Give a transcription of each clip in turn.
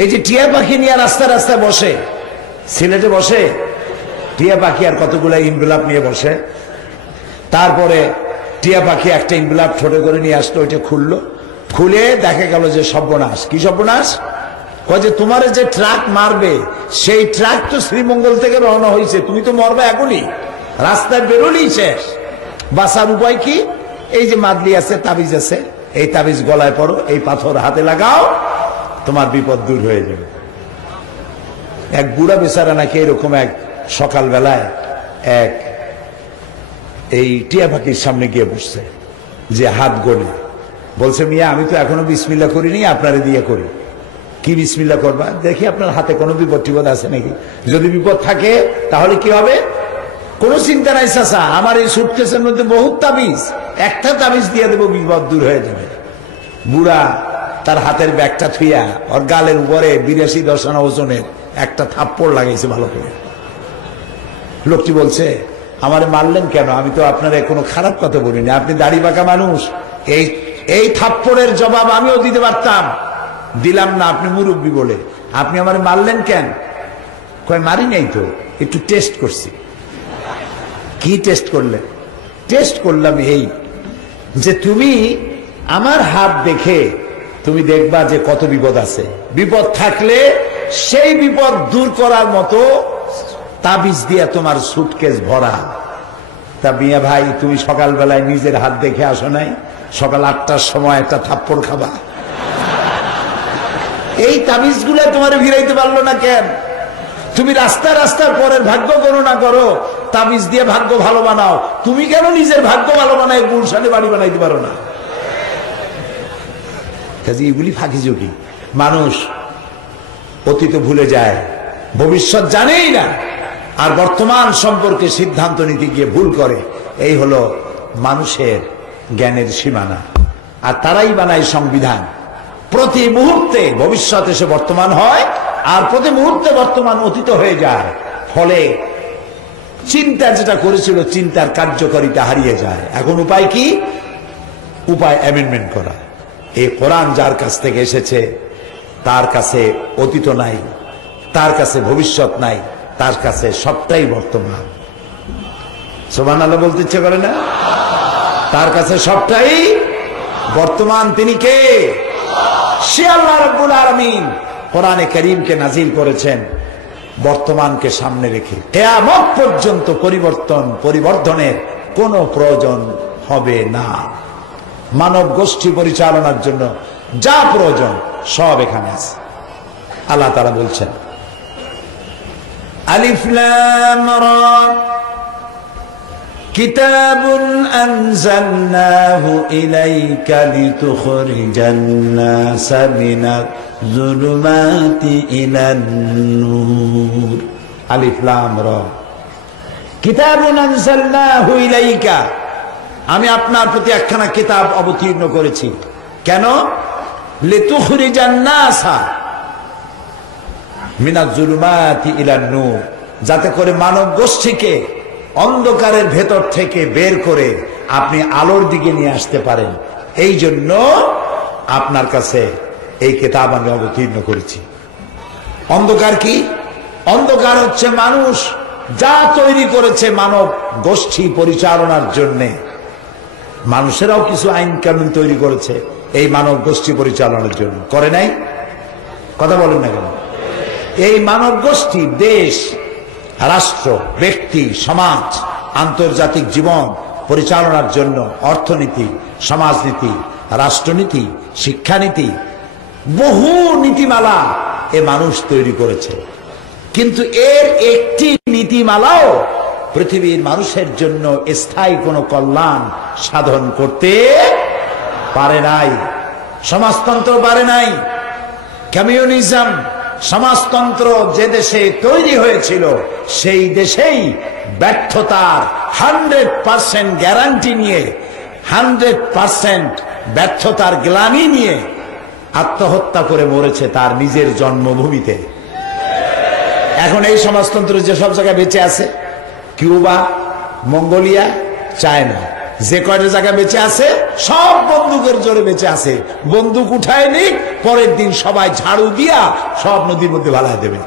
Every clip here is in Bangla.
এই যে টিয়া পাখি নিয়ে রাস্তায় রাস্তায় বসে, সিলেটে বসে টিয়া পাখি আর কতগুলো ইনভেলপ নিয়ে বসে। তারপরে টিয়া পাখি একটা ইনভেলপ ছোট করে নিয়ে আসলো, ওইটা খুললো, খুলে দেখা গেল যে সর্বনাশ। কি সর্বনাশ? কয় যে তোমার যে ট্রাক মারবে সেই ট্রাক তো শ্রীমঙ্গল থেকে রওনা হয়েছে, তুমি তো মরবে এখনই, রাস্তায় বেরোলেই শেষ। বাঁচার উপায় কি? এই যে মাদলি আছে, তাবিজ আছে, এই তাবিজ গলায় পড়ো, এই পাথর হাতে লাগাও, তোমার বিপদ দূর হয়ে যাবে। এক বুড়া বেচারা নাকি এরকম এক সকালবেলায় এক এই টিয়া পাখির সামনে গিয়ে বসছে, যে হাত গড়ে বলছে, মিয়া আমি তো এখনো বিসমিল্লাহ করিনি, আপনারে দিয়ে করি। কি বিসমিল্লাহ করবা? দেখি আপনার হাতে কোনো বিপদ টিপদ আছে নাকি, যদি বিপদ থাকে তাহলে কি হবে? কোনো চিন্তা নাই চাচা, আমার এই সুটকেসের মধ্যে বহুত তাবিজ, একটা তাবিজ দিয়ে দেবো, বিপদ দূর হয়ে যাবে। বুড়া তার হাতের ব্যাগটা থুইয়া ওর গালের উপরে 82 আনা ওজনের একটা থাপ্পড় লাগাইছে ভালো করে। লোকটি বলছে, আমারে মারলেন কেন? আমি তো আপনার কোনো খারাপ কথা বলিনি, আপনি দাড়ি বাঁকা মানুষ, এই থাপ্পড়ের জবাব আমিও দিতে পারতাম, দিলাম না, আপনি মুরব্বী বলে। আপনি আমারে মারলেন কেন? কয় মারি নাই তো, একটু টেস্ট করছি। কি টেস্ট করলেন? টেস্ট করলাম এই যে তুমি আমার হাত দেখে তুমি দেখবা যে কত বিপদ আছে, বিপদ থাকলে সেই বিপদ দূর করার মতো তাবিজ দিয়া তোমার সুটকেস ভরা। তা মিয়া ভাই, তুমি সকালবেলায় নিজের হাত দেখে আসো নাই? সকাল 8টার সময় একটা থাপ্পড় খাবা। এই তাবিজ গুলা তোমার ভিড়াইতে পারলো না কেন? তুমি রাস্তা রাস্তার পরের ভাগ্য গণনা করো, তাবিজ দিয়ে ভাগ্য ভালো বানাও, তুমি কেন নিজের ভাগ্য ভালো বানাই গুলশানে বাড়ি বানাইতে পারো না? কাজে এগুলি ফাঁকি ঝুঁকি। মানুষ অতীত ভুলে যায়, ভবিষ্যৎ জানেই না, আর বর্তমান সম্পর্কে সিদ্ধান্ত নিতে গিয়ে ভুল করে। এই হলো মানুষের জ্ঞানের সীমানা। আর তারাই বানায় সংবিধান। প্রতি মুহূর্তে ভবিষ্যৎ এসে বর্তমান হয়, আর প্রতি মুহূর্তে বর্তমান অতীত হয়ে যায়। ফলে চিন্তা যেটা করেছিল, চিন্তার কার্যকারিতা হারিয়ে যায়। এখন উপায় কি? উপায় অ্যামেন্ডমেন্ট করা। এই কোরআন যার কাছ থেকে এসেছে তার কাছে অতীত নাই, তার কাছে ভবিষ্যৎ নাই, তার কাছে সবটাই বর্তমান। সুবহানাল্লাহ বলতে ইচ্ছে করে না? তার কাছে সবটাই বর্তমান। তিনি কে? সে আল্লাহ রাব্বুল আলামিন কোরআনে কারীমকে নাজিল করেছেন বর্তমানকে সামনে রেখে। কিয়ামত পর্যন্ত পরিবর্ধনের কোনো প্রয়োজন হবে না। মানব গোষ্ঠী পরিচালনার জন্য যা প্রয়োজন সব এখানে আছে। আল্লাহ তাআলা বলছেন, আলিফ লাম রা কিতাবুন আনজালনাহু ইলাইকা লিতুখরিজান নাসা মিনাজ যুলুমাতি ইলান নূর। আলিফ লাম রা কিতাবুন আনজালনাহু ইলাইকা, আমি আপনার প্রতি একখানা কিতাব অবতীর্ণ করেছি। কেন? লিতুখরিজান নাসা মিনাজ যুলুমাতি ইলান নূর, যাতে করে মানব গোষ্ঠীকে অন্ধকারের ভেতর থেকে বের করে আপনি আলোর দিকে নিয়ে আসতে পারেন। এই জন্য আপনার কাছে এই কিতাব আমি অবতীর্ণ করেছি। অন্ধকার কি? অন্ধকার হচ্ছে মানুষ যা তৈরি করেছে মানব গোষ্ঠী পরিচালনার জন্য। মানুষেরাও কিছু আইন কানুন তৈরি করেছে এই মানব গোষ্ঠী পরিচালনার জন্য, করে নাই? কথা বলেন না কেন? এই মানব গোষ্ঠী দেশ, রাষ্ট্র, ব্যক্তি, সমাজ, আন্তর্জাতিক জীবন পরিচালনার জন্য অর্থনীতি, সমাজনীতি, রাষ্ট্রনীতি, শিক্ষানীতি, বহু নীতিমালা এ মানুষ তৈরি করেছে। কিন্তু এর একটি নীতিমালাও পৃথিবীর মানুষের জন্য স্থায়ী কোনো কল্যাণ সাধন করতে পারে নাই। সমাজতন্ত্র পারে নাই। কমিউনিজম সমাজতন্ত্র যে দেশে তৈরি হয়েছিল সেই দেশেই ব্যর্থতার 100% গ্যারান্টি নিয়ে, 100% ব্যর্থতার গ্লানি নিয়ে আত্মহত্যা করে মরেছে তার নিজের জন্মভূমিতে। এখন এই সমাজতন্ত্র যে সব জায়গায় বেঁচে আছে, কিউবা, মঙ্গোলিয়া, চায়না, যে কয়টা জায়গায় বেঁচে আছে সব বন্দুকের জোরে বেঁচে আছে। বন্দুক উঠায় নিক, পরের দিন সবাই ঝাড়ু দিয়া সব নদীর মধ্যে ভালায় দেবে।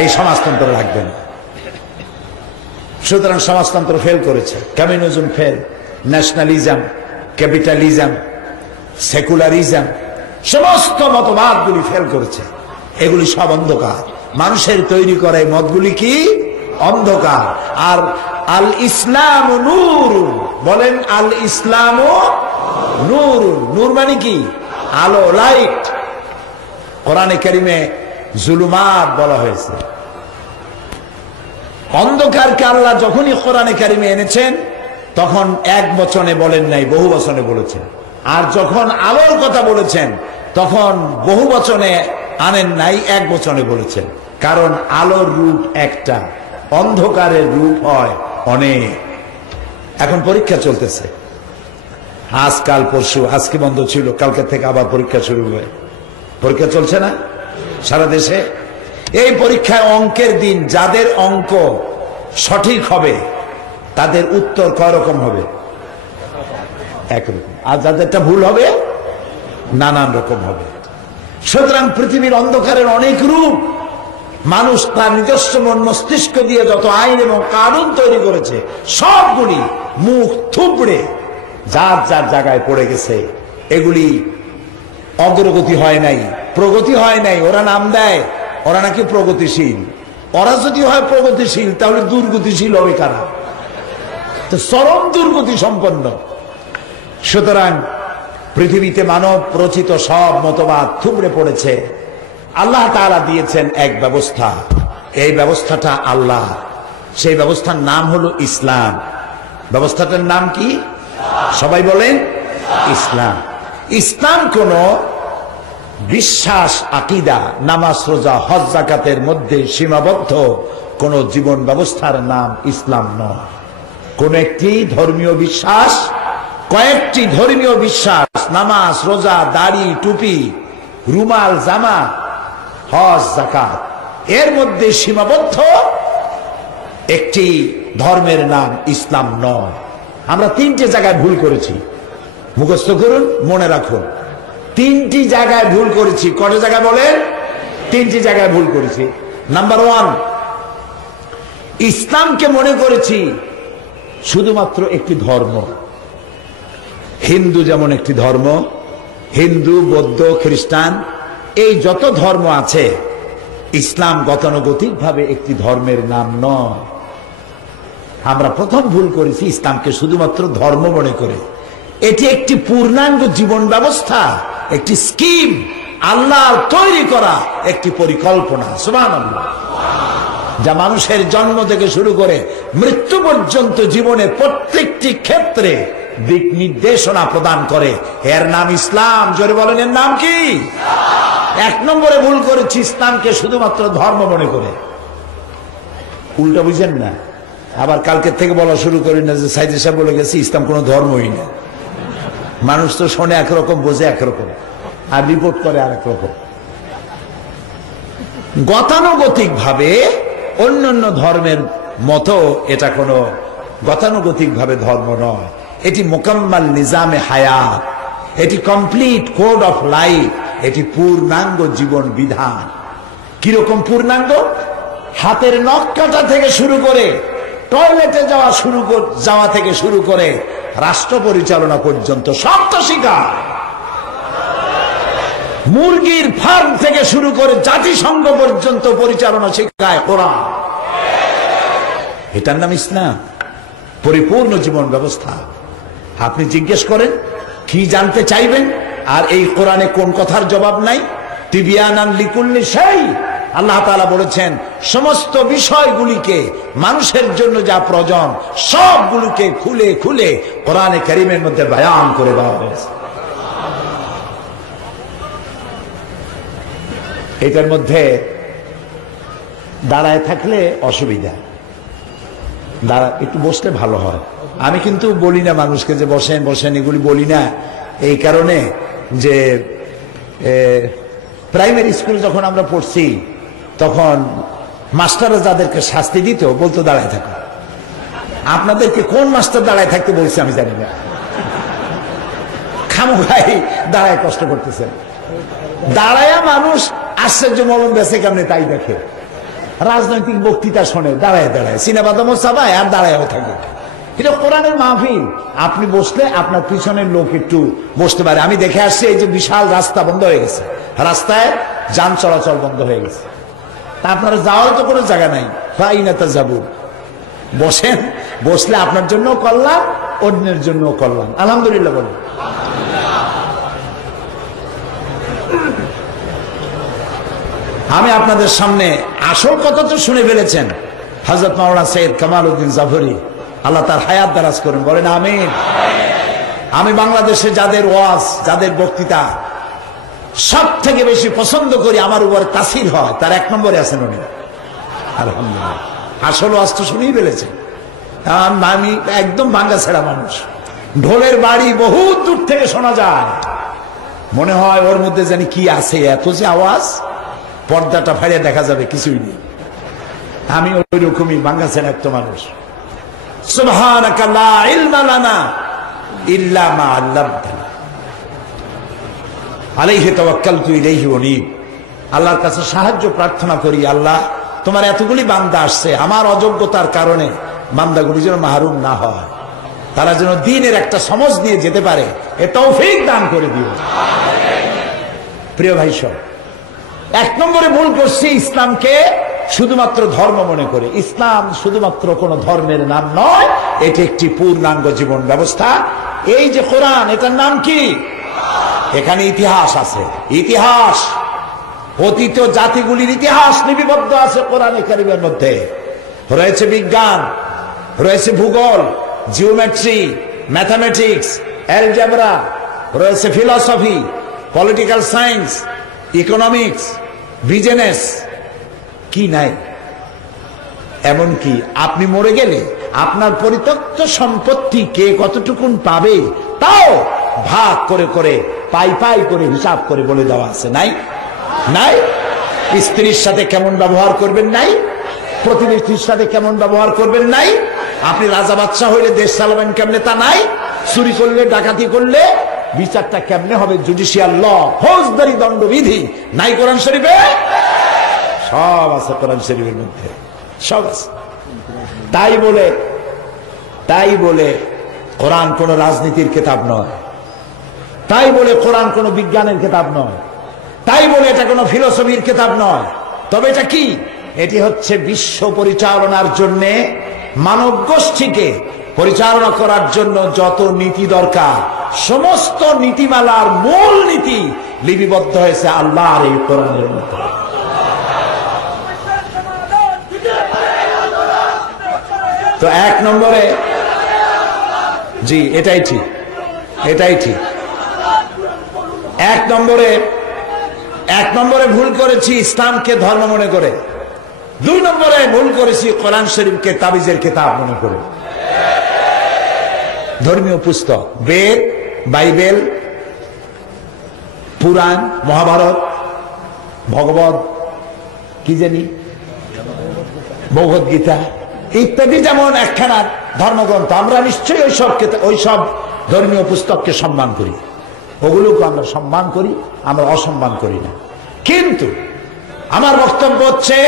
এই সমাজতন্ত্র রাখবে না। সুতরাং সমাজতন্ত্র ফেল করেছে, communism fail, nationalism, capitalism, secularism, সমস্ত মতবাদগুলি ফেল করেছে। এগুলি সব অন্ধকার। মানুষের তৈরি করা এই মতগুলি কি? অন্ধকার। আর আল ইসলাম নূর, বলেন আল ইসলাম নূর। নূর মানে কি? আলো, লাইট। কোরআনে কারিমে জুলুমাত বলা হয়েছে। অন্ধকারকে আল্লাহ যখনই কোরআনে কারিমে এনেছেন তখন এক বচনে বলেন নাই, বহু বচনে বলেছেন। আর যখন আলোর কথা বলেছেন তখন বহু বচনে আনেন নাই, এক বচনে বলেছেন। কারণ আলোর রূপ একটা, অন্ধকারের রূপ হয় অনেক। এখন পরীক্ষা চলতেছে, আজকাল পরশু, আজকে বন্ধ ছিল, কালকে থেকে আবার পরীক্ষা শুরু হবে। পরীক্ষা চলছে না সারা দেশে? এই পরীক্ষায় অঙ্কের দিন যাদের অঙ্ক সঠিক হবে তাদের উত্তর কয় রকম হবে? একরকম। আর যাদেরটা ভুল হবে নানান রকম হবে। সুতরাং পৃথিবীর অন্ধকারের অনেক রূপ। মানুষ তার নিজস্ব মন মস্তিষ্ক দিয়ে যত আইন এবং কানুন তৈরি করেছে সবগুলি মুখ থুবড়ে যার যার জায়গায় পড়ে গেছে। এগুলি অগ্রগতি হয় নাই, প্রগতি হয় নাই। ওরা নাম দেয় ওরা নাকি প্রগতিশীল। ওরা যদি হয় প্রগতিশীল তাহলে দুর্গতিশীল হবে কারা? তো চরম দুর্গতি সম্পন্ন। সুতরাং পৃথিবীতে মানব রচিত সব মতবাদ থুবড়ে পড়েছে। আল্লাহ তাআলা দিয়েছেন এক ব্যবস্থা, এই ব্যবস্থাটা আল্লাহ, সেই ব্যবস্থার নাম হলো ইসলাম। ব্যবস্থাটার নাম কি? সবাই বলেন ইসলাম। ইসলাম কোন বিশ্বাস, আকীদা, নামাজ, রোজা, হজ, যাকাতের মধ্যে সীমাবদ্ধ কোন জীবন ব্যবস্থার নাম ইসলাম নয়। কোন একটি ধর্মীয় বিশ্বাস, কয়েকটি ধর্মীয় বিশ্বাস, নামাজ, রোজা, দাড়ি, টুপি, রুমাল, জামা, হজ, যাকাত, এর মধ্যে সীমাবদ্ধ একটি ধর্মের নাম ইসলাম নয়। আমরা তিনটে জায়গায় ভুল করেছি, মুখস্থ করুন, মনে রাখুন। তিনটি জায়গায় ভুল করেছি। কত জায়গায় বলেন? তিনটি জায়গায় ভুল করেছি। নাম্বার ওয়ান, ইসলামকে মনে করেছি শুধুমাত্র একটি ধর্ম। হিন্দু যেমন একটি ধর্ম, হিন্দু, বৌদ্ধ, খ্রিস্টান, এই যত ধর্ম আছে, ইসলাম গতানুগতিক ভাবে একটি ধর্মের নাম নয়। আমরা প্রথম ভুল করেছি ইসলামকে শুধুমাত্র ধর্ম মনে করে। এটি একটি পূর্ণাঙ্গ জীবন ব্যবস্থা, একটি স্কিম, আল্লাহর তৈরি করা একটি পরিকল্পনা, সুবহানাল্লাহ, যা মানুষের জন্ম থেকে শুরু করে মৃত্যু পর্যন্ত জীবনে প্রত্যেকটি ক্ষেত্রে দিক নির্দেশনা প্রদান করে। এর নাম ইসলাম। জোরে বলেন, এর নাম কি? এক নম্বরে ভুল করেছি ইসলামকে শুধুমাত্র ধর্ম মনে করে। উল্টা বুঝেন না। আবার কালকে থেকে বলা শুরু করি না যে সাইদি সাহেব বলে গেছে ইসলাম কোনো ধর্মই না। মানুষ তো শোনে একরকম, বোঝে একরকম, আর রিপোর্ট করে আরেক রকম। গতানুগতিক ভাবে অন্যান্য ধর্মের মতো এটা কোনো গতানুগতিক ভাবে ধর্ম নয়। এটি মোকাম্মাল নিজামে হায়াত, এটি কমপ্লিট কোড অফ লাইফ, এটি পূর্ণাঙ্গ জীবন বিধান। কিরকম পূর্ণাঙ্গ? হাতের নখ কাটা থেকে শুরু করে, টয়লেটে যাওয়া থেকে শুরু করে রাষ্ট্র পরিচালনা পর্যন্ত সব তো শিখায়। মুরগির ফার্ম থেকে শুরু করে জাতিসংঘ পর্যন্ত পরিচালনা শিখায় কোরআন। এটার নাম ইসলাম, পরিপূর্ণ জীবন ব্যবস্থা। আপনি জিজ্ঞেস করেন কি জানতে চাইবেন, আর এই কোরআনে কোন কথার জবাব নাই? তিবিয়ানান লিকুল্লি শাই। আল্লাহ তাআলা বলেছেন সমস্ত বিষয়গুলিকে, মানুষের জন্য যা প্রয়োজন সবগুলোকে খুলে খুলে কোরআনে কারীমের মধ্যে বয়ান করে দেওয়া হয়েছে। এটার মধ্যে দাঁড়ায় থাকলে অসুবিধা, একটু বসলে ভালো হয়। আমি কিন্তু বলি না মানুষকে যে বসেন বসেন, এগুলি বলি না এই কারণে যে প্রাইমারি স্কুলে যখন আমরা পড়ছি তখন মাস্টাররা যাদেরকে শাস্তি দিত বলতো দাঁড়ায় থাকো। আপনাদেরকে কোন মাস্টার দাঁড়ায় থাকতে বলছে আমি জানি না, খামোখাই দাঁড়ায় কষ্ট করতেছেন। দাঁড়ায়া মানুষ আশ্চর্য মলম বেছে কেমনে তাই দেখে, রাজনৈতিক বক্তৃতা শোনে দাঁড়ায় দাঁড়ায়, সিনেমাদমও চাবায় আর দাঁড়ায়ও থাকে। এটা কোরআনের মাহফিল, আপনি বসলে আপনার পিছনের লোক একটু বসতে পারে। আমি দেখে আসছি এই যে বিশাল রাস্তা বন্ধ হয়ে গেছে, রাস্তায় যান চলাচল বন্ধ হয়ে গেছে, তা আপনারা যাওয়ার তো কোনো জায়গা নাই, ফাইনাতা যাবো, বসেন, বসলে আপনার জন্য কল্যাণ, অন্যের জন্য কল্যাণ। আলহামদুলিল্লাহ বলুন। আমি আপনাদের সামনে আসল কথা তো শুনে ফেলেছেন। হযরত মাওলানা সৈয়দ কামাল উদ্দিন জাফরি, আল্লাহ তার হায়াত দারাজ করেন, বলেন আমিন। আমি বাংলাদেশে যাদের ওয়াজ, যাদের বক্তৃতা সব থেকে বেশি পছন্দ করি, আমার উপর তাসির হয়, তার এক নম্বরে আছেন উনি। আলহামদুলিল্লাহ, আসল ওয়াজ তো শুনেই ফেলেছেন। আমি একদম ভাঙ্গা ছেড়া মানুষ, ঢোলের বাড়ি বহুত দূর থেকে শোনা যায়, মনে হয় ওর মধ্যে জানি কি আছে, এত যে আওয়াজ, পর্দাটা ফাড়িয়ে দেখা যাবে কিছুই নেই। আমি ওই রকমই ভাঙ্গা ছেড়া একটা মানুষ। সুবহানাকা লা ইলমা লানা ইল্লা মা আল্লামতানা আলাইহি তাওয়াক্কালতু ইলাইহি উনীব। আল্লাহর কাছে সাহায্য প্রার্থনা করি, আল্লাহ তোমার এতগুলি বান্দা আসছে, আমার অযোগ্যতার কারণে বান্দাগুলি যেন মাহরুম না হয়, তারা যেন দ্বীনের একটা সমঝ নিয়ে যেতে পারে, এ তৌফিক দান করে দিও। প্রিয় ভাই সব, এক নম্বরে ভুল করছি ইসলামকে শুধুমাত্র ধর্ম মনে করে। ইসলাম শুধুমাত্র কোন ধর্মের নাম নয়, এটি একটি পূর্ণাঙ্গ জীবন ব্যবস্থা। এই যে কোরআন, এটার নাম কি? এখানে ইতিহাস আছে, ইতিহাস, অতীত জাতিগুলির ইতিহাস লিপিবদ্ধ আছে কোরআনে কারিমের মধ্যে। রয়েছে বিজ্ঞান, রয়েছে ভূগোল, জিওমেট্রি, ম্যাথামেটিক্স, অ্যালজেব্রা, রয়েছে philosophy, political science, economics, business, কি নাই? এমনকি আপনি মরে গেলে আপনার পরিত্যক্ত সম্পত্তি কে কতটুকুন পাবে তাও ভাগ করে করে, পাই পাই করে হিসাব করে বলে দেওয়া আছে। নাই? নাই? স্ত্রীর সাথে কেমন ব্যবহার করবেন নাই? প্রতিবেশীর সাথে কেমন ব্যবহার করবেন নাই? আপনি রাজা বাদশাহ হইলে দেশ চালাবেন কেমনে তা নাই? চুরি করলে, ডাকাতি করলে বিচারটা কেমনে হবে? জুডিশিয়াল ল, ফৌজদারি দণ্ডবিধি নাই কোরআন শরীফে? সব আছে কোরআন শরীফের মধ্যে, সব আছে। তাই বলে কোরআন কোন রাজনীতির কিতাব নয়, তাই বলে কোরআন কোন বিজ্ঞানের কিতাব নয়, তাই বলে এটা কোন ফিলোসফির কিতাব নয়। তবে এটা কি? এটি হচ্ছে বিশ্ব পরিচালনার জন্য, মানব গোষ্ঠীকে পরিচালনা করার জন্য যত নীতি দরকার, সমস্ত নীতিমালার মূল নীতি লিপিবদ্ধ হয়েছে আল্লাহর এই কোরআনের মধ্যে। তো এক নম্বরে, জি এটাই ঠিক, এটাই ঠিক। এক নম্বরে ভুল করেছি ইসলামকে ধর্ম মনে করে। 2 নম্বরে ভুল করেছি কোরআন শরীফকে তাবিজের কিতাব মনে করে। ধর্মীয় পুস্তক, বেদ, বাইবেল, পুরাণ, মহাভারত, ভগবত, কি জানি, ভগবত গীতা ইত্যাদি যেমন একখানা ধর্মগ্রন্থ, আমরা নিশ্চয়ই ওইসব ধর্মীয় পুস্তককে সম্মান করি, ওগুলোকে আমরা সম্মান করি, আমরা অসম্মান করি না। কিন্তু আমার বক্তব্য হচ্ছে,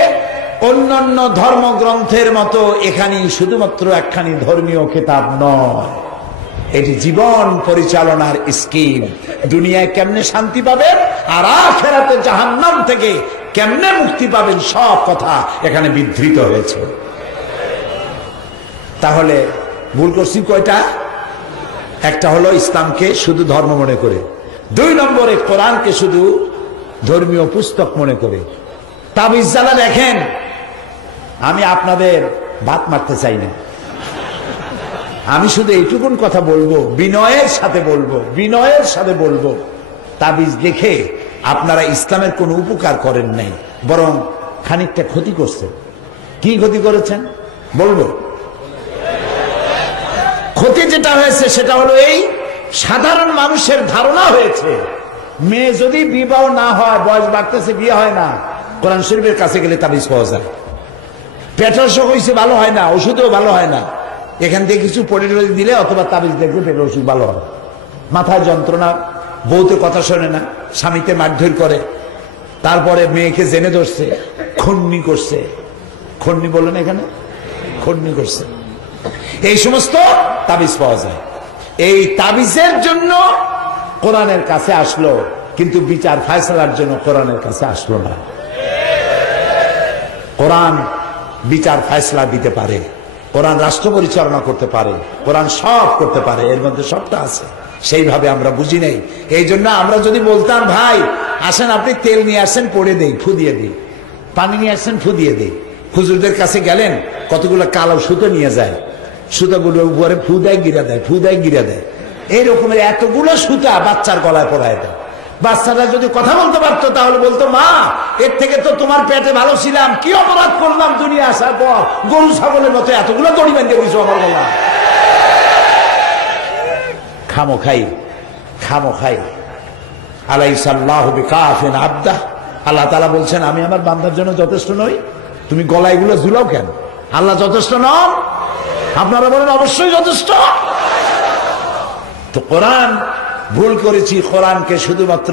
অন্যান্য ধর্মগ্রন্থের মতো এখানে শুধুমাত্র একখানি ধর্মীয় কিতাব নয়, এটি জীবন পরিচালনার স্কিম। দুনিয়ায় কেমনে শান্তি পাবেন আর আখিরাতে জাহান্নাম থেকে কেমনে মুক্তি পাবেন, সব কথা এখানে বিধৃত হয়েছে। তাহলে ভুল করছি কয়টা? একটা হলো ইসলামকে শুধু ধর্ম মনে করে, 2 নম্বরে কোরআনকে শুধু ধর্মীয় পুস্তক মনে করে। তাবিজ যারা দেখেন, আমি আপনাদের ভাত মারতে চাই না, আমি শুধু এইটুকুন কথা বলবো, বিনয়ের সাথে বলবো, তাবিজ দেখে আপনারা ইসলামের কোনো উপকার করেন নাই, বরং খানিকটা ক্ষতি করছেন। কি ক্ষতি করেছেন বলবো? ক্ষতি যেটা হয়েছে সেটা হলো এই, সাধারণ মানুষের ধারণা হয়েছে মেয়ে যদি বিবাহ না হয়, বয়স বাড়তেছে, বিয়ে হয় না, কোরআন শরীফের কাছে গেলে তাবিজ পাওয়া যায়। পেটের অসুখ হয়েছে, ভালো হয় না, ওষুধও ভালো হয় না, এখান থেকে কিছু পড়ে দিলে অথবা তাবিজ দেখলে পেটের অসুখ ভালো হয়। মাথায় যন্ত্রণা, বউতে কথা শোনে না, স্বামীকে মারধর করে, তারপরে মেয়েকে জেনে ধরছে, খন্নি করছে। খন্নি বললেন এখানে, খন্নি করছে। এই সমস্ত তাবিজ পাওয়া যায়। এই তাবিজের জন্য কোরআনের কাছে আসলো, কিন্তু বিচার ফায়সালার জন্য কোরআনের কাছে আসলো না। কোরআন বিচার ফায়সালা দিতে পারে, কোরআন রাষ্ট্র পরিচালনা করতে পারে, কোরআন সব করতে পারে, এর মধ্যে সবটা আছে। সেইভাবে আমরা বুঝি নাই। এই জন্য আমরা যদি বলতাম, ভাই আসেন আপনি তেল নিয়ে আসেন, পড়ে দেই, ফু দিয়ে দিই, পানি নিয়ে আসেন, ফু দিয়ে দিই। হুজুরদের কাছে গেলেন, কতগুলো কালো সুতো নিয়ে যায়, সুতাগুলো উপরে ফু দেয়, গিরা দেয়, ফু দেয়, গিরা দেয়। এইরকমের এতগুলো সুতা বাচ্চার গলায় পরায় দেয়। বাচ্চাটা যদি কথা বলতে পারতো তাহলে বলতো, মা এর থেকে তো তোমার পেটে ভালো ছিলাম, কি অপরাধ করলাম দুনিয়া আসার পর, গরু ছাগলের মতো এতগুলো দড়ি বেঁধে দিয়েছো আমার গলা। খামো খাই, খামো খাই। আলাইসাল্লাহু বিকাফিন আবদা, আল্লাহ তাআলা বলছেন আমি আমার বান্দার জন্য যথেষ্ট নই। তুমি গলায় এগুলো ঝুলাও কেন? আল্লাহ যথেষ্ট নন? আপনারা বলেন অবশ্যই যথেষ্ট। তো কোরআন ভুল করেছি, কোরআনকে শুধুমাত্র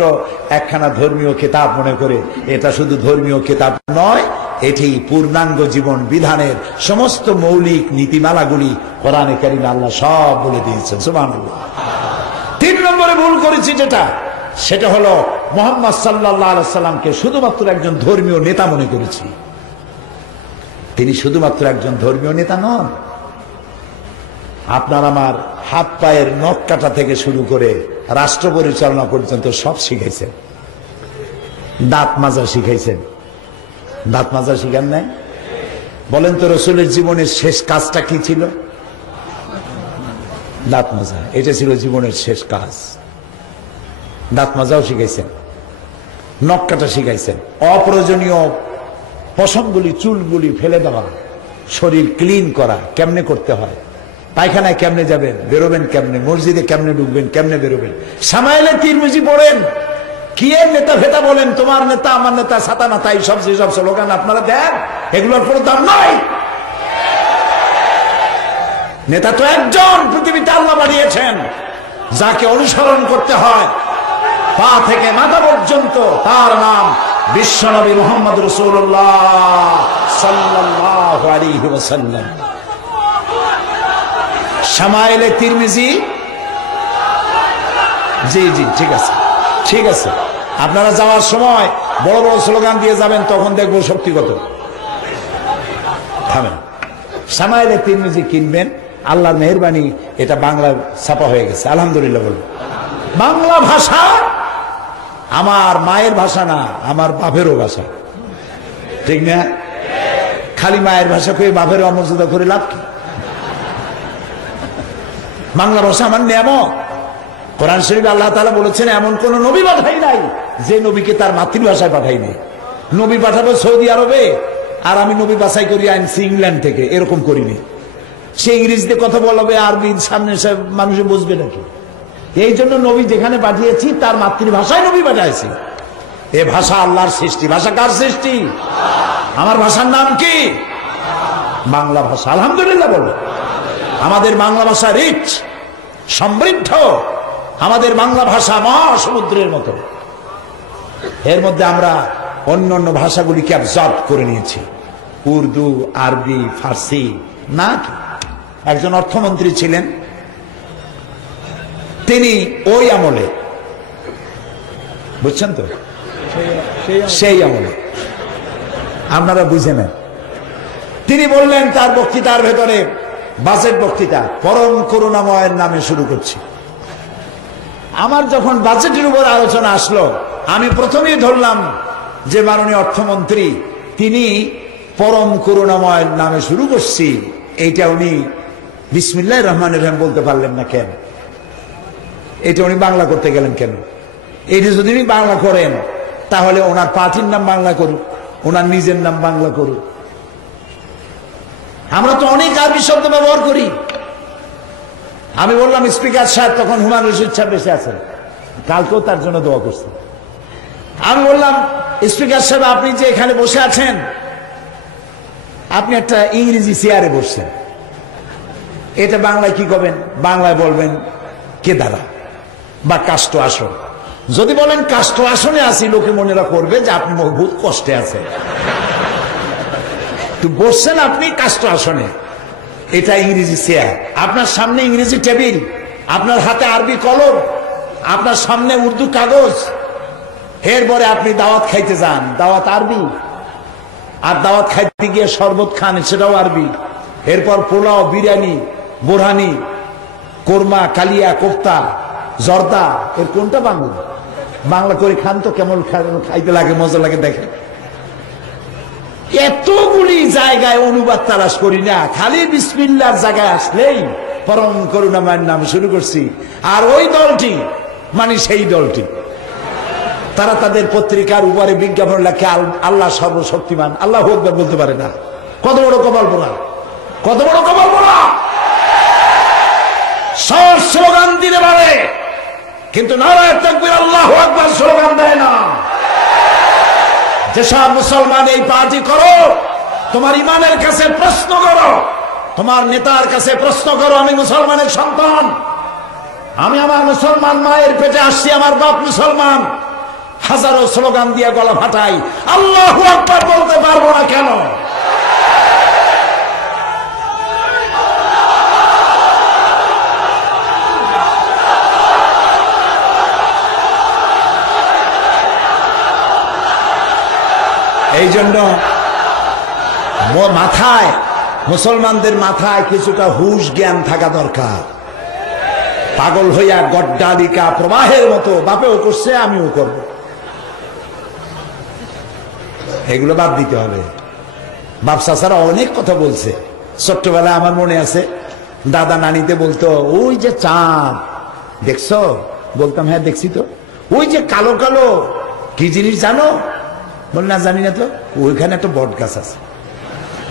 একখানা ধর্মীয় কিতাব মনে করে। এটা শুধু ধর্মীয় কিতাব নয়, এটি পূর্ণাঙ্গ জীবন বিধানের সমস্ত মৌলিক নীতিমালাগুলি কোরআনে কারিমে আল্লাহ সব বলে দিয়েছেন। সুবহানাল্লাহ। 3 নম্বরে ভুল করেছি যেটা, সেটা হলো মুহাম্মদ সাল্লাল্লাহু আলাইহি সাল্লামকে শুধুমাত্র একজন ধর্মীয় নেতা মনে করেছি। তিনি শুধুমাত্র একজন ধর্মীয় নেতা নন। আপনার আমার হাত পায়ের নখ কাটা থেকে শুরু করে রাষ্ট্র পরিচালনা পর্যন্ত সব শিখাইছেন। দাঁত মাজা শিখাইছেন। দাঁত মাজা শিখান নাই? বলেন তো রাসূলের জীবনের শেষ কাজটা কি ছিল? দাঁত মাজা। এটা ছিল জীবনের শেষ কাজ। দাঁত মাজাও শিখাইছেন, নখ কাটা শিখাইছেন, অপ্রয়োজনীয় পশমগুলি, চুলগুলি ফেলে দেওয়া, শরীর ক্লিন করা কেমনে করতে হয়, পায়খানায় কেমনে যাবেন, বেরোবেন কেমনে, মসজিদে কেমনে ঢুকবেন, কেমনে বেরোবেন। সামাইলে তিরমিজি পড়েন, কি এর নেতা ফেতা বলেন, তোমার নেতা আমার নেতা, ছাতা মাথা, এইসব যেসব স্লোগান আপনারা দেন, এগুলোর কোনো দাম নাই। নেতা তো একজন পৃথিবীতে আল্লাহ বানিয়েছেন, যাকে অনুসরণ করতে হয় পা থেকে মাথা পর্যন্ত, তার নাম বিশ্বনবী মুহাম্মদ রাসূলুল্লাহ সাল্লাল্লাহু আলাইহি ওয়াসাল্লাম। শামাইলে তিরমিজি, জি জি ঠিক আছে, ঠিক আছে। আপনারা যাওয়ার সময় বড় বড় স্লোগান দিয়ে যাবেন, তখন দেখবো শক্তি কত। থামেন। শামাইলে তিরমিজি কিনবেন, আল্লাহর মেহেরবানি এটা বাংলা ছাপা হয়ে গেছে, আলহামদুলিল্লাহ বলুন। বাংলা ভাষা আমার মায়ের ভাষা না, আমার বাপেরও ভাষা, ঠিক না? খালি মায়ের ভাষা কয়ে বাপেরও অমর্যাদা করে লাভ কি? বাংলা ভাষা আমার নিয়ামত। কোরআন শরীফে আল্লাহ তাআলা বলেছেন, এমন কোন নবী পাঠাই নাই যে নবীকে তার মাতৃভাষায় পাঠাইনি। নবী পাঠাবো সৌদি আরবে, আর আমি নবী বাছাই করি আনছি ইংল্যান্ড থেকে, এরকম করিনি। সে ইংরেজিতে কথা বলবে, আরবি সামনে মানুষে বুঝবে নাকি? এই জন্য নবী যেখানে পাঠিয়েছি তার মাতৃভাষায় নবী পাঠাইছি। এ ভাষা আল্লাহর সৃষ্টি। ভাষা কার সৃষ্টি? আমার ভাষার নাম কি? বাংলা ভাষা। আলহামদুলিল্লাহ বলো। আমাদের বাংলা ভাষা রিচ, সমৃদ্ধ। আমাদের বাংলা ভাষা মহাসমুদ্রের মতো। এর মধ্যে আমরা অন্য অন্য ভাষাগুলিকে অ্যাবজর্ব করে নিয়েছি, উর্দু, আরবি, ফার্সি। না, একজন অর্থমন্ত্রী ছিলেন, তিনি ওই আমলে, বুঝছেন তো, সেই আমলে, আপনারা বুঝে নেন। তিনি বললেন তার বক্তৃতার ভেতরে, বাজেট বক্তৃতা, পরম করুণাময়ের নামে শুরু করছি। আমার যখন বাজেটের উপর আলোচনা আসলো, আমি প্রথমেই ধরলাম যে মাননীয় অর্থমন্ত্রী তিনি পরম করুণাময়ের নামে শুরু করছি, এইটা উনি বিসমিল্লাহির রহমানির রহিম বলতে পারলেন না কেন? এটা উনি বাংলা করতে গেলেন কেন? এইটা যদি উনি বাংলা করেন, তাহলে ওনার পার্টির নাম বাংলা করুক, ওনার নিজের নাম বাংলা করুক। আমরা তো অনেক আরবি শব্দ ব্যবহার করি। আমি বললাম, স্পিকার সাহেব, তখন হুমায়ুন রশিদ সাহেব বেঁচে আছেন, কালকেও তার জন্য দোয়া করছেন। আমি বললাম, স্পিকার সাহেব, আপনি যে এখানে বসে আছেন, আপনি একটা ইংরেজি চেয়ারে বসছেন, এটা বাংলায় কি করবেন? বাংলায় বলবেন কেদারা বা কাষ্ট আসন। যদি বলেন কাষ্ট আসনে আছি, লোকে মনেরা করবে যে আপনি বহুত কষ্টে আছেন। তো বসছেন আপনি কাষ্ট আসনে, এটা ইংরেজি চেয়ার, আপনার সামনে ইংরেজি টেবিল, আপনার হাতে আরবি কলম, আপনার সামনে উর্দু কাগজ। এরপরে আপনি দাওয়াত খাইতে যান, দাওয়াত আরবি, আর দাওয়াত খাইতে গিয়ে শরবত খান, সেটাও আরবি। এরপর পোলাও, বিরিয়ানি, বোরহানি, কোরমা, কালিয়া, কোফতা, জর্দা, এর কোনটা বাংলা? বাংলা করে খান তো কেমন খাইতে লাগে, মজা লাগে দেখেন। এতগুলি জায়গায় অনুবাদ তালাশ করি না, খালি বিসমিল্লাহর জায়গায় আসলেই পরম করুণাময়ের নাম শুরু করছি। আর ওই দলটি মানে সেই দলটি, তারা তাদের পত্রিকার উপরে বিজ্ঞাপন লেখে আল্লাহ সর্বশক্তিমান, আল্লাহু আকবার বলতে পারে না। কত বড় কপাল পোড়া, কত বড় কপাল পোড়া! সব স্লোগান দিতে পারে, কিন্তু নারায়ে তাকবীর আল্লাহু আকবার স্লোগান দেয় না। যেসব মুসলমান এই পার্টি করো, তোমার ইমানের কাছে প্রশ্ন করো, তোমার নেতার কাছে প্রশ্ন করো। আমি মুসলমানের সন্তান, আমি আমার মুসলমান মায়ের পেটে আসছি, আমার বাপ মুসলমান। হাজারো স্লোগান দিয়ে গলা ফাটাই, আল্লাহু আকবার বলতে পারবো না কেন? এই জন্য মাথায়, মুসলমানদের মাথায় কিছুটা হুশ জ্ঞান থাকা দরকার। পাগল হইয়া গড্ডালিকা প্রবাহের মতো বাপেও করছে, আমিও করব, এগুলো বাদ দিতে হবে। বাপ চাচারা অনেক কথা বলছে। ছোট্টবেলায় আমার মনে আছে, দাদা নানিতে বলতো, ওই যে চাঁদ দেখছো? বলতাম হ্যাঁ দেখছি তো। ওই যে কালো কালো কি জিনিস জানো? বল না জানি না তো। ওইখানে একটা বট গাছ আছে,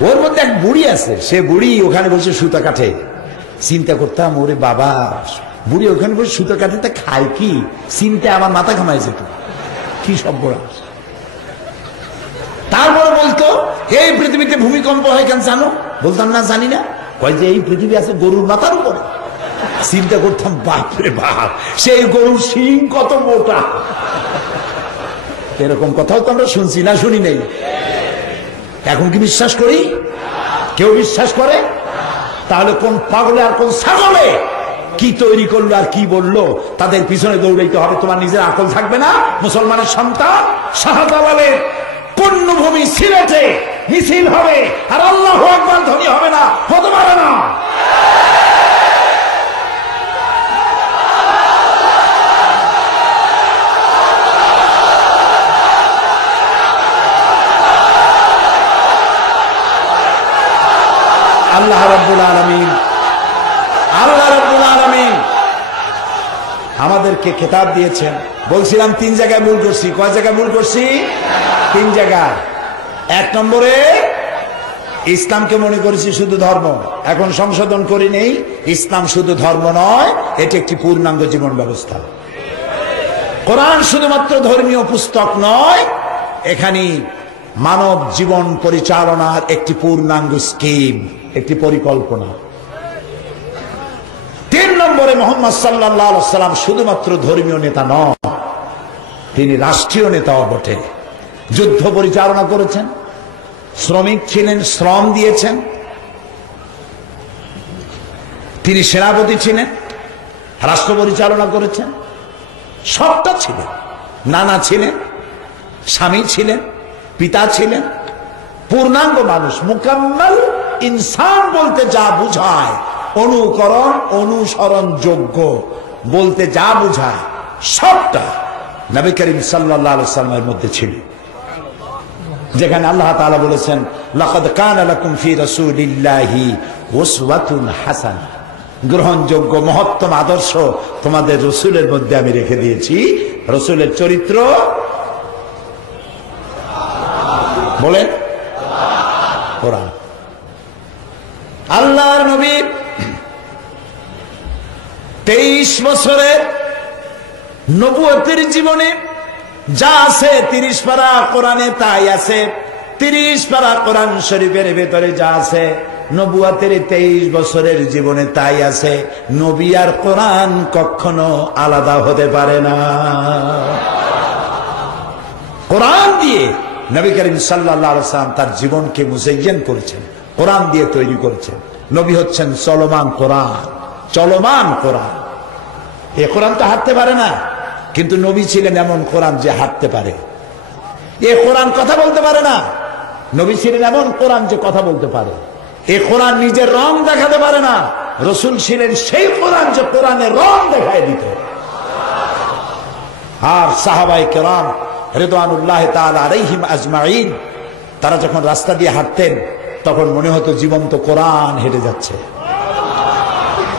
ওর মধ্যে এক বুড়ি আছে, সে বুড়ি ওখানে বসে সুতা কাটে। চিন্তা করতাম, ওরে বাবা, বুড়ি ওখানে বসে সুতা কাটে, তা খায় কি? চিন্তা আমার মাথা ঘামাই যেত, কি সর্বনাশ। তারপরে বলতো, এই পৃথিবীতে ভূমিকম্প হয় কেন জানো? বলতাম না জানি না। কয় যে এই পৃথিবী আছে গরুর মাথার উপরে। চিন্তা করতাম, বাপরে বাপ, সেই গরুর শিং কত মোটা। এরকম কথাও তো আমরা শুনছি না, শুনি নেই? এখন কি বিশ্বাস করি? কেউ বিশ্বাস করে? তাহলে কোন পাগলে আর কোন ছাগলে কি তৈরি করলো আর কি বললো, তাদের পিছনে দৌড়াইতে হবে। তোমার নিজের আকল থাকবে না? মুসলমানের সন্তান শাহজালালের পূর্ণভূমি সিলেটে মিছিল হবে, আর আল্লাহু আকবার ধ্বনি হবে না, হতে পারে না। আল্লাহ রাব্বুল আলামিন, আল্লাহ রাব্বুল আলামিন আমাদেরকে খেতাব দিয়েছেন। বলছিলাম 3 জায়গায় ভুল করছি। কয় জায়গায় ভুল করছি? 3 জায়গায়। 1 নম্বরে ইসলামকে মনে করেছি শুধু ধর্ম, এখন সংশোধন করি নেই। ইসলাম শুধু ধর্ম নয়, এটি একটি পূর্ণাঙ্গ জীবন ব্যবস্থা। কোরআন শুধুমাত্র ধর্মীয় পুস্তক নয়, এখানে মানব জীবন পরিচালনার একটি পূর্ণাঙ্গ স্কিম, একটি পরিকল্পনা। 3 নম্বরে মুহাম্মদ সাল্লাল্লাহু আলাইহি ওয়াসাল্লাম শুধুমাত্র ধর্মীয় নেতা নন, তিনি রাষ্ট্রীয় নেতাও বটে। যুদ্ধ পরিচালনা করেছেন, শ্রমিক ছিলেন, শ্রম দিয়েছেন। তিনি সেনাপতি ছিলেন, রাষ্ট্র পরিচালনা করেছেন, সবটা ছিলেন। নানা ছিলেন, স্বামী ছিলেন, পিতা ছিলেন, পূর্ণাঙ্গ মানুষ। মুকাম্মাল ইনসান বলতে যা বুঝায়, অনুকরণ অনুসরণ যোগ্য বলতে যা বুঝায়, সবটা নবী করিম সাল্লাল্লাহু আলাইহি ওয়াসাল্লামের মধ্যে ছিল। যেখানে আল্লাহ তাআলা বলেছেন, লাকাদ কানা লাকুম ফি রাসূলিল্লাহি উসওয়াতুন হাসানাহ, গ্রহণযোগ্য মহত্তম আদর্শ তোমাদের রাসূলের মধ্যে আমি রেখে দিয়েছি। রাসূলের চরিত্র বলেন কোরআন। আল্লাহর নবী 23 বছরের নবুয়তের জীবনে যা আছে 30 পারা কোরআনে তাই আছে। 30 পারা কোরআন শরীফের ভেতরে যা আছে নবুয়াতের 23 বছরের জীবনে তাই আছে, নবী আর কোরআন কখনো আলাদা হতে পারে না। কোরআন দিয়ে নবী করিম সাল্লাল্লাহু আলাইহি ওয়াসাল্লাম তার জীবনকে মুজায়্যান করেছেন, কোরআন দিয়ে তৈরি করেছেন। নবী হচ্ছেন চলমান কোরআন, চলমান কোরআন। এ কোরআন তো হাঁটতে পারে না, কিন্তু নবী ছিলেন এমন কোরআন যে হাঁটতে পারে। এ কোরআন কথা বলতে পারে না, নবী ছিলেন এমন কোরআন যে কথা বলতে পারে। এ কোরআন নিজের রং দেখাতে পারে না, রাসূল ছিলেন সেই কোরআন যে কোরআনের রং দেখায় দিত। আর সাহাবায়ে কেরাম রিদওয়ানুল্লাহি তাআলা আলাইহিম আজমাইন, তারা যখন রাস্তা দিয়ে হাঁটতেন তখন মনে হতো জীবন্ত কোরআন হেঁটে যাচ্ছে।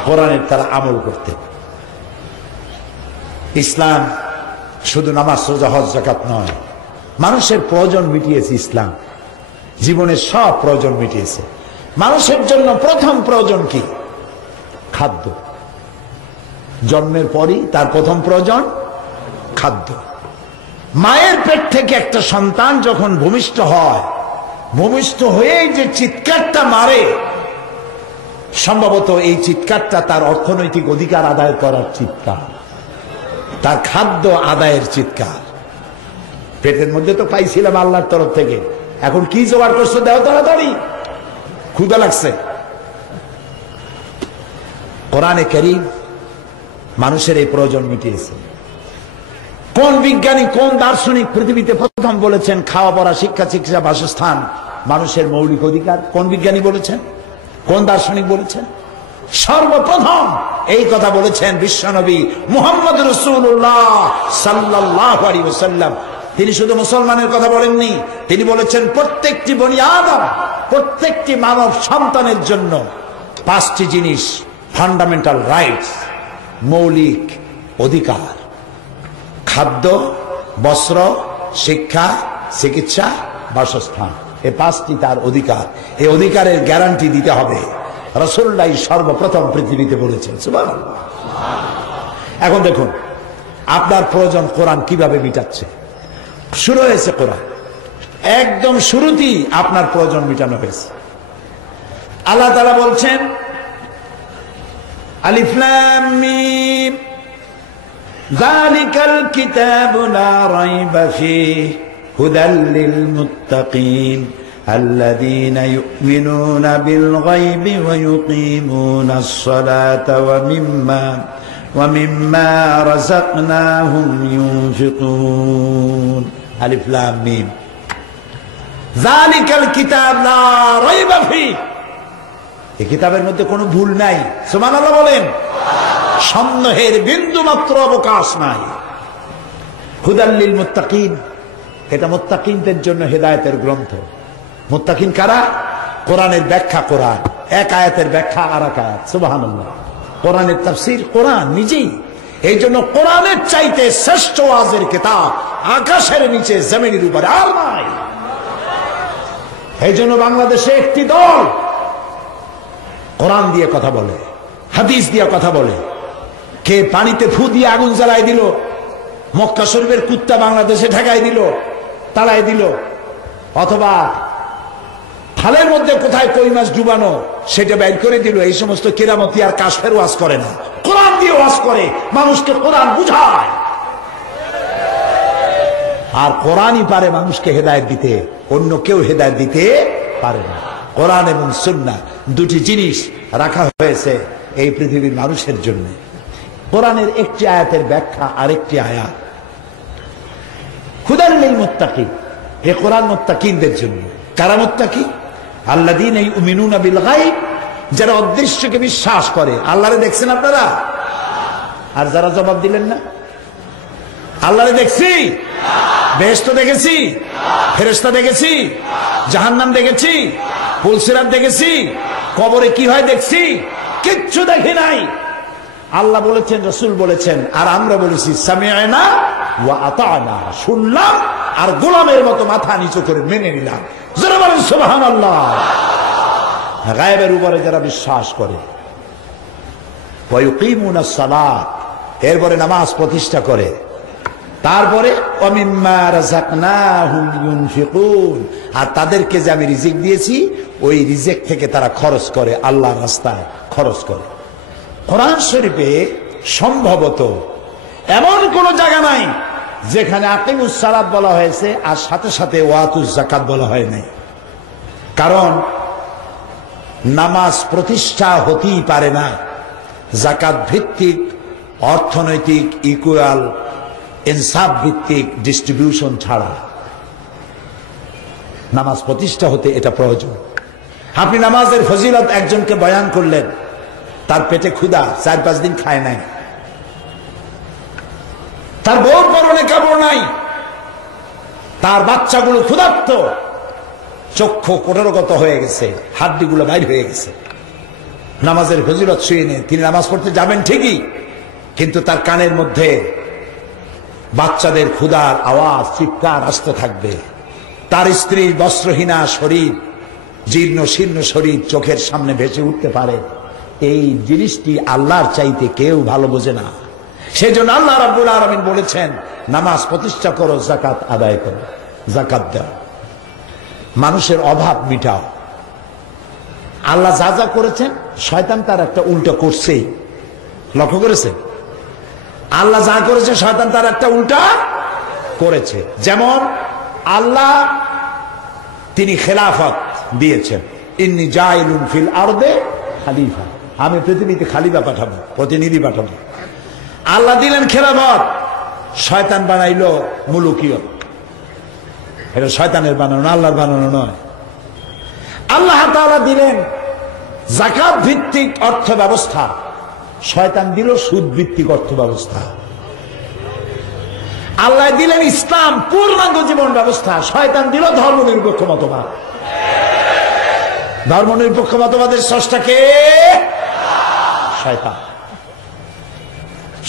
কোরআনের তারা আমল করতেন। ইসলাম শুধু নামাজ, রোজা, হজ, যাকাত নয়, মানুষের প্রয়োজন মিটিয়েছে ইসলাম, জীবনের সব প্রয়োজন মিটিয়েছে। মানুষের জন্য প্রথম প্রয়োজন কি? খাদ্য। জন্মের পরই তার প্রথম প্রয়োজন খাদ্য। মায়ের পেট থেকে একটা সন্তান যখন ভূমিষ্ঠ হয়, ভূমিষ্ঠ হয়েই যে চিৎকারটা মারে, সম্ভবত এই চিৎকারটা তার অর্থনৈতিক অধিকার আদায় করার চিৎকার, তার খাদ্য আদায়ের চিৎকার। পেটের মধ্যে তো পাইছিলাম আল্লাহর তরফ থেকে, এখন কি জোগাড় করছো দেও তাড়াতাড়ি, ক্ষুধা লাগছে। কোরআনে কারীম মানুষের এই প্রয়োজন মিটিয়েছে। কোন বিজ্ঞানী, কোন দার্শনিক পৃথিবীতে প্রথম বলেছেন খাওয়া পড়া, শিক্ষা, চিকিৎসা, বাসস্থান মানুষের মৌলিক অধিকার? কোন বিজ্ঞানী বলেছেন? কোন দার্শনিক বলেছেন? সর্বপ্রথম এই কথা বলেছেন বিশ্বনবী মুহাম্মদ রাসূলুল্লাহ সাল্লাল্লাহু আলাইহি ওয়াসাল্লাম। তিনি শুধু মুসলমানের কথা বলেননি, তিনি বলেছেন প্রত্যেকটি বনি আদম, প্রত্যেকটি মানব সন্তানের জন্য 5টি জিনিস ফান্ডামেন্টাল রাইটস, মৌলিক অধিকার: খাদ্য, বস্ত্র, শিক্ষা, চিকিৎসা, বাসস্থান। এই 5টি তার অধিকার। এই অধিকারের গ্যারান্টি দিতে হবে। রাসূলুল্লাহ সর্বপ্রথম পৃথিবীতে বলেছেন। সুবহানাল্লাহ। এখন দেখুন আপনার প্রয়োজন কোরআন কিভাবে মিটাচ্ছে। শুরু হয়েছে কোরআন, একদম শুরুতেই আপনার প্রয়োজন মিটানো হয়েছে। আল্লাহ তাআলা বলছেন আলিফ লাম মিম যালিকাল কিতাবু লা রাইবা ফীহি হুদাল লিল মুত্তাকিন আল্লাযীনা ইউমিনুনা বিল গায়বি ওয়া ইউকিমুনাস সালাতা ওয়া মিম্মা রাযাকনাহুম ইউনফিকুন। আলিফ লাম মিম যালিকাল কিতাব লা রাইবা ফীহি, এই কিতাবের মধ্যে কোনো ভুল নাই। সুবহানাল্লাহ বলেন। সন্দেহের বিন্দু মাত্র অবকাশ নাই। হুদাল লিল মুত্তাকিন, এটা মুত্তাকিনদের জন্য হেদায়েতের গ্রন্থ। মুত্তাকিন কারা? কোরআনের ব্যাখ্যা কোরআন, এক আয়াতের ব্যাখ্যা আর এক আয়াত। সুবহানাল্লাহ। কোরআনের তাফসীর কোরআন নিজেই। এই জন্য কোরআনের চাইতে শ্রেষ্ঠ ওয়াজের কিতাব আকাশের নিচে জমিনের উপরে আর নাই। এই জন্য বাংলাদেশে একটি দল কোরআন দিয়ে কথা বলে, হাদিস দিয়ে কথা বলে। কে পানিতে ফু দিয়ে আগুন জ্বালাই দিল, মক্কা শরীফের কুত্তা বাংলাদেশে ঠেকাই দিল, তাড়াই দিল, অথবা খালের মধ্যে কোথায় কই মাছ ডুবানো সেটা বের করে দিল। এই সমস্ত কেরামতি আর কাশফের ওয়াজ করে না, কোরআন দিয়ে ওয়াজ করে, মানুষকে কোরআন বুঝায়। আর কোরআনই পারে মানুষকে হেদায়েত দিতে, অন্য কেউ হেদায়েত দিতে পারে না। কোরআন এবং সুন্নাহ দুটি জিনিস রাখা হয়েছে এই পৃথিবীর মানুষের জন্য। কোরআনের একটি আয়াতের ব্যাখ্যা আরেকটি আয়াত। হুদাল লিল মুত্তাকিন, এই কোরআন মুত্তাকিনদের জন্য। কারা মুত্তাকি? আল্লাযীনা ইউমিনুনা বিল গায়ব, যারা অদৃশ্যকে বিশ্বাস করে। আল্লাহরে দেখছেন আপনারা? আর যারা জবাব দিলেন না, আল্লাহরে দেখছি, বেহেশত দেখেছি, ফেরেশতা দেখেছি, জাহান্নাম দেখেছি, পুলসিরাত দেখেছি, কবরে কি হয় দেখছি, কিচ্ছু দেখি নাই। আল্লাহ বলেছেন, রাসূল বলেছেন, আর আমরা বলেছি সামি'না ওয়া আতা'না, শুনলাম আর গোলামের মতো মাথা নিচু করে মেনে নিলাম। যারা বলেন সুবহানাল্লাহ। গায়েবের উপরে যারা বিশ্বাস করে, ওয়া ইউকিমুনাস সালাত, এরপরে নামাজ প্রতিষ্ঠা করে, তারপরে ওয়ামিম্মা রাযাকনাহুম ইউনফিকুন, আর তাদেরকে যে আমি রিজিক দিয়েছি ওই রিজিক থেকে তারা খরচ করে, আল্লাহর রাস্তায় খরচ করে। কোরআন শরীফে সম্ভবত এমন কোন জায়গা নাই যেখানে আকিমুস সালাত বলা হয়েছে আর সাথে সাথে ওয়াতুজ যাকাত বলা হয় নাই। কারণ নামাজ প্রতিষ্ঠা হতেই পারে না যাকাত ভিত্তিক, অর্থনৈতিক ইকুয়াল ইনসাফ ভিত্তিক ডিস্ট্রিবিউশন ছাড়া। নামাজ প্রতিষ্ঠা হতে এটা প্রয়োজন। আপনি নামাজের ফজিলত একজনকে বয়ান করলেন, তার পেটে ক্ষুধা, 4-5 দিন খায় নাই, তার বউর পরনে কাপড় নাই, তার বাচ্চাগুলো ক্ষুধার্ত, চক্ষু কোটরগত হয়ে গেছে, হাড্ডিগুলো বাইর হয়ে গেছে, নামাজের ফজিলত শুয়ে নেই। তিনি নামাজ পড়তে যাবেন ঠিকই, কিন্তু তার কানের মধ্যে বাচ্চাদের ক্ষুধার আওয়াজ, চিৎকার আসতে থাকবে। তার স্ত্রীর বস্ত্রহীনা শরীর, জীর্ণ শীর্ণ শরীর চোখের সামনে ভেসে উঠতে পারে। এই জিনিসটি আল্লাহর চাইতে কেউ ভালো বোঝে না। সেই জন্য আল্লাহ রাব্বুল আলামিন বলেছেন, নামাজ প্রতিষ্ঠা করো, যাকাত আদায় করো, যাকাত দাও, মানুষের অভাব মিটাও। আল্লাহ যা যা করেছেন শয়তান তার একটা উল্টো করছেই। লক্ষ্য করেছেন? আল্লাহ যা করেছে শয়তান তার একটা উল্টা করেছে। যেমন আল্লাহ তিনি খেলাফত দিয়েছেন, ইন্নী জাইলুন ফিল আরদে খলিফা, আমি পৃথিবীতে খলিফা পাঠাবো, প্রতিনিধি পাঠাবো। আল্লাহ দিলেন খেলাফত, শয়তান বানাইলো মুলুকিয়ত। এটা শয়তানের বানানো, আল্লাহর বানানো নয়। আল্লাহ তাআলা দিলেন যাকাত ভিত্তিক অর্থ ব্যবস্থা, শয়তান দিল সুদ ভিত্তিক অর্থ ব্যবস্থা। আল্লাহ দিলেন ইসলাম পূর্ণাঙ্গ জীবন ব্যবস্থা, শয়তান দিল ধর্মনিরপেক্ষ মতবাদ। ধর্মনিরপেক্ষ মতবাদের স্রষ্টা কে? শয়তান।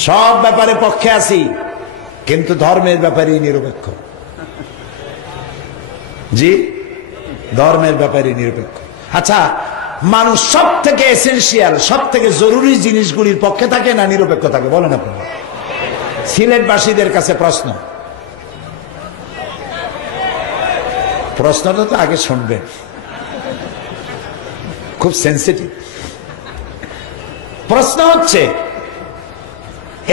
সব ব্যাপারে পক্ষে আছি, কিন্তু ধর্মের ব্যাপারে নিরপেক্ষ। জি, ধর্মের ব্যাপারে নিরপেক্ষ। আচ্ছা, মানুষ সব থেকে এসেনশিয়াল, সব থেকে জরুরি জিনিসগুলির পক্ষে থাকে না নিরপেক্ষ থাকে? বলেন আপনি। সিলেটবাসীদের কাছে প্রশ্ন, প্রশ্নটা তো আগে শুনবেন, খুব সেন্সিটিভ প্রশ্ন হচ্ছে,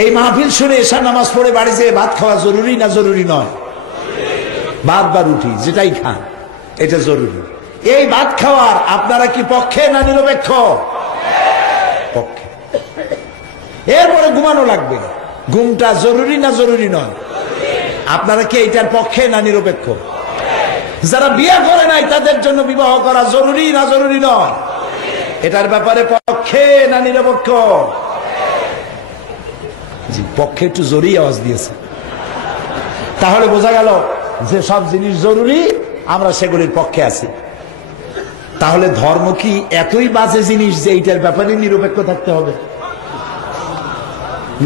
এই মাহফিল শুনে এশার নামাজ পড়ে বাড়ি যেয়ে ভাত খাওয়া জরুরি না জরুরি নয়? ভাত বা রুটি যেটাই খান এটা জরুরি। এই ভাত খাওয়ার আপনারা কি পক্ষে না নিরপেক্ষ? পক্ষে। এরপরে ঘুমানো লাগবে, ঘুমটা জরুরি না জরুরি নয়? আপনারা কি এইটার পক্ষে না নিরপেক্ষ? যারা বিয়ে করে নাই তাদের জন্য বিবাহ করা জরুরি না জরুরি নয়? এটার ব্যাপারে পক্ষে না নিরপেক্ষ? জি, পক্ষে একটু জোরেই আওয়াজ দিয়েছে। তাহলে বোঝা গেল যে সব জিনিস জরুরি, আমরা সেগুলির পক্ষে আছি। তাহলে ধর্ম কি এতই বাজে জিনিস যে এইটার ব্যাপারে নিরপেক্ষ থাকতে হবে?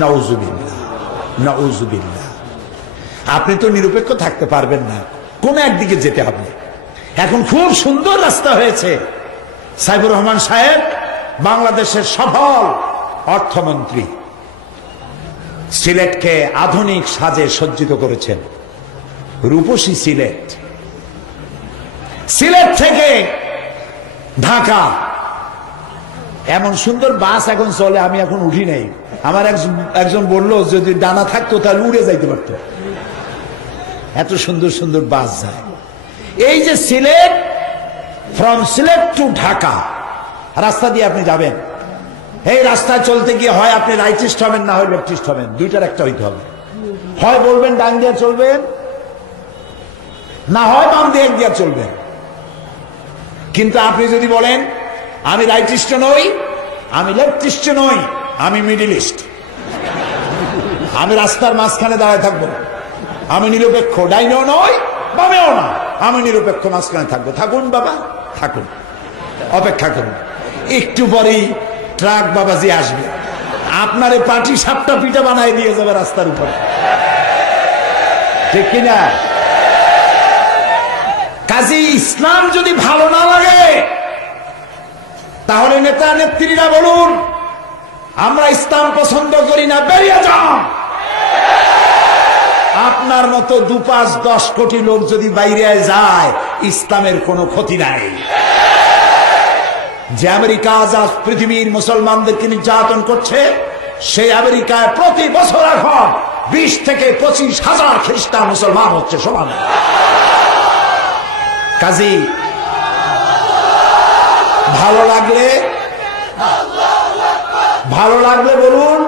নাউজুবিল্লাহ, নাউজুবিল্লাহ। আপনি তো নিরপেক্ষ থাকতে পারবেন না, কোন একদিকে যেতে হবে। এখন খুব সুন্দর রাস্তা হয়েছে, সাইফুর রহমান সাহেব বাংলাদেশের সফল অর্থমন্ত্রী, সিলেটকে আধুনিক সাজে সজ্জিত করেছেন। রূপসী সিলেট, সিলেট থেকে ঢাকা এমন সুন্দর বাস এখন চলে, আমি এখন উঠি নাই। আমার একজন বললো যদি ডানা থাকতো তাহলে উড়ে যাইতে পারত, এত সুন্দর সুন্দর বাস যায়। এই যে সিলেট, ফ্রম সিলেট টু ঢাকা রাস্তা দিয়ে আপনি যাবেন, এই রাস্তায় চলতে গিয়ে হয় আপনি রাইটিস্ট হবেন না হয় লেফটিস্ট হবেন, দুইটার একটা হইতে হবে। হয় বলবেন ডান দিয়ে চলবেন, না হয় বাম দিয়ে এক দিয়ে চলবেন। কিন্তু আপনি যদি বলেন আমি রাইটিস্ট নই, আমি লেফটিস্ট নই, আমি মিডিল ইস্ট, আমি রাস্তার মাঝখানে দাঁড়ায় থাকবো, আমি নিরপেক্ষ, ডাইনেও নয় বামেও না, আমি নিরপেক্ষ মাঝখানে থাকবো। থাকুন বাবা, থাকুন, অপেক্ষা করুন, একটু পরেই ট্রাক বাবাজি আসবে, আপনারে পাটি সাপটা পিঠা বানাই দিয়ে যাবে রাস্তার উপরে, ঠিক কিনা? কাজী ইসলাম যদি ভালো না লাগে তাহলে নেতা নেত্রীরা বলুন আমরা ইসলাম পছন্দ করি না, বেরিয়ে যান। আপনার মতো 2-5-10 কোটি লোক যদি বাইরে যায়, ইসলামের কোনো ক্ষতি নাই। যে আমেরিকা আজ পৃথিবীর মুসলমানদেরকে নির্যাতন করছে, সেই আমেরিকায় প্রতি বছর এখন 20 থেকে 25 হাজার খ্রিস্টান মুসলমান হচ্ছে সমান। কাজী ভালো লাগলে বলুন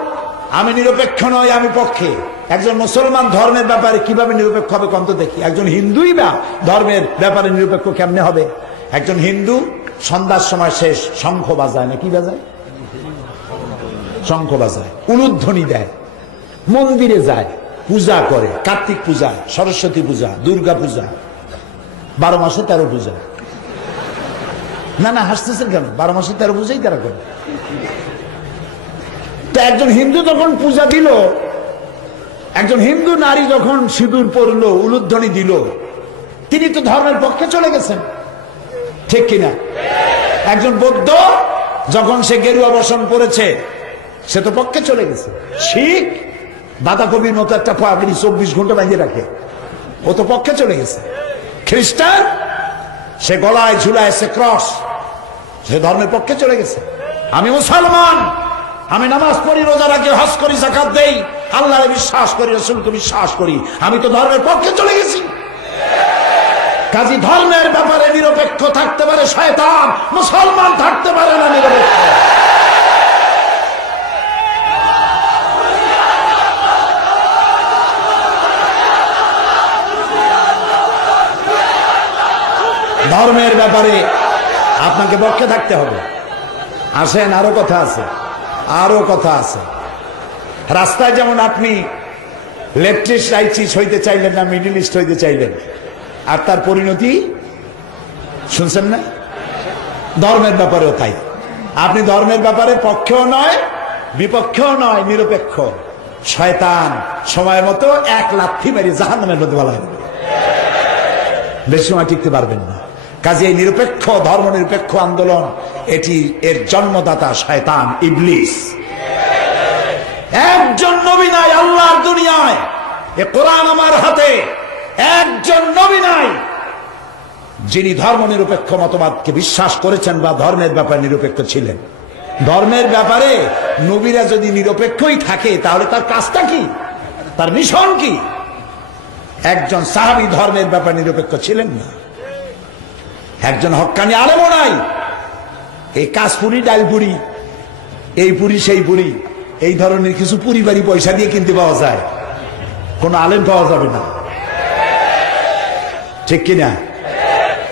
আমি নিরপেক্ষ নই, আমি পক্ষে। একজন মুসলমান ধর্মের ব্যাপারে কিভাবে নিরপেক্ষ হবে কম তো দেখি। একজন হিন্দুই বা ধর্মের ব্যাপারে নিরপেক্ষ কেমনে হবে? একজন হিন্দু সন্ধ্যার সময় শেষ শঙ্খ বাজায়, না কি বাজায়? শঙ্খ বাজায়, উলুধ্বনি দেয়, মন্দিরে যায়, পূজা করে, কার্তিক পূজা, সরস্বতী পূজা, দুর্গা পূজা, 12 মাসে 13 পূজা। না হাসতেছেন কেন? 12 মাসে 13 পূজাই তারা করে। তো একজন হিন্দু যখন পূজা দিল, একজন হিন্দু নারী যখন সিঁদুর পরলো, উলুধ্বনি দিল, তিনি তো ধর্মের পক্ষে চলে গেছেন, ঠিক কিনা? একজন বৌদ্ধ যখন সে গেরুয়া বসন পড়েছে, সে তো পক্ষে চলে গেছে। শিখ বাঁধাকপির মতো একটা পাগড়ি 24 ঘন্টা বাঁধিয়ে রাখে, ও তো পক্ষে চলে গেছে। খ্রিস্টান সে গলায় ঝুলায় ক্রস, সে ধর্মের পক্ষে চলে গেছে। আমি মুসলমান, আমি নামাজ পড়ি, রোজা রাখি, হজ করি, যাকাত দেই, আল্লাহরে বিশ্বাস করি, রাসূলকে বিশ্বাস করি, আমি তো ধর্মের পক্ষে চলে গেছি। কাজী ধর্মের ব্যাপারে নিরপেক্ষ থাকতে পারে শয়তান, মুসলমান থাকতে পারে না নিরপেক্ষ। ধর্মের ব্যাপারে আপনাকে পক্ষে থাকতে হবে। আসেন, আরো কথা আছে। রাস্তায় যেমন আপনি লেফটিস্ট রাইটিস্ট হইতে চাইলেন না, মিডল ইস্ট হইতে চাইলেন, আর তার পরিণতি শুনছেন না? ধর্মের ব্যাপারেও তাই। আপনি ধর্মের ব্যাপারে পক্ষেও নয়, বিপক্ষেও নয়, নিরপেক্ষ। শয়তান সময় মতো 1 লাথি মেরে জাহান্নামের মধ্যে বলা হবে, বেশি সময় টিকতে পারবেন না। কাজে এই নিরপেক্ষ ধর্ম নিরপেক্ষ আন্দোলন, এর জন্মদাতা শয়তান, ইবলিস। একজন নবী নাই আল্লাহর দুনিয়ায়, এ কোরআন আমার হাতে, একজন নবী নাই যিনি ধর্ম নিরপেক্ষ মতবাদকে বিশ্বাস করেছেন বা ধর্মের ব্যাপারে নিরপেক্ষ ছিলেন। ধর্মের ব্যাপারে নবীরা যদি নিরপেক্ষই থাকে, তাহলে তার কাজটা কি, তার মিশন কি? একজন সাহাবী ধর্মের ব্যাপারে নিরপেক্ষ ছিলেন না। একজন হক্কানি আলেমও নাই। এই কাশপুরি, ডালপুরি, এই পুরি সেই পুরি, এই ধরনের কিছু পরিবারই পয়সা দিয়ে কিনতে পাওয়া যায়, কোন আলেম পাওয়া যাবে না, ঠিক কিনা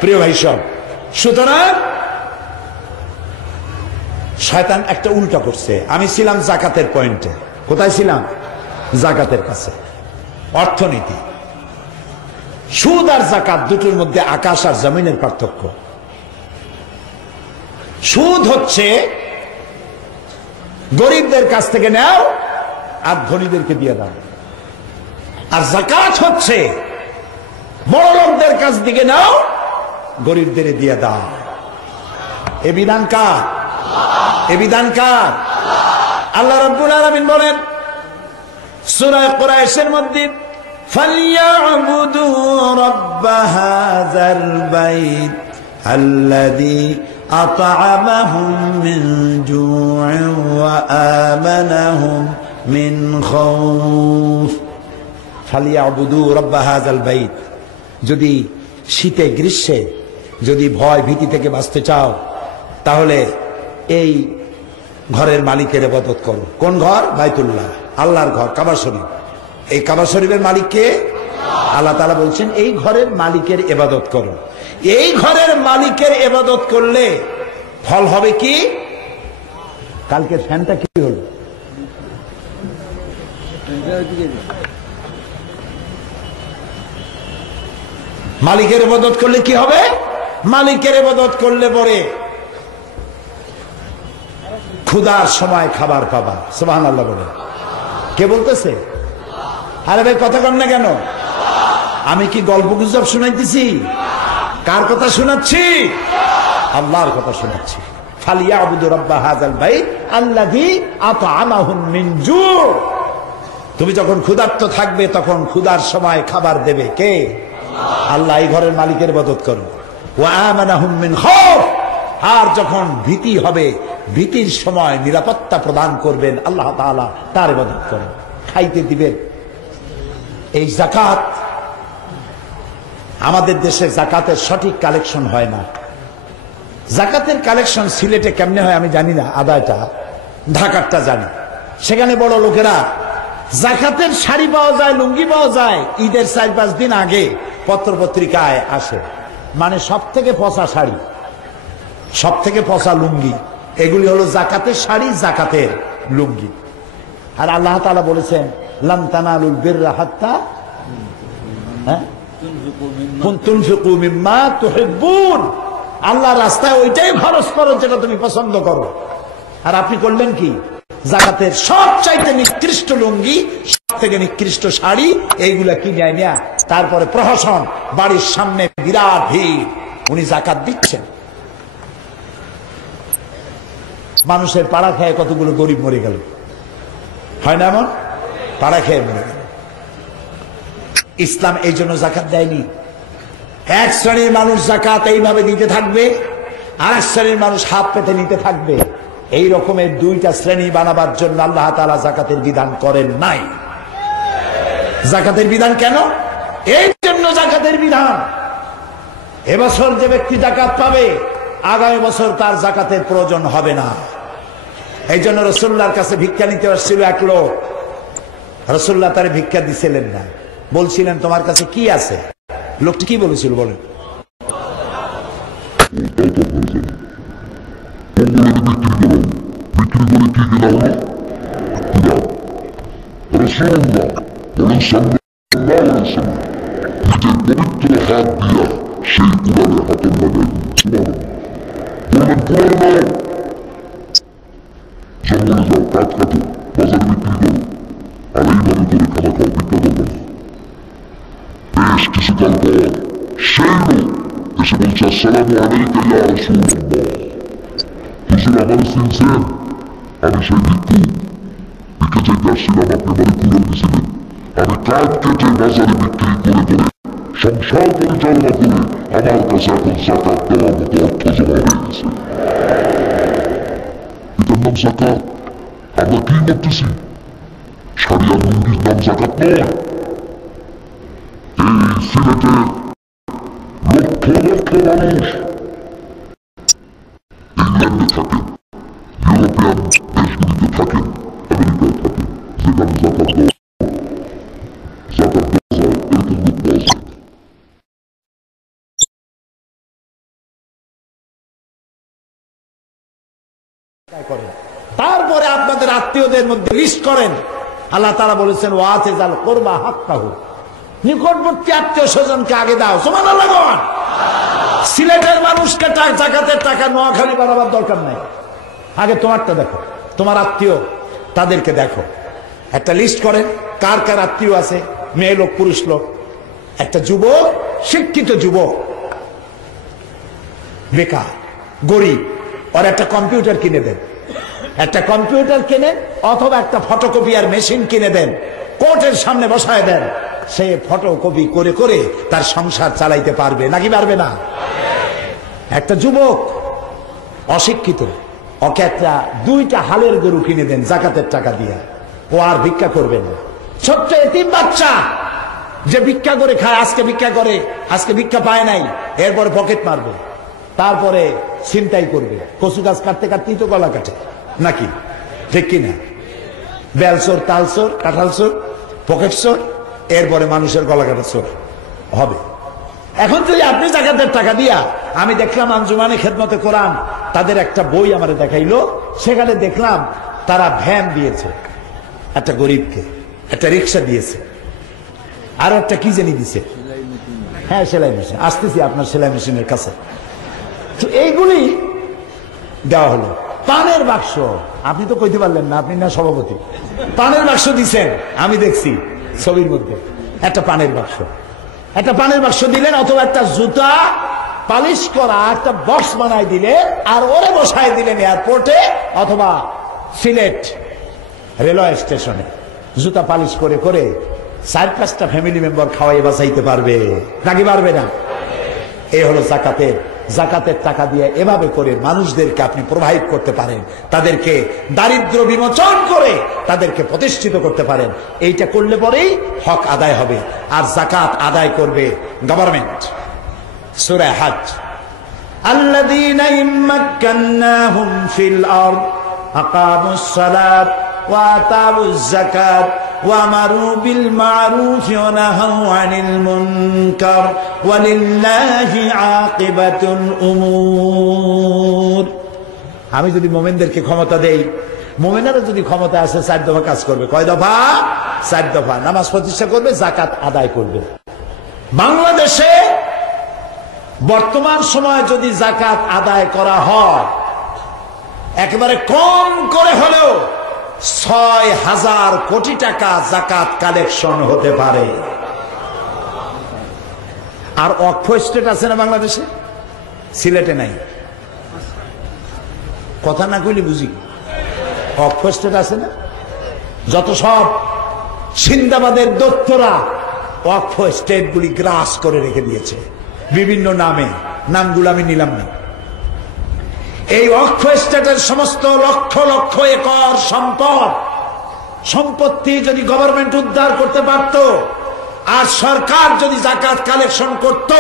প্রিয় ভাই সব? সুতরাং শয়তান একটা উল্টা করছে। আমি ছিলাম জাকাতের পয়েন্টে। কোথায় ছিলাম? জাকাতের কাছে। অর্থনীতি, সুদ আর জাকাত দুটোর মধ্যে আকাশ আর জমিনের পার্থক্য। সুদ হচ্ছে গরিবদের কাছ থেকে নাও আর ধনীদেরকে দিয়ে দাও, আর জাকাত হচ্ছে বড় লোকদের কাছ থেকে নাও, গরিবদের দিয়ে দাও। এ বিধান কার? আল্লাহ রাব্বুল আলামিন বলেন সূরা কুরাইশের মধ্যে, ফালইয়াবুদু রাব্ব হাযাল বাইত আল্লাযী আত'আমাহুম মিন জু'ইন ওয়া আমানাহুম মিন খাউফ। ফালইয়াবুদু রাব্ব হাযাল বাইত, যদি শীতে গ্রীষ্মে যদি ভয় ভীতি থেকে বাঁচতে চাও, তাহলে এই ঘরের মালিকের ইবাদত করো। কোন ঘর? বাইতুল্লাহ, আল্লাহর ঘর, কাবা শরীফ। এই কাবা শরীফের মালিককে আল্লাহ তাআলা বলছেন, এই ঘরের মালিকের ইবাদত করো। এই ঘরের মালিকের ইবাদত করলে ফল হবে কি? কালকে ফ্যানটা কি হলো? মালিকের ইবাদত করলে কি হবে? মালিকের ইবাদত করলে পরে ক্ষুধার সময় খাবার পাবা। সুবহানাল্লাহ বলে। কে বলতেছে? আরে ভাই কথা কন না কেন? আমি কি গল্প গুজব শুনাইতেছি? কার কথা শোনাচ্ছি? আল্লাহর কথা শোনাচ্ছি। ফালিয়াবুদু রাব্ব হাযাল বাইত আল্লাযী আত'আমাহুম মিন জু'। তুমি যখন ক্ষুধার্ত থাকবে তখন ক্ষুধার সময় খাবার দেবে কে? আল্লাহ। এই ঘরের মালিকের ইবাদত করো। ওয়া আমানাহুম মিন খাউফ, আর যখন ভীতি হবে, ভীতির সময় নিরাপত্তা প্রদান করবেন আল্লাহ তাআলা, তার ইবাদত করো, খাইতে দিবেন। এই যাকাত, আমাদের দেশে যাকাতের সঠিক কালেকশন হয় না। যাকাতের কালেকশন সিলেটে কেমনে হয় আমি জানি না, আদায়টা ঢাকারটা জানি। সেখানে বড় লোকেরা যাকাতের শাড়ি পাওয়া যায়, লুঙ্গি পাওয়া যায়, ঈদের 4-5 দিন আগে পত্র পত্রিকায় আসে। মানে সব থেকে পচা শাড়ি, সব থেকে পচা লুঙ্গি, এগুলি হলো যাকাতের শাড়ি, যাকাতের লুঙ্গি। আর আল্লাহ তাআলা বলেছেন লান তানালুল বিররা হাত্তা তুনফিকু মিম্মা তুহিব্বুন, আল্লাহর রাস্তায় ওইটাই খরচ করো যেটা তুমি পছন্দ করো। আর আপনি করলেন কি? যাকাতের সবচাইতে নিকৃষ্ট লুঙ্গি, সব থেকে নিকৃষ্ট শাড়ি, এইগুলা কি যায় না। তারপরে প্রহসন, বাড়ির সামনে বিরাট ভিড়, উনি যাকাত দিচ্ছেন। মানুষের পাড়া খেয়ে কতগুলো গরিব মরে গেল, হয় না এমন? পাড়া খেয়ে মরে গেল। ইসলাম এই জন্য যাকাত দেয়নি। এক শ্রেণীর মানুষ যাকাত এইভাবে দিতে থাকবে, আর এক শ্রেণীর মানুষ হাত পেতে নিতে থাকবে। এই রকমের দুইটা শ্রেণী বানাবার জন্য আল্লাহ তাআলা যাকাতের বিধান করেন নাই। যাকাতের বিধান কেন? এই জন্য যাকাতের বিধান, এবছর যে ব্যক্তি যাকাত পাবে আগামী বছর তার যাকাতের প্রয়োজন হবে না। এই জন্য রাসূলুল্লাহর কাছে ভিক্ষা নিতে আসছিল এক লোক। রাসূলুল্লাহ তারে ভিক্ষা দিছিলেন না, বলছিলেন তোমার কাছে কি আছে? লোকটি কি বলেছিল বলেন? কিছুকাল পর সেই লোক এসে বলছে আসসালামু আলাইকা ইয়া রাসূলুল্লাহ, হুজুর আমার চিনছেন? আমি সেই ভিক্ষু, ভিক্ষা চাইতে আসছিলাম, আপনি আমারে কুড়াল দিয়েছিলেন। আমি কাঠ কেটে বাজারে বিক্রি করে করে সংসার পরিচালনা করে আমার কাছে এখন যাকাত দেওয়ার মতো অর্থ জমা হয়ে গেছে। এটার নাম যাকাত? আমরা কি করতেছি? শাড়ি আর লুঙ্গির নাম যাকাত নয়। এই সিলেটে লক্ষ লক্ষ মানুষ ইংল্যান্ডে থাকেন, ইউরোপিয়ান দেশগুলিতে থাকেন, আমেরিকায় থাকেন, যেখানে যাকাত দেওয়া যায়, এরকম লোক পাওয়া যায়। তারপরে আপনাদের আত্মীয়দের মধ্যে লিস্ট করেন। আল্লাহ তাআলা বলেছেন ওয়াতিজাল কুরবা হাক্কাহু, নিকটবর্তী আত্মীয় স্বজনকে আগে দাও। সুবহানাল্লাহ। সিলেটের মানুষকে যাকাতের টাকা নোয়াখালী বানাবার দরকার নাই, আগে তোমারটা দেখো, তোমার আত্মীয় তাদেরকে দেখো। একটা লিস্ট করেন কার কার আত্মীয় আছে, মেয়ে লোক পুরুষ লোক। একটা যুবক, শিক্ষিত যুবক, বেকার, গরিব, আর একটা কম্পিউটার কিনে দেন। একটা কম্পিউটার কিনে অথবা একটা ফটোকপিয়ার মেশিন কিনে দেন, কোর্টের সামনে বসায় দেন। সে ফটোকপি করে করে তার সংসার চালাইতে পারবে নাকি পারবে না? একটা যুবক অশিক্ষিত, ওকে একটা 2টা হালের গরু কিনে দেন যাকাতের টাকা দিয়ে, ও আর ভিক্ষা করবে না। ছোট্ট এতিম বাচ্চা যে ভিক্ষা করে খায়, আজকে ভিক্ষা করে, আজকে ভিক্ষা পায় নাই, এরপরে পকেট মারবে, তারপরে ছিনতাই করবে। কচু গাছ কাটতে কাটতেই তো গলা কাটে নাকি, ঠিক কিনা? বেলচোর, তালচোর, কাঁঠালচোর, পকেট চোর, এরপরে মানুষের গলা কাটা চোর হবে। এখন যদি আপনি যাকাতের টাকা দিয়া, আমি দেখলাম আঞ্জুমানে খেদমতে কোরআন তাদের একটা বই আমার দেখাইলো, সেখানে দেখলাম তারা ভ্যান দিয়েছে একটা গরিবকে, একটা রিক্সা দিয়েছে, আর একটা কি জানি দিছে, হ্যাঁ সেলাই মেশিন। আসতেছি আপনার সেলাই মেশিনের কাছে। তো এইগুলি দেওয়া হলো। পানের বাক্স, আপনি তো কইতে পারলেন না, আপনি না সভাপতি। পানের বাক্স দিছেন, আমি দেখছি ছবির মধ্যে একটা পানের বাক্স, একটা পানের বাক্স দিলেন, অথবা একটা জুতা পালিশ করা একটা বক্স বানাই দিলেন, আর ওরে বসায় দিলেন এয়ারপোর্টে অথবা সিলেট রেলওয়ে স্টেশনে। জুতা পালিশ করে করে 4-5টা ফ্যামিলি মেম্বার খাওয়াই বাঁচাইতে পারবে নাকি পারবে না? এই হলো জাকাতের টাকা দিয়ে এভাবে করে মানুষদেরকে আপনি প্রোভাইড করতে পারেন, তাদেরকে দারিদ্র বিমোচন করে তাদেরকে প্রতিষ্ঠিত করতে পারেন। এইটা করলে পরেই হক আদায় হবে। আর জাকাত আদায় করবে গভর্নমেন্ট। সূরা হজ, আল্লাযীনা ইম্মাক্কান্নাহুম ফিল আরদ আকামুস সালাত ওয়া আতাউজ যাকাত وَأَمَرُوا بِالْمَعْرُوفِ وَنَهَوْا عَنِ الْمُنكَرِ وَلِلَّهِ عَاقِبَةُ الْأُمُورِ। আমি যদি মুমিনদেরকে ক্ষমতা দেই, মুমিনেরা যদি ক্ষমতা আসে 4 দফা কাজ করবে। কয় দফা? 4 দফা। নামাজ প্রতিষ্ঠা করবে, জাকাত আদায় করবে। বাংলাদেশে বর্তমান সময়ে যদি জাকাত আদায় করা হয়, একেবারে কম করে হলেও 6,000 কোটি টাকা জাকাত কালেকশন হতে পারে। আর ওয়াকফ স্টেট আছে না বাংলাদেশে? সিলেটে নাই। কথা না কইলে বুঝি। ওয়াকফ স্টেট আছে না? যত সব সিন্দাবাদের দত্তরা ওয়াকফ স্টেট গুলি গ্রাস করে রেখে দিয়েছে বিভিন্ন নামে, নামগুলো আমি নিলাম না। এই ওয়াকফ স্টেটের সমস্ত লক্ষ লক্ষ একর সম্পত্তি যদি গভর্নমেন্ট উদ্ধার করতে পারত, আর সরকার যদি জাকাত কালেকশন করত,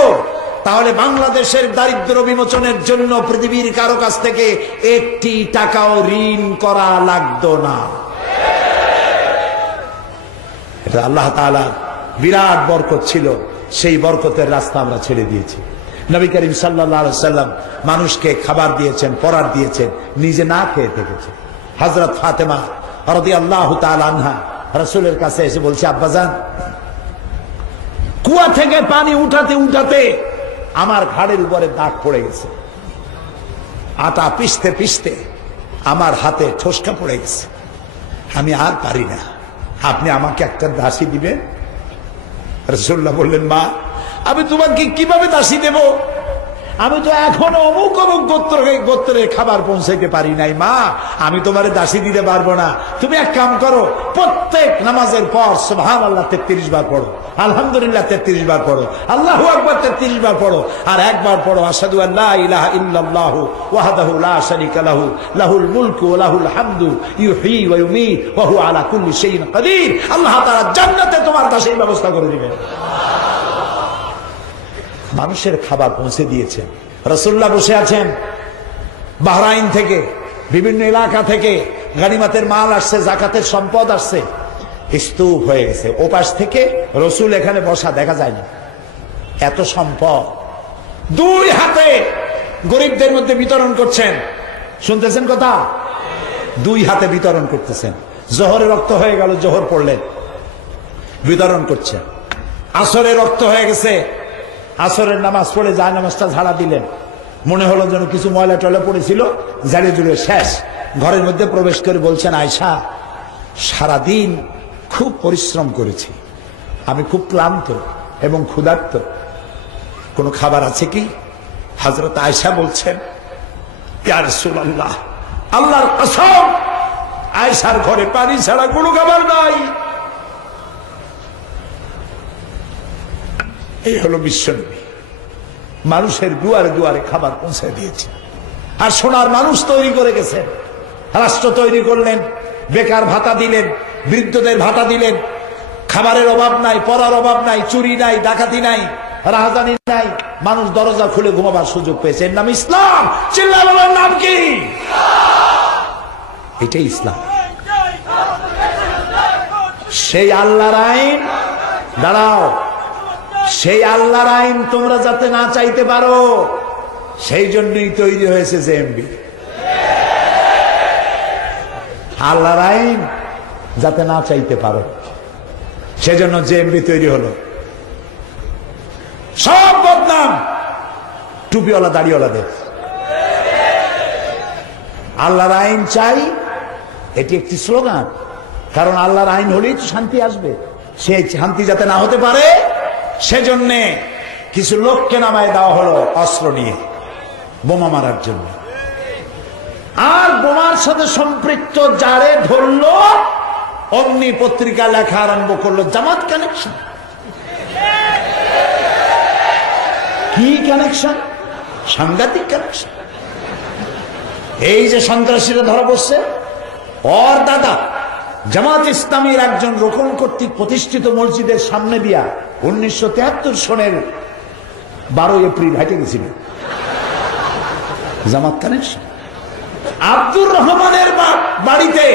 তাহলে বাংলাদেশের দারিদ্র বিমোচনের জন্য পৃথিবীর কারো কাছ থেকে 1 টাকাও ঋণ করা লাগতো না। এটা আল্লাহ তাআলা বিরাট বরকত ছিল, সেই বরকতের রাস্তা আমরা ছেড়ে দিয়েছি। নবী করিম সাল্লাল্লাহু আলাইহি ওয়াসাল্লাম মানুষকে খাবার দিয়েছেন, পরার দিয়েছেন, নিজে না খেয়ে থেকেছেন। হযরত ফাতেমা রাদিয়াল্লাহু তাআলা আনহা রাসূলের কাছে এসে বলছে, আব্বাজান, কুয়া থেকে পানি উঠাতে উঠাতে আমার ঘাড়ের উপরে দাগ পড়ে গেছে, আটা পিষতে পিষতে আমার হাতে ঠোসকা পড়ে গেছে, আমি আর পারি না, আপনি আমাকে একটা দাসী দিবেন? রাসূলুল্লাহ বললেন, মা, আমি তোমাকে কিভাবে দাসী দেব? আমি তো এখনো অমুক অমুক গোত্রে খাবার পৌঁছাইতে পারি নাই, মা, আমি তোমারে দাসী দিতে পারবো না। তুমি এক কাম করো, প্রত্যেক নামাজের পর সুবহানাল্লাহ 33 বার পড়ো, আলহামদুলিল্লাহ 33 বার পড়ো, আল্লাহু আকবার 33 বার পড়ো, আর একবার পড়ো আশহাদু আল্লা ইলাহা ইল্লাল্লাহু ওয়াহদাহু লা শারীকা লাহু লাহুল মুলকু ওয়া লাহুল হামদু ইউহয়ী ওয়া ইউমীত ওয়া হুয়া আলা কুল্লি শাইইন কাদির। আল্লাহ তাআলা জান্নাতে তোমার দাসীর ব্যবস্থা করে দিবেন। মানুষের খাবার পৌঁছে দিয়েছেন। রাসূলুল্লাহ বসে আছেন, বাহরাইন থেকে বিভিন্ন এলাকা থেকে গনিমতের মাল আসছে, জাকাতের সম্পদ আসছে, স্তূপ হয়ে গেছে। ওপাশ থেকে রাসূল এখানে বসা দেখা যায় না, এত সম্পদ। 2 হাতে গরিবদের মধ্যে বিতরণ করছেন। শুনতেছেন কথা? 2 হাতে বিতরণ করতেছেন। জোহরে রক্ত হয়ে গেল, জোহর পড়লেন, বিতরণ করছেন। আসরে রক্ত হয়ে গেছে, আসরের নামাজ পড়ে যায় নামাজটা ঝাড়া দিলেন, মনে হলো যেন কিছু ময়লা টয়লা পড়েছিল, ঝাড়ে জুড়ে শেষ। ঘরের মধ্যে প্রবেশ করে বলছেন, আয়েশা, সারাদিন খুব পরিশ্রম করেছি, আমি খুব ক্লান্ত এবং ক্ষুধার্ত, কোনো খাবার আছে কি? হযরত আয়েশা বলছেন, ইয়া রাসূলুল্লাহ, আল্লাহর কসম, আয়েশার ঘরে পানি ছাড়া কোনো খাবার নাই। এই হলো বিশ্বনবী, মানুষের দুয়ারে দুয়ারে খাবার পৌঁছে দিয়েছে। আর সোনার মানুষ তৈরি করে গেছেন, রাষ্ট্র তৈরি করলেন, বেকার ভাতা দিলেন, বৃদ্ধদের ভাতা দিলেন, খাবারের অভাব নাই, পড়ার অভাব নাই, চুরি নাই, ডাকাতি নাই, রাহাজানি নাই, মানুষ দরজা খুলে ঘুমাবার সুযোগ পেয়েছে। এর নাম ইসলাম। চিল্লায় বলেন, নাম কি? এটাই ইসলাম। সেই আল্লাহর আইন, দাঁড়াও, সেই আল্লাহর আইন তোমরা যাতে না চাইতে পারো, সেই জন্যই তৈরি হয়েছে জেএমবি। আল্লাহর আইন যাতে না চাইতে পারো, সেজন্য জেএমবি তৈরি হলো। সব বদনাম টুপিওয়ালা দাড়িওয়ালাদের। আল্লাহর আইন চাই, এটি একটি স্লোগান, কারণ আল্লাহর আইন হলেই তো শান্তি আসবে। সেই শান্তি যাতে না হতে পারে, সেজন্য কিছু লোককে নামায় দেওয়া হলো অস্ত্র নিয়ে বোমা মারার জন্য। আর বোমার সাথে সম্পৃক্ত যারে ধরলো, অমনি পত্রিকা লেখা আরম্ভ করলো জামাত কানেকশন। কি কানেকশন? সাংঘাতিক কানেকশন। এই যে সন্ত্রাসীরা ধরা পড়ছে, ওর দাদা জামাত ইসলামীর একজন রোকন কর্তৃক প্রতিষ্ঠিত মসজিদের সামনে দিয়া 1973 সনের 12 এপ্রিল হেঁটে গেছিল। জামাত কানেকশন। আব্দুর রহমানের বাড়িতে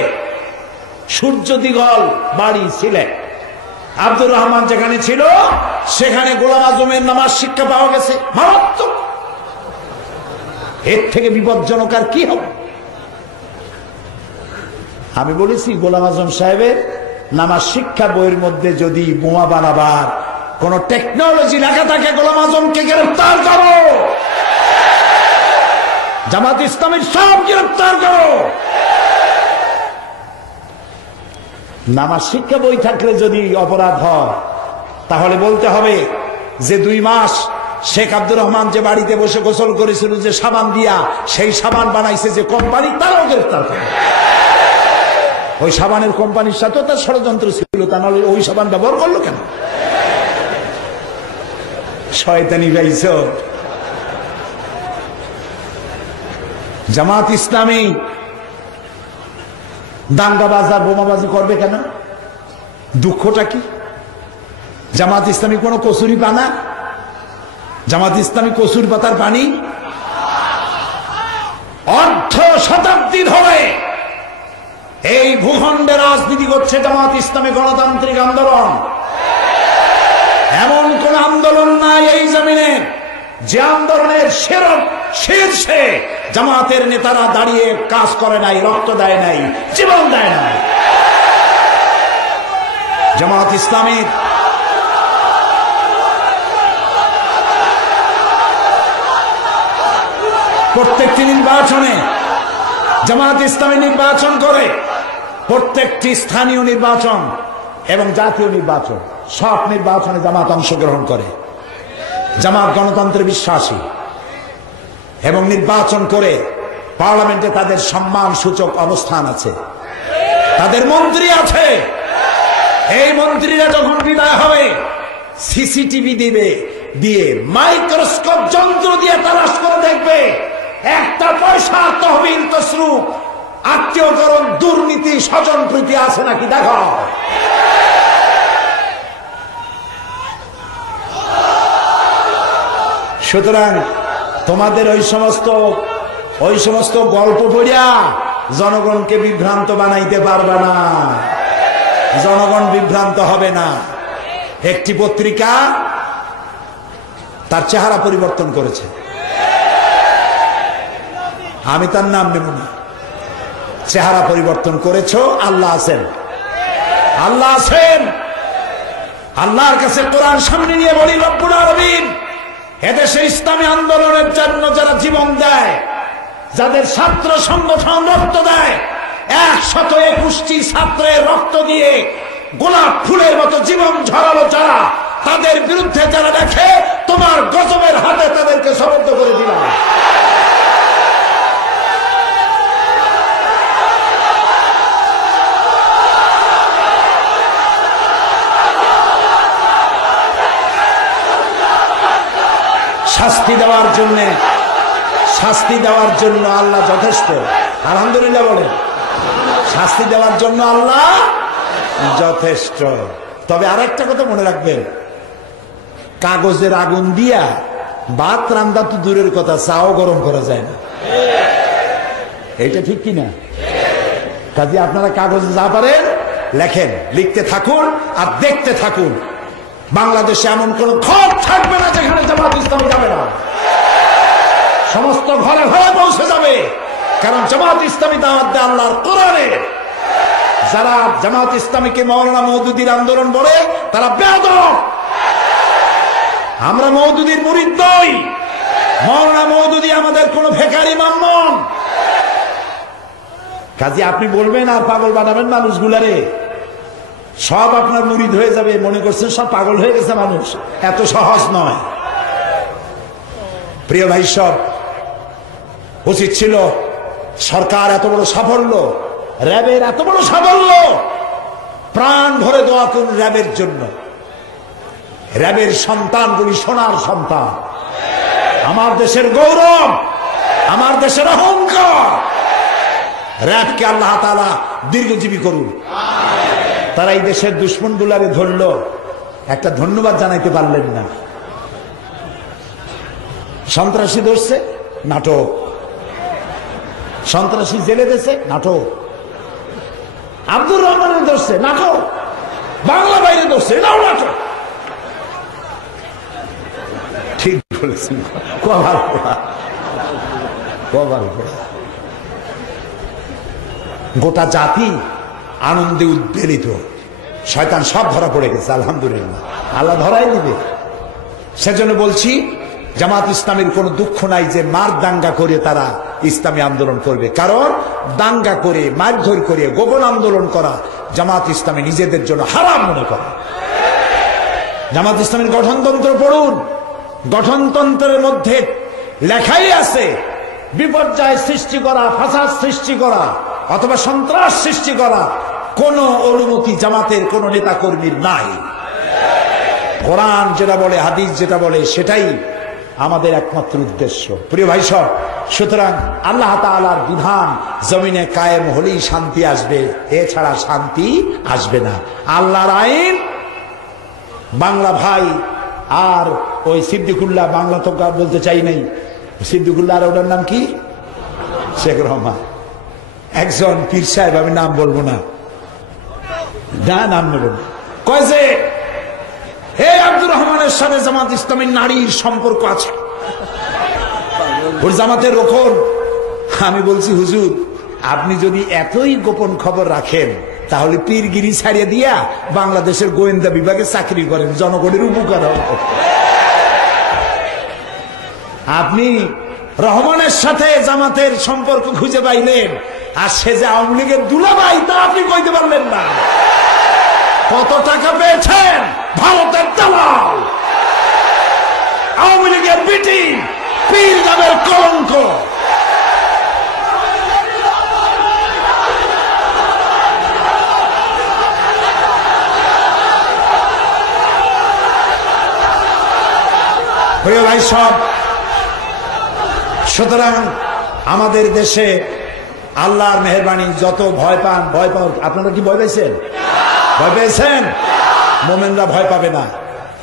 সূর্য দিগল বাড়ি সিলেট। আব্দুর রহমান যেখানে ছিল সেখানে গোলাম আজমের নামাজ শিক্ষা পাওয়া গেছে। মারাত্মক। এর থেকে বিপজ্জনক আর কি হবে? আমি বলেছি গোলাম আজম সাহেবের নামাজ শিক্ষা বইয়ের মধ্যে যদি বোমা বানাবার কোন টেকনোলজি লেখা থাকে, গোলাম আজমকে গ্রেফতার করো, জামাত ইসলামের সব গ্রেফতার করো। নামাজ শিক্ষা বই থাকলে যদি অপরাধ হয় তাহলে বলতে হবে যে 2 মাস শেখ আব্দুর রহমান যে বাড়িতে বসে গোসল করেছিল যে সাবান দিয়া, সেই সাবান বানাইছে যে কোম্পানি, তারাও গ্রেফতার করে। ওই সাবানের কোম্পানির সাথেও তার ষড়যন্ত্র ছিল, তা নাহলে ওই সাবান ব্যবহার করলো কেন? শয়তানি গাইছ। জামাত ইসলামী দাঙ্গাবাজ আর বোমাবাজি করবে কেন? দুঃখটা কি? জামাত ইসলামী কোন কসুরি পানা? জামাত ইসলামী কসুরি পাতার পানি? অর্ধ শতাব্দী ধরে এই ভূখণ্ডে রাজনীতি করছে জামাত ইসলামী গণতান্ত্রিক আন্দোলন। এমন কোন আন্দোলন নাই এই জমিনে যে আন্দোলনের শীর্ষে জামাতের নেতারা দাঁড়িয়ে কাজ করে নাই, রক্ত দেয় নাই, জীবন দেয় নাই। জামাত ইসলামীর প্রত্যেকটি নির্বাচনে জামাত ইসলামী নির্বাচন করে, প্রত্যেকটি স্থানীয় নির্বাচন এবং জাতীয় নির্বাচন, সব নির্বাচনে জামাত অংশগ্রহণ করে। জামাত গণতন্ত্রে বিশ্বাসী এবং নির্বাচন করে পার্লামেন্টে তাদের সম্মান সূচক অবস্থান আছে, তাদের মন্ত্রী আছে। এই মন্ত্রীরা যখন বিদায় হবে সিসিটিভি দিয়ে মাইক্রোস্কোপ যন্ত্র দিয়ে তালাশ করে দেখবে একটা পয়সা তহবিল তসরুফ আত্মীয়করণ দুর্নীতি স্বজন প্রীতি আছে নাকি দেখো। সুতরাং তোমাদের ওই সমস্ত গল্প পড়িয়া জনগণকে বিভ্রান্ত বানাইতে পারবে না। জনগণ বিভ্রান্ত হবে না। একটি পত্রিকা তার চেহারা পরিবর্তন করেছে, আমি তার নাম নেব না। চেহারা পরিবর্তন করেছ, আল্লাহ আছেন, আল্লাহ আছেন। আল্লাহর কাছে কোরআন সামনে নিয়ে বলি, রব্বুল আলামিন এদেশে ইসলামী আন্দোলনের জন্য যারা জীবন দেয়, যাদের ছাত্র সংগঠন রক্ত দেয়, 121টি ছাত্রের রক্ত দিয়ে গোলাপ ফুলের মতো জীবন ঝরালো যারা, তাদের বিরুদ্ধে যারা দেখে তোমার গজবের হাতে তাদেরকে সমর্থ করে দিলাম। শাস্তি দেওয়ার জন্য আল্লাহ যথেষ্ট। আলহামদুলিল্লাহ বলেন। শাস্তি দেওয়ার জন্য আল্লাহ যথেষ্ট। তবে আরেকটা কথা মনে রাখবেন, কাগজের আগুন দিয়া ভাত রান্না তো দূরের কথা, চাও গরম করা যায় না। এইটা ঠিক কিনা? কাজে আপনারা কাগজে যা পারেন লেখেন, লিখতে থাকুন আর দেখতে থাকুন। বাংলাদেশে এমন কোন ঘর থাকবে না যেখানে জামাত ইসলামী যাবে না। সমস্ত ঘরে ঘরে পৌঁছে যাবে, কারণ জামাত ইসলামী দাওয়াত দেয় আল্লাহর কোরআনে। যারা জামাত ইসলামীকে মাওলানা মওদুদীর আন্দোলন বলে তারা বেয়াদব। আমরা মওদুদীর মুরিদ নই। মাওলানা মওদুদী আমাদের কোন ফেকারি ইমাম নন। কাজে আপনি বলবেন আর পাগল বানাবেন মানুষগুলারে, সব আপনার মুরিদ হয়ে যাবে, মনে করছেন সব পাগল হয়ে গেছে মানুষ। এত সহজ নয়। প্রিয় ভাই, সব উচিত ছিল সরকার এত বড় সাফল্য, র্যাবের এত বড় সাফল্য, প্রাণ ভরে দোয়া করুন র্যাবের জন্য। র্যাবের সন্তানগুলি সোনার সন্তান, আমার দেশের গৌরব, আমার দেশের অহংকার। র্যাবকে আল্লাহ তাআলা দীর্ঘজীবী করুন। তারা এই দেশের দুশ্মন গুলারে ধরল, একটা ধন্যবাদ জানাইতে পারলেন না। সন্ত্রাসী ধরছে, নাটক। সন্ত্রাসী জেলে দিয়েছে, নাটক। আব্দুর রহমানের ধরছে, নাটক। বাংলা বাইরে ধরছে, এটাও নাটক। ঠিক বলেছেন, কবার পড়া, কবার পড়া। গোটা জাতি আনন্দে উদ্বেলিত। শয়তান সব ধরা পড়ে গেছে, আলহামদুলিল্লাহ, আল্লাহ ধরাই দিবে। সেজন্য বলছি, জামাত ইসলামের কোনো দুঃখ নাই যে মার দাঙ্গা করে তারা ইসলামী আন্দোলন করবে। কারণ দাঙ্গা করে, মারধর করে, গোপন আন্দোলন করা জামাত ইসলামী নিজেদের জন্য হারাম মনে করে। জামাত ইসলামের গঠনতন্ত্র পড়ুন, গঠনতন্ত্রের মধ্যে লেখাই আছে বিপর্যয় সৃষ্টি করা, ফাসাদ সৃষ্টি করা অথবা সন্ত্রাস সৃষ্টি করা কোন অনুমতি জামাতের কোন নেতা কর্মীর নাই। কোরআন যেটা বলে, হাদিস যেটা বলে, সেটাই আমাদের একমাত্র উদ্দেশ্য। প্রিয় ভাই সব, সুতরাং আল্লাহ তাআলার বিধান জমিনে কায়েম হলেই শান্তি আসবে, এছাড়া শান্তি আসবে না। আল্লাহর আইন, বাংলা ভাই আর ওই সিদ্দিকুল্লাহ, বাংলা তো বলতে চাই নাই, সিদ্দিকুল্লাহ আর ওটার নাম কি, শেখ রহমান, একজন পীর সাহেব, আমি নাম বলবো না, নাম নেব, কয় যে হে আব্দুর রহমানের সাথে জামাত ইসলামের নারীর সম্পর্ক আছে, ওর জামাতের রোকন। আমি বলছি, হুজুর আপনি যদি এতই গোপন খবর রাখেন তাহলে পীরগিরি ছাড়িয়ে দিয়া বাংলাদেশের গোয়েন্দা বিভাগে চাকরি করেন, জনগণের উপকার হবে। আপনি রহমানের সাথে জামাতের সম্পর্ক খুঁজে পাইলেন, আর সে যে আওয়ামী লীগের দুলাভাই তা আপনি কইতে পারলেন না। কত টাকা পেয়েছেন? ভারতের দালাল, আওয়ামী লীগের বিটি, পীর নামের কলঙ্ক। প্রিয় ভাই সব, সুতরাং আমাদের দেশে আল্লাহর মেহেরবানি, যত ভয় পান, ভয় পান। আপনারা কি ভয় পাইছেন? ভয় পেয়েছেন? মোমেনরা ভয় পাবে না।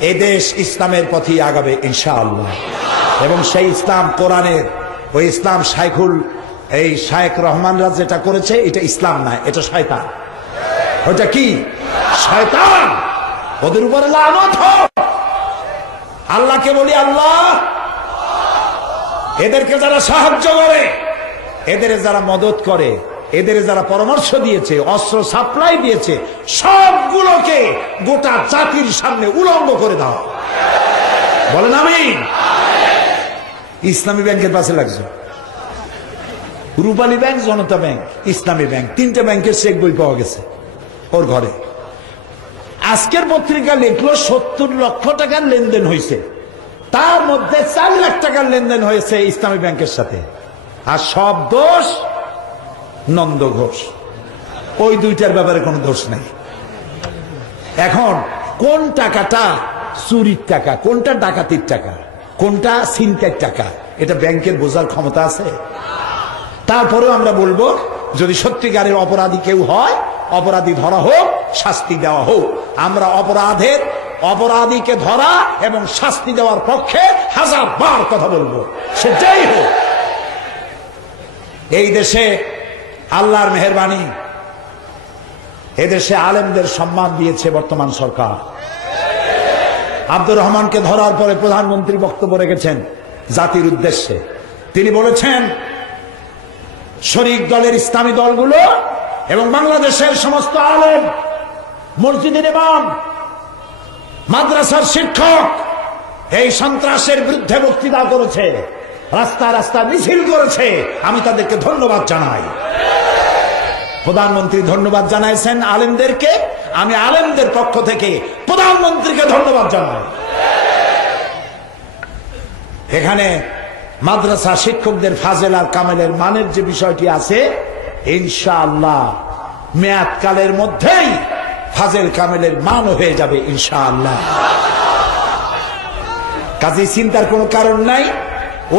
এই দেশ ইসলামের পথেই আগাবে ইনশাআল্লাহ। এবং সেই ইসলাম কোরআনের, ওই ইসলাম এই শায়েখ রহমানরা যেটা করেছে, এটা ইসলাম নয়, এটা শয়তান। ওটা কি? শয়তান। ওদের উপরে লানত হোক। আল্লাহকে বলি, আল্লাহ এদেরকে যারা সাহায্য করে, এদের যারা মদত করে, এদের যারা পরামর্শ দিয়েছে, অস্ত্র সাপ্লাই দিয়েছে, সবগুলোকে গোটা জাতির সামনে উলঙ্গ করে দাও। বলেন আমিন। ইসলামী ব্যাংকের পাশে লাগছে, রূপালী ব্যাংক, জনতা ব্যাংক, ইসলামী ব্যাংক, তিনটা ব্যাংকের চেক বই পাওয়া গেছে ওর ঘরে। আজকের পত্রিকা লিখলো 70 লক্ষ টাকার লেনদেন হয়েছে, তার মধ্যে 4 লাখ টাকার লেনদেন হয়েছে ইসলামী ব্যাংকের সাথে। আর সব দোষ নন্দ ঘোষ, ওই দুইটার ব্যাপারে কোনো দোষ নাই। এখন কোন টাকাটা চুরির টাকা, কোনটা ডাকাতির টাকা, কোনটা ছিনতাইয়ের টাকা, এটা ব্যাংকের বোঝার ক্ষমতা আছে? তারপরেও আমরা বলবো, যদি সত্যিকারের অপরাধী কেউ হয়, অপরাধী ধরা হোক, শাস্তি দেওয়া হোক। আমরা অপরাধীকে ধরা এবং শাস্তি দেওয়ার পক্ষে 1000 কথা বলবো, সেটাই হোক। এই দেশে আল্লাহর মেহেরবানি, এদেশে আলেমদের সম্মান দিয়েছে বর্তমান সরকার। আব্দুর রহমানকে ধরার পরে প্রধানমন্ত্রী বক্তব্য রেখেছেন জাতির উদ্দেশ্যে। তিনি বলেছেন, শরিক দলের ইসলামী দলগুলো এবং বাংলাদেশের সমস্ত আলেম, মসজিদের ইমাম, মাদ্রাসার শিক্ষক এই সন্ত্রাসের বিরুদ্ধে বক্তৃতা করেছে, রাস্তা রাস্তা মিছিল করেছে। আমি তাদেরকে ধন্যবাদ জানাই। প্রধানমন্ত্রী ধন্যবাদ জানাইছেন আলেমদেরকে, আমি আলেমদের পক্ষ থেকে প্রধানমন্ত্রীকে ধন্যবাদ জানাই। এখানে মাদ্রাসা শিক্ষকদের ফাজেল আর কামেলের মানের যে বিষয়টি আছে, ইনশাআল্লাহ মেয়াদকালের মধ্যেই ফাজেল কামেলের মানও হয়ে যাবে ইনশাআল্লাহ। কাজে চিন্তার কোনো কারণ নাই।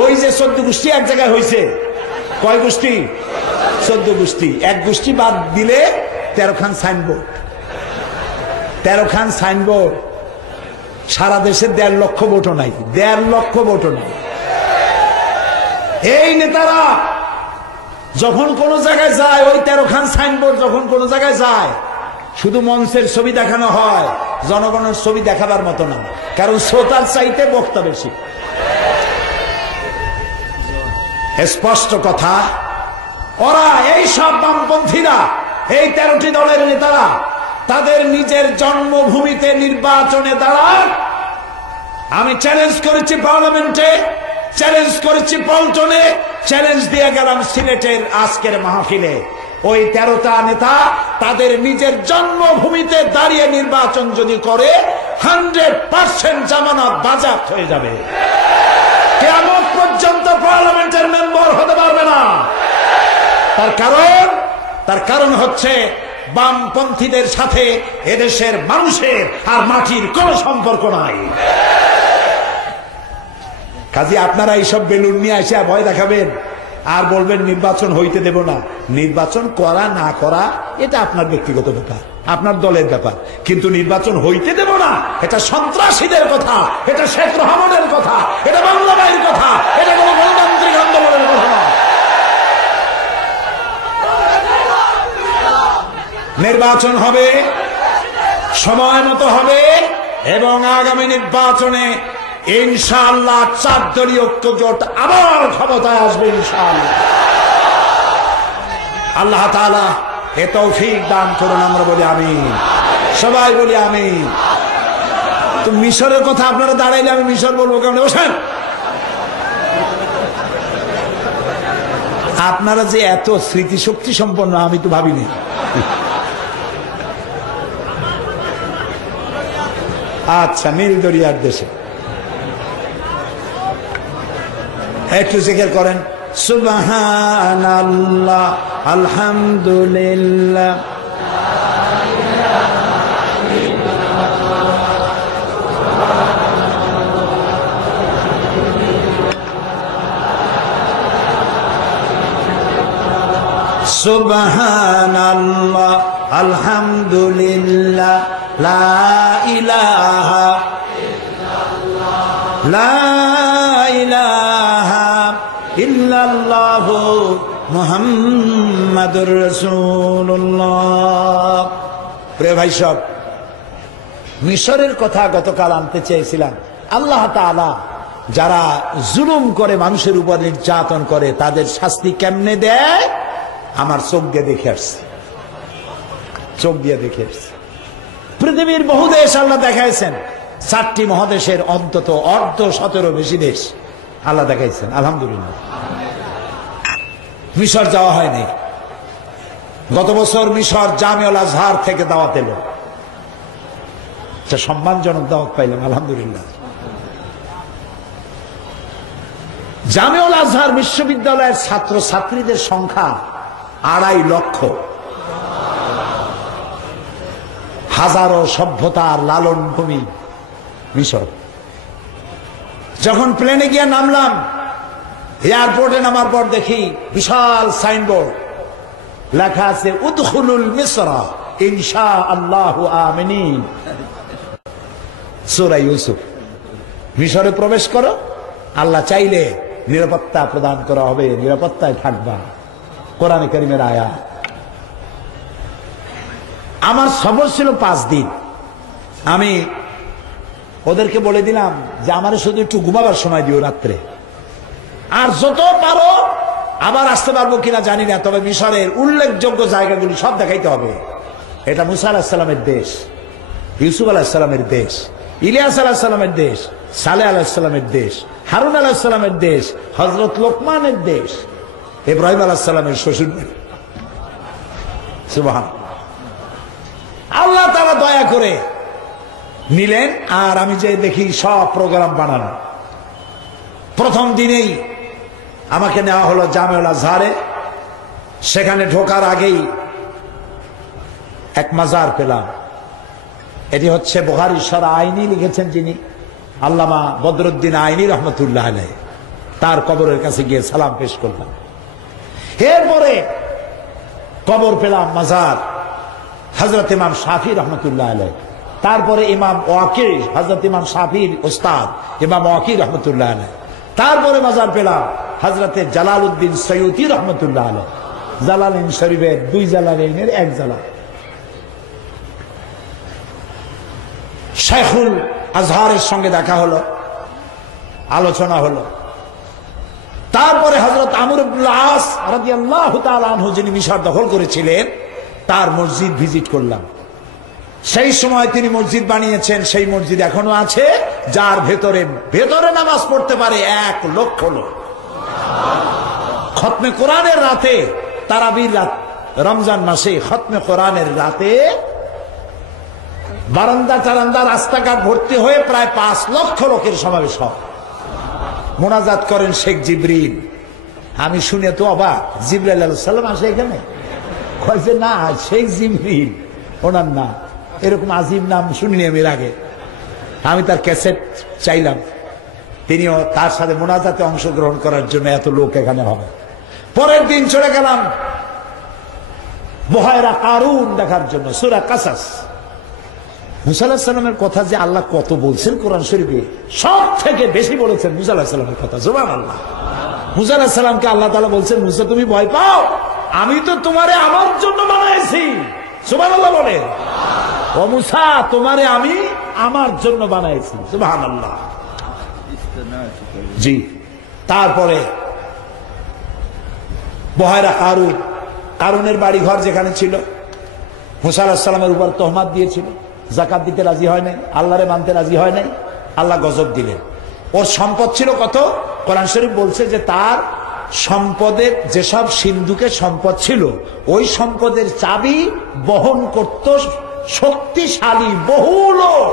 ওই যে 14 গোষ্ঠী এক জায়গায় হয়েছে, কয় গোষ্ঠী? 14 গোষ্ঠী। এক গোষ্ঠী বাদ দিলে 13 খান সাইনবোর্ড, 13 খান সাইনবোর্ড। সারা দেশে 1.5 লক্ষ ভোটও নাই, 1.5 লক্ষ ভোটও নাই। এই নেতারা যখন কোন জায়গায় যায়, ওই 13 খান সাইনবোর্ড যখন কোন জায়গায় যায়, শুধু মঞ্চের ছবি দেখানো হয়, জনগণের ছবি দেখাবার মতো না, কারণ শ্রোতার চাইতে বক্তা বেশি। স্পষ্ট কথা, ওরা এই সব বামপন্থীরা, এই 13টি দলের নেতারা তাদের নিজের জন্মভূমিতে নির্বাচনে দাঁড়ান। আমি চ্যালেঞ্জ করেছি পার্লামেন্টে, চ্যালেঞ্জ করেছি পল্টনে, চ্যালেঞ্জ দিয়ে গেলাম সিলেটের আজকের মাহফিলে। ওই 13টা নেতা তাদের নিজের জন্মভূমিতে দাঁড়িয়ে নির্বাচন যদি করে 100% জামানত বাজেয়াপ্ত হয়ে যাবে। কিয়ামত পর্যন্ত পার্লামেন্টের মেম্বার হতে পারবে না। তার কারণ হচ্ছে বামপন্থীদের সাথে এদেশের মানুষের আর মাটির কোনো সম্পর্ক নাই। কাজে আপনারা এইসব বেলুন নিয়ে এসে ভয় দেখাবেন আর বলবেন নির্বাচন হইতে দেব না। নির্বাচন করা না করা এটা আপনার ব্যক্তিগত ব্যাপার, আপনার দলের ব্যাপার, কিন্তু নির্বাচন হইতে দেব না এটা সন্ত্রাসীদের কথা, এটা শেখ রহমানের কথা, এটা বাংলা ভাইয়ের কথা, এটা কোনো গণতান্ত্রিক আন্দোলনের কথা না। নির্বাচন হবে, সময় মতো হবে, এবং আগামী নির্বাচনে ইনশাআল্লাহ 4 দলীয় ঐক্যজোট আবার ক্ষমতায় আসবে ইনশাআল্লাহ। আল্লাহ তাআলা এ তৌফিক দান করুন, আমরা বলি আমিন, সবাই বলি আমিন। তো মিশরের কথা আপনারা দাঁড়াইলে আমি মিশর বলবো কেমন? বসেন। আপনারা যে এত স্মৃতিশক্তি সম্পন্ন আমি তো ভাবিনি। আচ্ছা, নীল দরিয়ার দেশে একটু জিকির করেন, সুবহানাল্লাহ, আলহামদুলিল্লাহ, সুবহানাল্লাহ, আলহামদুলিল্লাহ, লা ইলাহা ইল্লাল্লাহু মুহাম্মাদুর রাসূলুল্লাহ। প্রিয় ভাই সব, মিশরের কথা গতকাল আনতে চেয়েছিলাম। আল্লাহ তাআলা যারা জুলুম করে, মানুষের উপর নির্যাতন করে, তাদের শাস্তি কেমনে দেয় আমার চোখ দিয়ে দেখে আসছে, চোখ দিয়ে দেখে আসছে। পৃথিবীর বহু দেশ আল্লাহ দেখাইছেন, 4টি মহাদেশের অন্তত 17 বেশি দেশ আল্লাহ দেখাইছেন, আলহামদুলিল্লাহ। মিশর যাওয়া হয়নি। গত বছর মিশর জামিউল আজহার থেকে দাওয়াত এলো, সম্মানজনক দাওয়াত পাইলাম, আলহামদুলিল্লাহ। জামিউল আজহার বিশ্ববিদ্যালয়ের ছাত্র ছাত্রীদের সংখ্যা 2.5 লক্ষ। হাজারো সভ্যতার লালন ভূমি মিশর। যখন প্লেনে গিয়ে নামলাম, এয়ারপোর্টে নামার পর দেখি বিশাল সাইনবোর্ড, লেখা আছে উদখুলুল মিসরা ইনশাআল্লাহু আমিনিন। সূরা ইউসুফ, মিশরে প্রবেশ করো, আল্লাহ চাইলে নিরাপত্তা প্রদান করা হবে, নিরাপত্তায় থাকবা। কোরআনে কারীমের আয়াত। আমার সফর ছিল 5 দিন। আমি ওদেরকে বলে দিলাম যে আমার শুধু একটু ঘুমাবার সময় দিও রাত্রে, আর যত পারো আবার আসতে পারবো কিনা জানি না, তবে মিশরের উল্লেখযোগ্য জায়গাগুলি সব দেখাইতে হবে। এটা মুসা আলাইহিস সালামের দেশ, ইউসুফ আলাইহিস সালামের দেশ, ইলিয়াস আলাইহিস সালামের দেশ, সালেহ আলাইহিস সালামের দেশ, হারুন আলাইহিস সালামের দেশ, হযরত লোকমানের দেশ, ইব্রাহিম আলাইহিস সালামের শ্বশুর বাড়ি। সুবহানাল্লাহ। আল্লাহ তাআলা দয়া করে নিলেন, আর আমি যে দেখি সব প্রোগ্রাম বানানো। প্রথম দিনেই আমাকে নেওয়া হলো জামিউল আজহারে। সেখানে ঢোকার আগেই এক মাজার পেলাম, এটি হচ্ছে বুখারী শরহ আইনি লিখেছেন যিনি, আল্লামা বদরুদ্দিন আইনি রহমতুল্লাহ আলাইহি। তার কবরের কাছে গিয়ে সালাম পেশ করলাম। এরপরে কবর পেলাম মাজার হযরত ইমাম শাফি রহমতুল্লাহ আলাইহি। তারপরে ইমাম ওয়াকি, হযরত ইমাম শাফির উস্তাদ ইমাম ওয়াকি রহমতুল্লাহ আলাইহি। তারপরে মাজার পেলাম হযরতে জালালউদ্দিন সৈয়দী রহমতুল্লাহ আলাইহি। জালালাইন শরীফের দুই জালালাইনের এক জালাল। শাইখুল আজহারের সঙ্গে দেখা হলো, আলোচনা হলো। তারপরে হযরত আমর ইবনুল আস রাদিয়াল্লাহু তাআলা আনহু যিনি মিশর দখল করেছিলেন, তার মসজিদ ভিজিট করলাম। সেই সময় তিনি মসজিদ বানিয়েছেন, সেই মসজিদ এখনো আছে, যার ভেতরে নামাজ পড়তে পারে 1 লক্ষ লোক। খতমে কোরআনের রাতে, তারাবির রাত, রমজান মাসে খতমে কোরআনের রাতে বারান্দা টারান্দা রাস্তাঘাট ভর্তি হয়ে প্রায় 5 লক্ষ লোকের সমাবেশ হয়। মোনাজাত করেন শেখ জিবরিল। আমি শুনে তো অবাক, জিবরাইল আলাইহিস সালাম আসে এখানে? কইছে না, শেখ জিবরিল ওনার নাম। এরকম আজিব নাম শুনিনি আমি এর আগে। আমি তার ক্যাসেট চাইলাম, তিনিও তার সাথে মোনাজাতে অংশগ্রহণ করার জন্য এত লোক এখানে হবে। পরের দিন চলে গেলাম বুহায়রা কারুন দেখার জন্য, সূরা কাসাস। মুসা আলাইহিস সালামের কথা যে আল্লাহ কত বলছেন কোরআন শরীফে, সব থেকে বেশি বলেছেন মুসা আলাইহিস সালামের কথা। সুবহানাল্লাহ। মুসা আলাইহিস সালামকে আল্লাহ তাআলা বলছেন, মুসা তুমি ভয় পাও, আমি তো তোমারে আমার জন্য বানাইছি। সুবহানাল্লাহ বলেন। ও মুসা, তোমারে আমি আমার জন্য বানাইছি। সুবহানাল্লাহ। জি। তারপরে বুহায়রা কারুন, কারুনের বাড়ি ঘর যেখানে ছিল, মুসা আলাইহিস সালামের উপর তহমাত দিয়েছিল, যাকাত দিতে রাজি হয় নাই, আল্লাহরে মানতে রাজি হয় নাই, আল্লাহ গজব দিলেন। ওর সম্পদ ছিল কত? কোরআন শরীফ বলছে যে তার সম্পদের যেসব সিন্ধুকে সম্পদ ছিল, ওই সম্পদের চাবি বহন করত শক্তিশালী বহু লোক,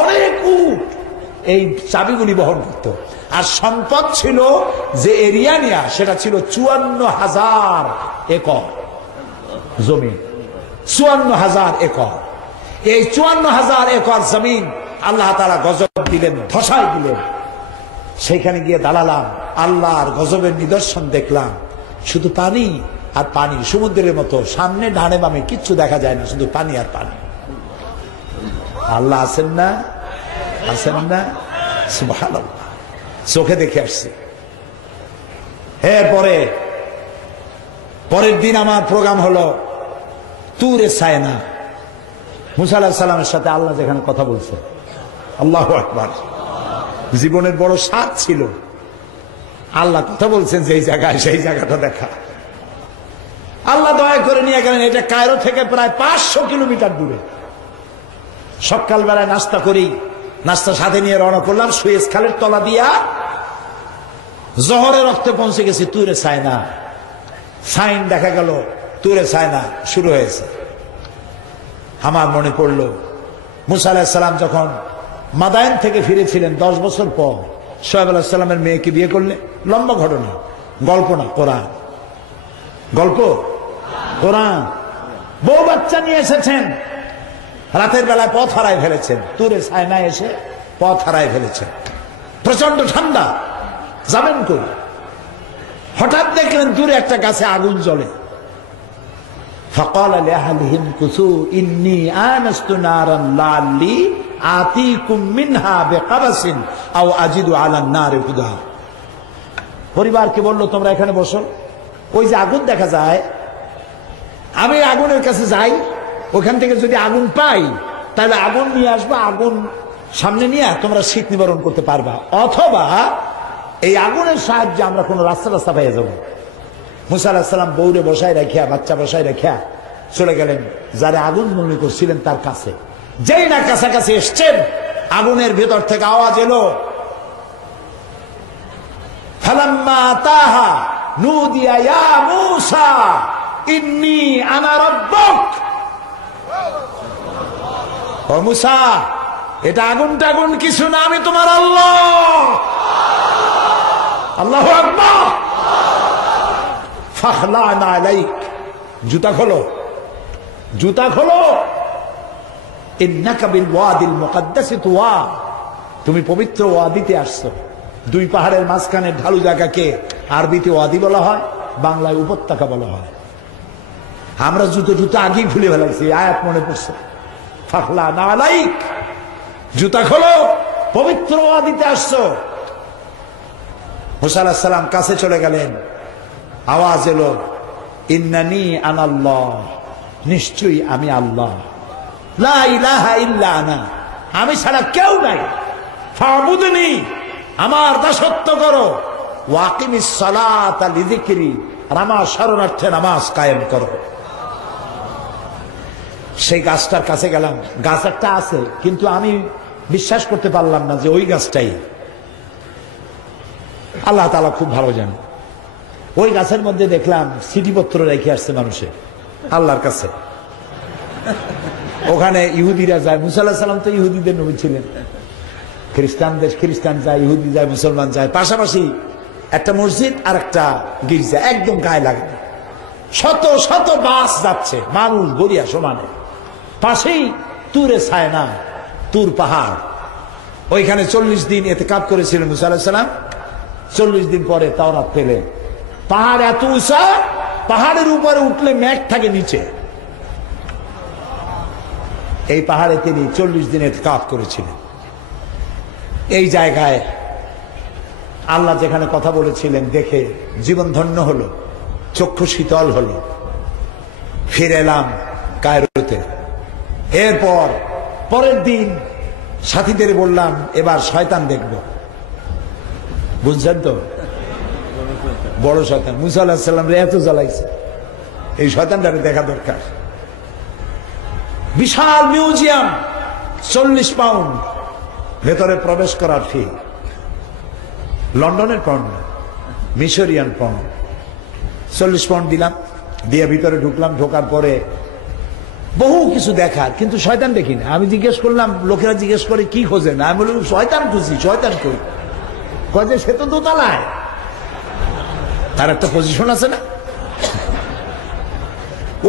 অনেক উট এই চাবিগুলি বহন করত। আর সম্পদ ছিল যে এরিয়া নিয়া, সেটা ছিল 54,000 একর জমি। 54,000 একর। এই 54,000 একর জমিন আল্লাহ তাআলা গজব দিলেন, ধসাই দিলেন। সেইখানে গিয়ে দাঁড়ালাম, আল্লাহর গজবের নিদর্শন দেখলাম। শুধু পানি আর পানি, সমুদ্রের মতো, সামনে ডানে বামে কিচ্ছু দেখা যায় না, শুধু পানি আর পানি। আল্লাহ আছেন না? আছেন না? সুবহানাল্লাহ। চোখে দেখে আসছি। এরপরে পরের দিন আমার প্রোগ্রাম হলো তুরে সায়না। মুসা আলাইহিস সালামের সাথে আল্লাহ যেখানে কথা বলছে, আল্লাহু আকবার। জীবনের বড় স্বাদ ছিল, আল্লাহ কথা বলছেন যেই জায়গায়, সেই জায়গাটা দেখা। আল্লাহ দয়া করে নিয়ে গেলেন। এটা কায়রো থেকে প্রায় 500 কিলোমিটার দূরে। সকালবেলায় নাস্তা করি, নাস্তা সাথে নিয়ে রওনা করলাম সুয়েজ খালের তলা দিয়া। জোহরের রক্তে পৌঁছে গেছি তুরে সায়না। সাইন দেখা গেল, তুরে সায়না শুরু হয়েছে। আমার মনে পড়ল মুসা আলাইহিস সালাম যখন মাদায়েন থেকে ফিরেছিলেন 10 বছর পর, শুআয়ব আলাইহিস সালামের মেয়েকে বিয়ে করলে। লম্বা ঘটনা, গল্প না, কোরআন। গল্প, কোরআন। বউ বাচ্চা নিয়ে এসেছেন, রাতের বেলায় পথ হারায় ফেলেছেন। তুরে সায়নায় এসে পথ হারায় ফেলেছেন। প্রচন্ড ঠান্ডা, যাবেন কই? হঠাৎ দেখলেন দূরে একটা গাছে আগুন জ্বলে। فقال لأهلهم كثوا إني آنست نارا لعلي آتيكم منها بقبس أو أجد على النار هدى। পরিবারকে বলল, তোমরা এখানে বসো, ওই যে আগুন দেখা যায়, আমি আগুনের কাছে যাই, ওখান থেকে যদি আগুন পাই তাহলে আগুন নিয়ে আসবো, আগুন সামনে নিয়ে তোমরা শীত নিবারণ করতে পারবা, অথবা এই আগুনের সাহায্যে আমরা কোনো রাস্তা পেয়ে যাবো। মুসা আলাইহিস সালাম বউরে বসায় রাখিয়া, বাচ্চা বসায় রাখিয়া চলে গেলেন যারে আগুন মনে করছিলেন তার কাছে। যেই না কাছাকাছি এসছেন, আগুনের ভেতর থেকে আওয়াজ এলো, ফালাম্মা আতাহা নুদিয়া ইয়া মূসা ইন্নী আনা রাব্বুক। ও মূসা, এটা আগুন টাগুন কিছু না, আমি তোমার আল্লাহ। আল্লাহু আকবার। ফাখলা'না আলাইক, জুতা খোলো, জুতা খোলো। ইন্নাকা বিল ওয়াদিল মুকাদ্দাসি তুওয়া, তুমি পবিত্র ওয়াদিতে আসছো। দুই পাহাড়ের মাঝখানে ঢালু জায়গাকে আরবিতে ওয়াদি বলা হয়, বাংলায় উপত্যকা বলা হয়। আমরা জুতো আগেই খুলে ফেলাইছি, আয়াত মনে পড়ছে, ফাখলা নালাইক, জুতা খোলো, পবিত্র ওয়াদিতে আসছো। মুসা আলাইহিস সালাম কাছে চলে গেলেন, আওয়াজ এলো, ইন্নানি আনাল্লাহ, নিশ্চয়ই আমি আল্লাহ, লা ইলাহা ইল্লা আনা, আমি ছাড়া কেউ নাই, ফাবুদনি, আমার দাসত্ব করো, ওয়াকিমিস সালাতা লিযিকরি, আর আমার শরণার্থে নামাজ কায়েম করো। সেই গাছটার কাছে গেলাম, গাছ একটা আছে কিন্তু আমি বিশ্বাস করতে পারলাম না যে ওই গাছটাই। আল্লাহ তাআলা খুব ভালো জানেন। ওই গাছের মধ্যে দেখলাম চিঠিপত্র রেখে আসছে মানুষের আল্লাহর কাছে। ওখানে ইহুদিরা যায়, মুসা আলাইহিস সালাম তো ইহুদিদের নবী ছিলেন, খ্রিস্টান যায়, ইহুদি যায়, মুসলমান যায়, পাশাপাশি একটা মসজিদ আর একটা গির্জা একদম গায়ে লাগানো, শত শত বাস যাচ্ছে, মানুষ গড়িয়া সমানে। পাশেই তুরে ছায়না, তুর পাহাড়, ওইখানে 40 দিন ইতিকাফ করেছিলেন মুসা আলাইহিস সালাম। 40 দিন পরে তাওরাত পেলেন। পাহাড় এত উঁচা, পাহাড়ের উপরে উঠলে মেঘ থাকে নিচে। এই পাহাড়ে তিনি 40 দিন ইতিকাফ করেছিলেন। এই জায়গায় আল্লাহ যেখানে কথা বলেছিলেন দেখে জীবন ধন্য হলো, চক্ষু শীতল হলো। ফিরে এলাম কায়রোতে। এরপর পরের দিন সাথীদের বললাম, এবার শয়তান দেখব। বুঝছেন তো, বড় শয়তান। মুসা আলাইহিস সালাম রে এত জ্বালাইছে, এই শয়তানটারে দেখা দরকার। বিশাল মিউজিয়াম, 40 পাউন্ড ভেতরে প্রবেশ করার ফি। লন্ডনের পাউন্ড না, মিশরিয়ান পাউন্ড। 40 পাউন্ড দিলাম, দিয়ে ভিতরে ঢুকলাম। ঢোকার পরে বহু কিছু দেখার, কিন্তু শয়তান দেখি না। আমি জিজ্ঞেস করলাম, লোকেরা জিজ্ঞেস করে কি খোঁজেন? আমি বললাম শয়তান খুঁজি। শয়তান কই? কয় যে সে তো দোতলায়, তার একটা পজিশন আছে না।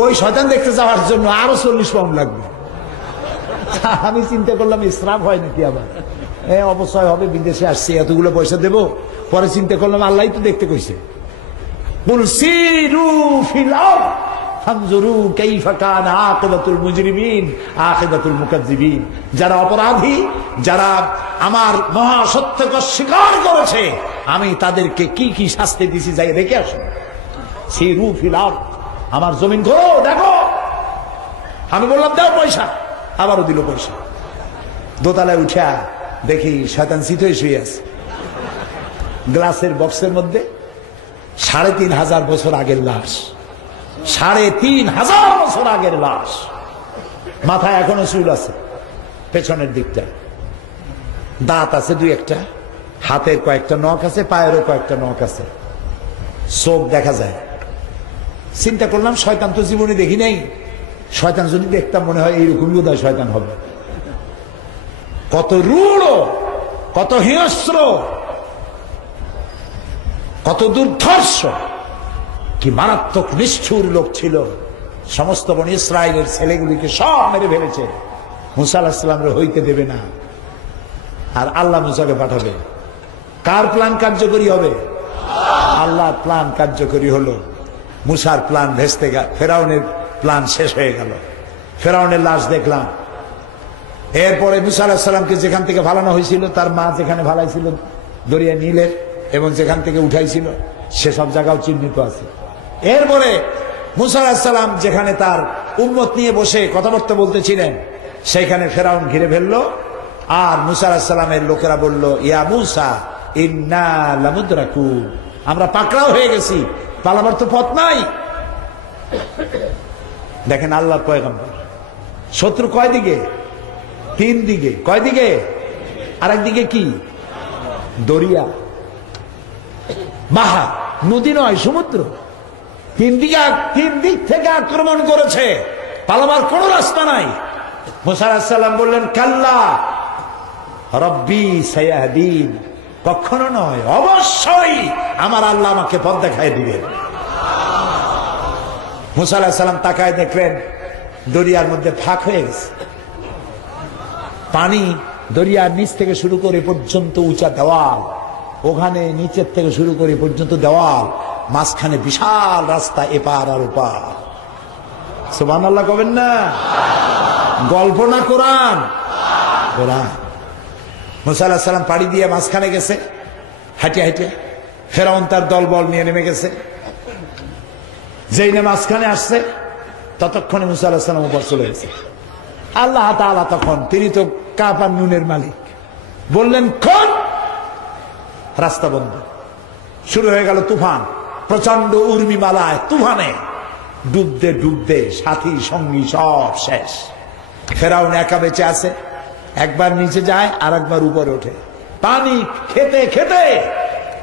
ওই শয়তান দেখতে যাওয়ার জন্য আরো 40 পাউন্ড লাগবে। আমি চিন্তা করলাম ইসরাফ হয় নাকি, আবার অবশ্যই হবে, বিদেশে আসছে এতগুলো পয়সা দেবো। পরে চিন্তা করলাম আল্লাহ তো দেখতে কইছে, কুল সিরু ফিল আরদ ফানজুরু কাইফা কানা আকিবাতুল মুজরিমিন আকিবাতুল মুকাজ্জিবিন। যারা অপরাধী, যারা আমার মহা সত্যকে স্বীকার করেছে, আমি তাদেরকে কি কি শাস্তি দিছি যাই দেখে আসুন। সিরু ফিল আরদ, আমার জমিন ঘোরো দেখো। আমি বললাম দাও পয়সা, আবারও দিল পয়সা। দোতলায় উঠা দেখি শয়তান চিতই শুয়ে আছে গ্লাসের বক্সের মধ্যে। 3500 বছর আগের লাশ, 3500 বছর আগের লাশ। মাথায় এখনো চুল আছে, পেছনের দিকটা দাঁত আছে 2-1টা, হাতের কয়েকটা নখ আছে, পায়েরও কয়েকটা নখ আছে, চোখ দেখা যায়। চিন্তা করলাম শয়তান তো জীবনে দেখি নাই, শয়তান যদি দেখতাম মনে হয় এইরকমই বোধহয় শয়তান হবে। কত রূঢ়, কত হিংস্র, কত দুর্ধর্ষ, কি মারাত্মক নিষ্ঠুর লোক ছিল। সমস্ত বনি ইসরায়েলের ছেলেগুলিকে সব মেরে ফেলেছে। মুসা আলাইহিস সালামকে হইতে দেবে না, আর আল্লাহ মুসাকে পাঠাবে। কার প্ল্যান কার্যকরী হবে? আল্লাহর প্ল্যান কার্যকরী হলো। মুসার প্ল্যান ভেস্তে গেল, ফেরাউনের প্ল্যান শেষ হয়ে গেল। ফেরাউনের লাশ দেখলাম। এরপরে মুসা আলাইহিস সালামকে যেখান থেকে ভালানো হয়েছিল, তার মা যেখানে ভালাইছিল দরিয়া নীলের, এবং যেখান থেকে উঠাইছিল সেসব জায়গাও চিহ্নিত আছে। এরপরে মুসা আলাইহিস সালাম যেখানে তার উম্মত নিয়ে বসে কথাবার্তা বলতেছিলেন, সেখানে ফেরাউন ঘিরে ফেললো। আর মুসা আলাইহিস সালামের লোকেরা বলল, ইয়া মুসা ইন্না লামুদরাকুন, আমরা পাকড়াও হয়ে গেছি, পালাবার তো পথ নাই। দেখেন আল্লাহর পয়গম্বর, শত্রু কয় দিকে? 3 দিকে। কয় দিকে? আরেকদিকে কি? দরিয়া, বাহা, নদী নয়, সমুদ্র। 3 দিক থেকে আক্রমণ করেছে, পালাবার কোনো রাস্তা নাই। মুসা আলাইহিস সালাম বললেন, কাল্লা রব্বি সায়াহদিন, কখনো নয়, অবশ্যই আমার আল্লাহ আমাকে পথ দেখায় দিবেন। মুসা আলাইহিস সালাম তাকায় দেখলেন দরিয়ার মধ্যে ফাঁক হয়ে গেছে। পানি দরিয়ার নিচ থেকে শুরু করে পর্যন্ত উঁচা দেওয়াল, ওখানে নিচের থেকে শুরু করে পর্যন্ত দেওয়াল, মাঝখানে বিশাল রাস্তা, এপার আর ওপার। সুবহানাল্লাহ কবেন না? গল্প না কোরআন? কোরআন। মুসা আলাইহিস সালাম পাড়ি দিয়ে মাঝখানে গেছে হাঁটে হাঁটে, ফেরাউন তার দলবল নিয়ে নেমে গেছে। যেই না মাঝখানে আসছে ততক্ষণে মুসা আলাইহিস সালাম উপর চলে গেছে। আল্লাহ তাআলা তখন, তিনি তো কাপ আর নুনের মালিক, বললেন কোন, রাস্তা বন্ধ। শুরু হয়ে গেল তুফান, প্রচন্ড উর্মিমালায় তুফানে ডুবতে ডুবতে সাথী সঙ্গী সব শেষ। ফেরাউন একা বেঁচে আছে, একবার নিচে যায় আর একবার উপরে ওঠে। পানি খেতে খেতে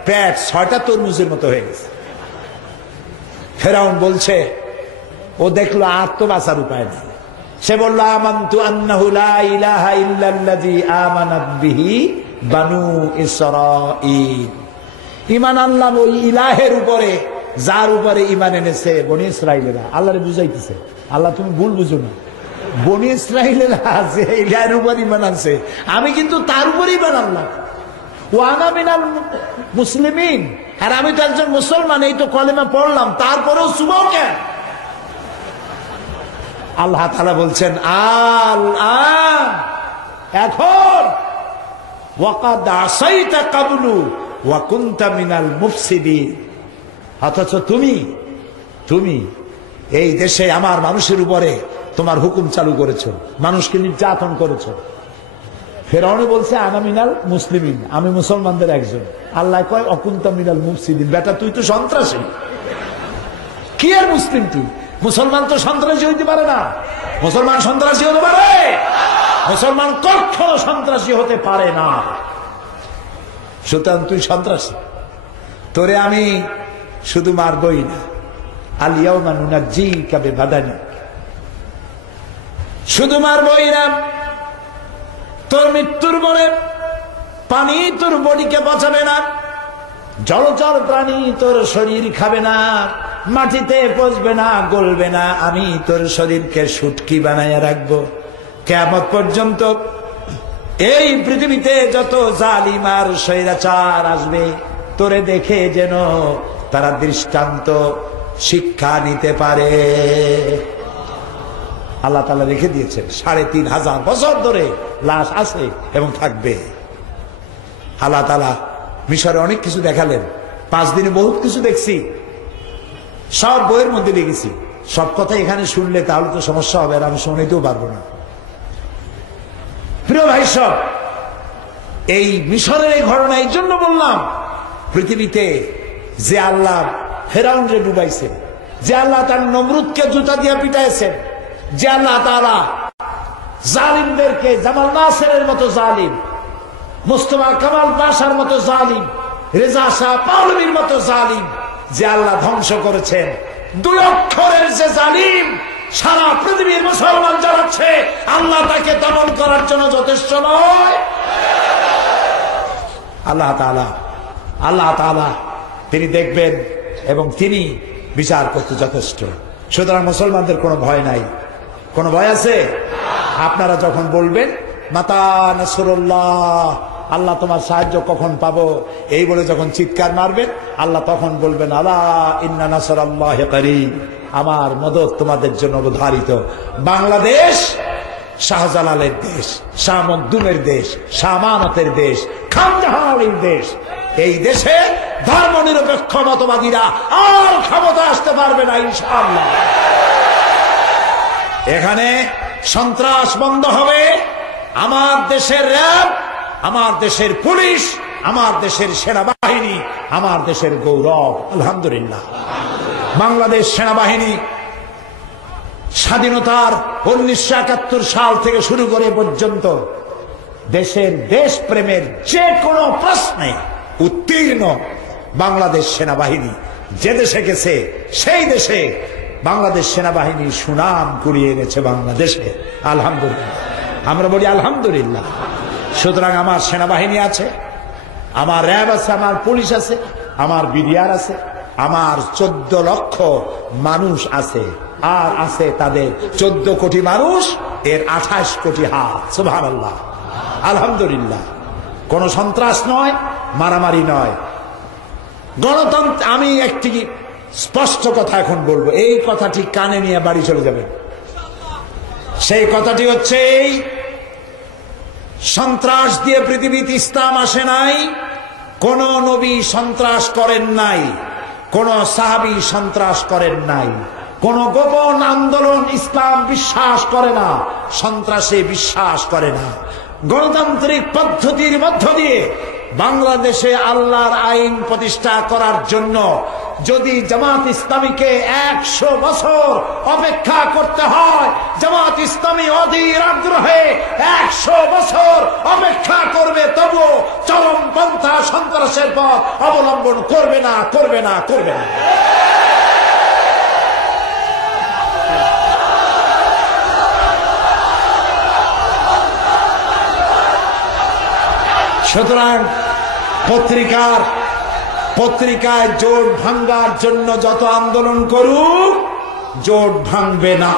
পেট 6টা তরমুজের মতো হয়ে গেছে। ফেরাউন বলছে, ও দেখলো আর তো বাঁচার উপায় নেই। সে বলল, আমানতু আন্নাহু লা ইলাহা ইল্লাল্লাযী আমানাত বিহি বানু ইসরাঈল। ঈমান আনলাম ওই ইলাহের উপরে, যার উপরে ঈমান এনেছে বনি ইসরাঈলেরা। আল্লাহরে বুঝাইতেছে, আল্লাহ তুমি ভুল বুঝো না, বনি ইসরাঈলেরা যে ইলাহের উপর ঈমান আনছে, আমি কিন্তু তার উপর ঈমান আনলাম। ওয়া আনা মিনাল মুসলিমিন, আর আমি তো একজন মুসলমান, এই তো কলেমা পড়লাম, তারপরেও চুবাও কেন? আল্লাহ তাআলা বলছেন, এখন ওয়াকাদ আসাইতা ক্বাবলু ওয়া কুনতা মিনাল মুফসিদিন। অথচ তুমি এই দেশে আমার মানুষের উপরে তোমার হুকুম চালু করেছো, মানুষকে নির্যাতন করেছো। ফেরাউন বলছে, আনা মিনাল মুসলিমিন, আমি মুসলমানদের একজন। আল্লাহ কয়, অকুনতা মিনাল মুফসিদিন। বেটা তুই তো সন্ত্রাসী, কি আর মুসলিম তুই? মুসলমান তো সন্ত্রাসী হইতে পারে না। মুসলমান সন্ত্রাসী হতে পারে? মুসলমান কখনো সন্ত্রাসী হতে পারে না। সুতরাং তুই সন্ত্রাসী, তোরে আমি শুধু মারবই না, আল ইয়াউমা নুনাজ্জিকা বিবাদানিক, শুধু মারবই না, তোর মৃত্যুর পরে পানি তোর বডিকে বাঁচাবে না, জলচর প্রাণী তোর শরীর খাবে না, মাটিতে পচবে না, গলবে না, আমি তোর শরীরকে শুটকি বানাইয়া রাখবো কিয়ামত পর্যন্ত। এই পৃথিবীতে যত জালিম আর স্বৈরাচার আসবে, তোরে দেখে যেন তারা দৃষ্টান্ত শিক্ষা নিতে পারে। আল্লাহ তাআলা রেখে দিয়েছেন ৩৫০০ বছর ধরে লাশ আছে এবং থাকবে। আল্লাহ তাআলা মিশরে অনেক কিছু দেখালেন, 5 দিনে বহুত কিছু দেখছি, সব বইয়ের মধ্যে লিখেছি। সব কথা এখানে শুনলে তাহলে তো সমস্যা হবে, আর আমি শুনাইতেও পারবো না। প্রিয় ভাই সব, এই মিশরের এই ঘটনা এই জন্য বললাম, পৃথিবীতে যে আল্লাহ ফেরাউনরে ডুবাইছে, যে আল্লাহ তার নমরুদকে জুতা দিয়ে পিটাইছেন, যে আল্লাহ তাআলা জালিমদেরকে, জামাল নাসেরের মতো জালিম, মুস্তফা কামাল পাশার মতো জালিম, রেজা শাহ পাহলভীর মতো জালিম যে আল্লাহ ধ্বংস করেছেন, 2 অক্ষরের যে জালিম সারা পৃথিবীর মুসলমান জানাচ্ছে, আল্লাহ তাকে দমন করার জন্য যথেষ্ট নয়। আল্লাহ তাআলা তিনি দেখবেন এবং তিনি বিচার করতে যথেষ্ট। সুতরাং মুসলমানদের কোনো ভয় নাই। কোনো ভয় আছে? আপনারা যখন বলবেন মাতা নাসরুল্লাহ, আল্লাহ তোমার সাহায্য কখন পাবো, এই বলে যখন চিৎকার মারবেন, আল্লাহ তখন বলবেন, আলা ইন্না নাসরাল্লাহি করিব, আমার মদদ তোমাদের জন্য অবধারিত। বাংলাদেশ শাহজালালের দেশ, শাহ মখদুমের দেশ, শাহ আমানতের দেশ, খানজাহানের দেশ। এই দেশে ধর্ম নিরপেক্ষ মতবাদীরা আর ক্ষমতা আসতে পারবে না ইনশাআল্লাহ। এখানে সন্ত্রাস বন্ধ হবে। আমার দেশের র্যাব, আমার দেশের পুলিশ, আমার দেশের সেনাবাহিনী আমার দেশের গৌরব। আলহামদুলিল্লাহ। বাংলাদেশ সেনাবাহিনী স্বাধীনতার 1971 সাল থেকে শুরু করে পর্যন্ত দেশের দেশপ্রেমের যে কোনো প্রশ্নে উত্তীর্ণ বাংলাদেশ সেনাবাহিনী। যে দেশে গেছে সেই দেশে বাংলাদেশ সেনাবাহিনী সুনাম কুড়িয়ে এনেছে বাংলাদেশে। আলহামদুলিল্লাহ, আমরা বলি আলহামদুলিল্লাহ। সুতরাং আমার সেনাবাহিনী আছে, আমার র্যাব আছে, আমার পুলিশ আছে, আমার বিডিআর আছে, আমার 14 লক্ষ মানুষ আছে, আর আছে তাদের 14 কোটি মানুষ, এর 28 কোটি হাত। সুবহানাল্লাহ। আলহামদুলিল্লাহ, কোন সন্ত্রাস নয়, মারামারি নয়, গণতন্ত্র। আমি একটি স্পষ্ট কথা এখন বলবো, এই কথাটি কানে নিয়ে বাড়ি চলে যাবেন। সেই কথাটি হচ্ছে এই, সন্ত্রাস দিয়ে পৃথিবীতে ইসলাম আসে নাই, কোন নবী সন্ত্রাস করেন নাই, কোন সাহাবী সন্ত্রাস করেন নাই, কোন গোপন আন্দোলন ইসলাম বিশ্বাস করে না, সন্ত্রাসে বিশ্বাস করে না। গণতান্ত্রিক পদ্ধতির মধ্য দিয়ে বাংলাদেশে আল্লাহর আইন প্রতিষ্ঠা করার জন্য যদি জামাত ইসলামীকে 100 বছর অপেক্ষা করতে হয়, জামাত ইসলামী অধীর আগ্রহে 100 বছর অপেক্ষা করবে, তবুও চরমপন্থা সন্ত্রাসের পথ অবলম্বন করবে না, করবে না, করবে না। সুতরাং পত্রিকায় জোট ভাঙ্গার জন্য যত আন্দোলন করুক, জোট ভাঙবে না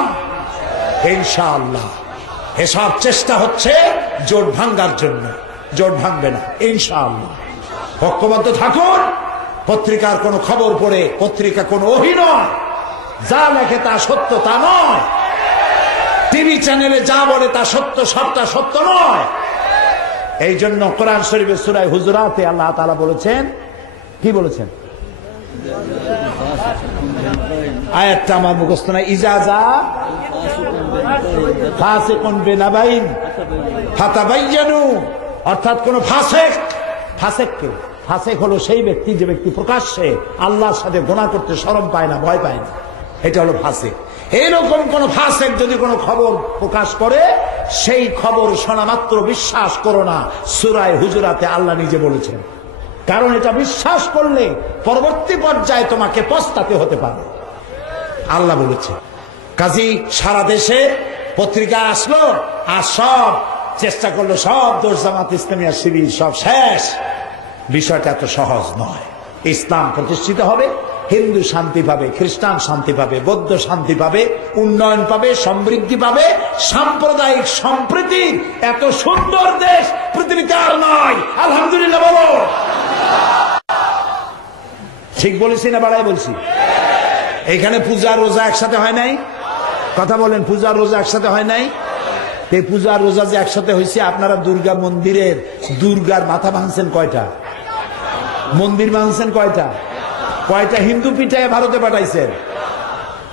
ইনশাআল্লাহ। এসব চেষ্টা হচ্ছে জোট ভাঙ্গার জন্য, জোট ভাঙবে না ইনশাআল্লাহ। ঐক্যবদ্ধ থাকুন। পত্রিকার কোন খবর পড়ে, পত্রিকা কোন ওহী নয়, যা লেখে তা সত্য তা নয়, টিভি চ্যানেলে যা বলে তা সত্য, সবটা সত্য নয়। এই জন্য কোরআন শরীফের সূরা হুজুরাতে আল্লাহ তাআলা বলেছেন, কি বলেছেন? আয়াতটা আমার মুখস্থ নাই। ইজাজা ফাসিকুন বিনাবাইন ফাতাবায়ানু, অর্থাৎ কোন ফাসেককে, ফাসেক হলো সেই ব্যক্তি যে ব্যক্তি প্রকাশ্যে আল্লাহর সাথে গুনাহ করতে শরম পায় না, ভয় পায় না, এটা হলো ফাসেক। এইরকম কোন ফাসেক যদি কোনো খবর প্রকাশ করে, সেই খবর শোনা মাত্র বিশ্বাস করো না, সূরা হুজুরাতে আল্লাহ নিজে বলেছেন। কারণ এটা বিশ্বাস করলে পরবর্তী পর্যায়ে তোমাকে পস্তাতে হতে পারে, আল্লাহ বলেছে। কাজী সারা দেশে পত্রিকা আসলো আর সব চেষ্টা করলো, সব দোষ জামাত ইসলামী আর শিবির, সব শেষ। বিষয়টা এত সহজ নয়। ইসলাম প্রতিষ্ঠিত হবে, হিন্দু শান্তি পাবে, খ্রিস্টান শান্তি পাবে, বৌদ্ধ শান্তি পাবে, উন্নয়ন পাবে, সমৃদ্ধি পাবে, সাম্প্রদায়িক সম্প্রীতির এত সুন্দর দেশ পৃথিবীতে আর নয়। আলহামদুলিল্লাহ বলো। ঠিক বলেছি না বাড়াই বলছি? এখানে পূজা রোজা একসাথে হয় নাই? কথা বলেন, পূজা রোজা একসাথে হয় নাই? এই পূজা রোজা যে একসাথে হয়েছে, আপনারা দুর্গা মন্দিরের দুর্গার মাথা ভাঙছেন কয়টা? মন্দির ভাঙছেন কয়টা? কয়টা হিন্দু পিঠায় ভারতে পাঠাইছেন?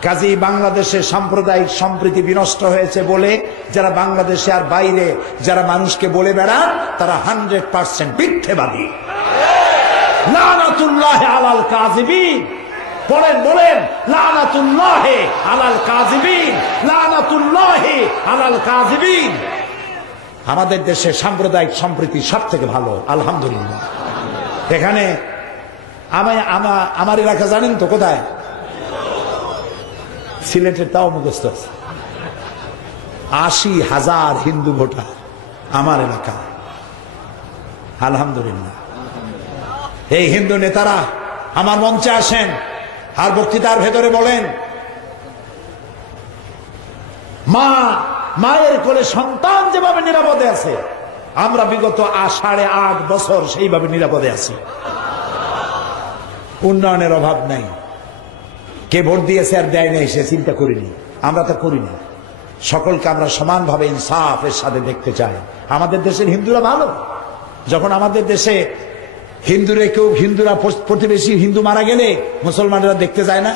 কাজী বাংলাদেশে সাম্প্রদায়িক সম্প্রীতি বিনষ্ট হয়েছে বলে যারা বাংলাদেশে আর বাইরে যারা মানুষকে বলে বেড়ান, তারা 100% মিথ্যেবাদী। লানাতুল্লাহি আলাল কাযিবিন। বলেন বলেন, লানাতুল্লাহি আলাল কাযিবিন, লানাতুল্লাহি আলাল কাযিবিন। আমাদের দেশে সাম্প্রদায়িক সম্প্রীতি সব থেকে ভালো, আলহামদুলিল্লাহ। এখানে আমার এলাকা জানেন তো কোথায়? সিলেটের, তাও মুখস্থ আছে। 80,000 হিন্দু ভোটার আমার এলাকা, আলহামদুলিল্লাহ। এই হিন্দু নেতারা আমার মঞ্চে আসেন আর বক্তৃতার ভেতরে বলেন, মায়ের কোলে সন্তান যেভাবে নিরাপদে আছে, আমরা বিগত 8.5 বছর সেইভাবে নিরাপদে আছি। উন্নয়নের অভাব নাই। কে ভোট দিয়েছে আর দেয় নাই সে চিন্তা করিনি, আমরা তা করি না। সকলকে আমরা সমানভাবে ইনসাফের সাথে দেখতে চাই। আমাদের দেশের হিন্দুরা ভালো। যখন আমাদের দেশে হিন্দুরা প্রতিবেশী হিন্দু মারা গেলে মুসলমানরা দেখতে যায় না?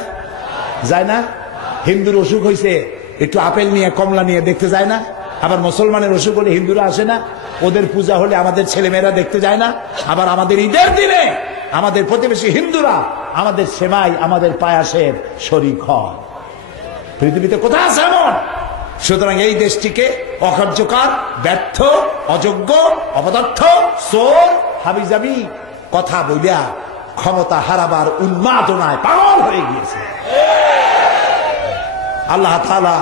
যায় না? হিন্দুর অসুখ হয়েছে, একটু আপেল নিয়ে কমলা নিয়ে দেখতে যায় না? আবার মুসলমানের অসুখ হলে হিন্দুরা আসে না? ওদের পূজা হলে আমাদের ছেলেমেয়েরা দেখতে যায় না? আবার আমাদের ঈদের দিনে আমাদের প্রতিবেশী হিন্দুরা আমাদের সেমাই, আমাদের পায়াসের শরীক হয়। পৃথিবীতে কোথায় আছে এমন? সুতরাং এই দেশটিকে অকার্যকর, ব্যর্থ, অযোগ্য, অপদার্থ, চোর, হাবিজাবি কথা বলিয়া ক্ষমতা হারাবার উন্মাদনায় পাগল হয়ে গিয়েছে। আল্লাহ তাআলা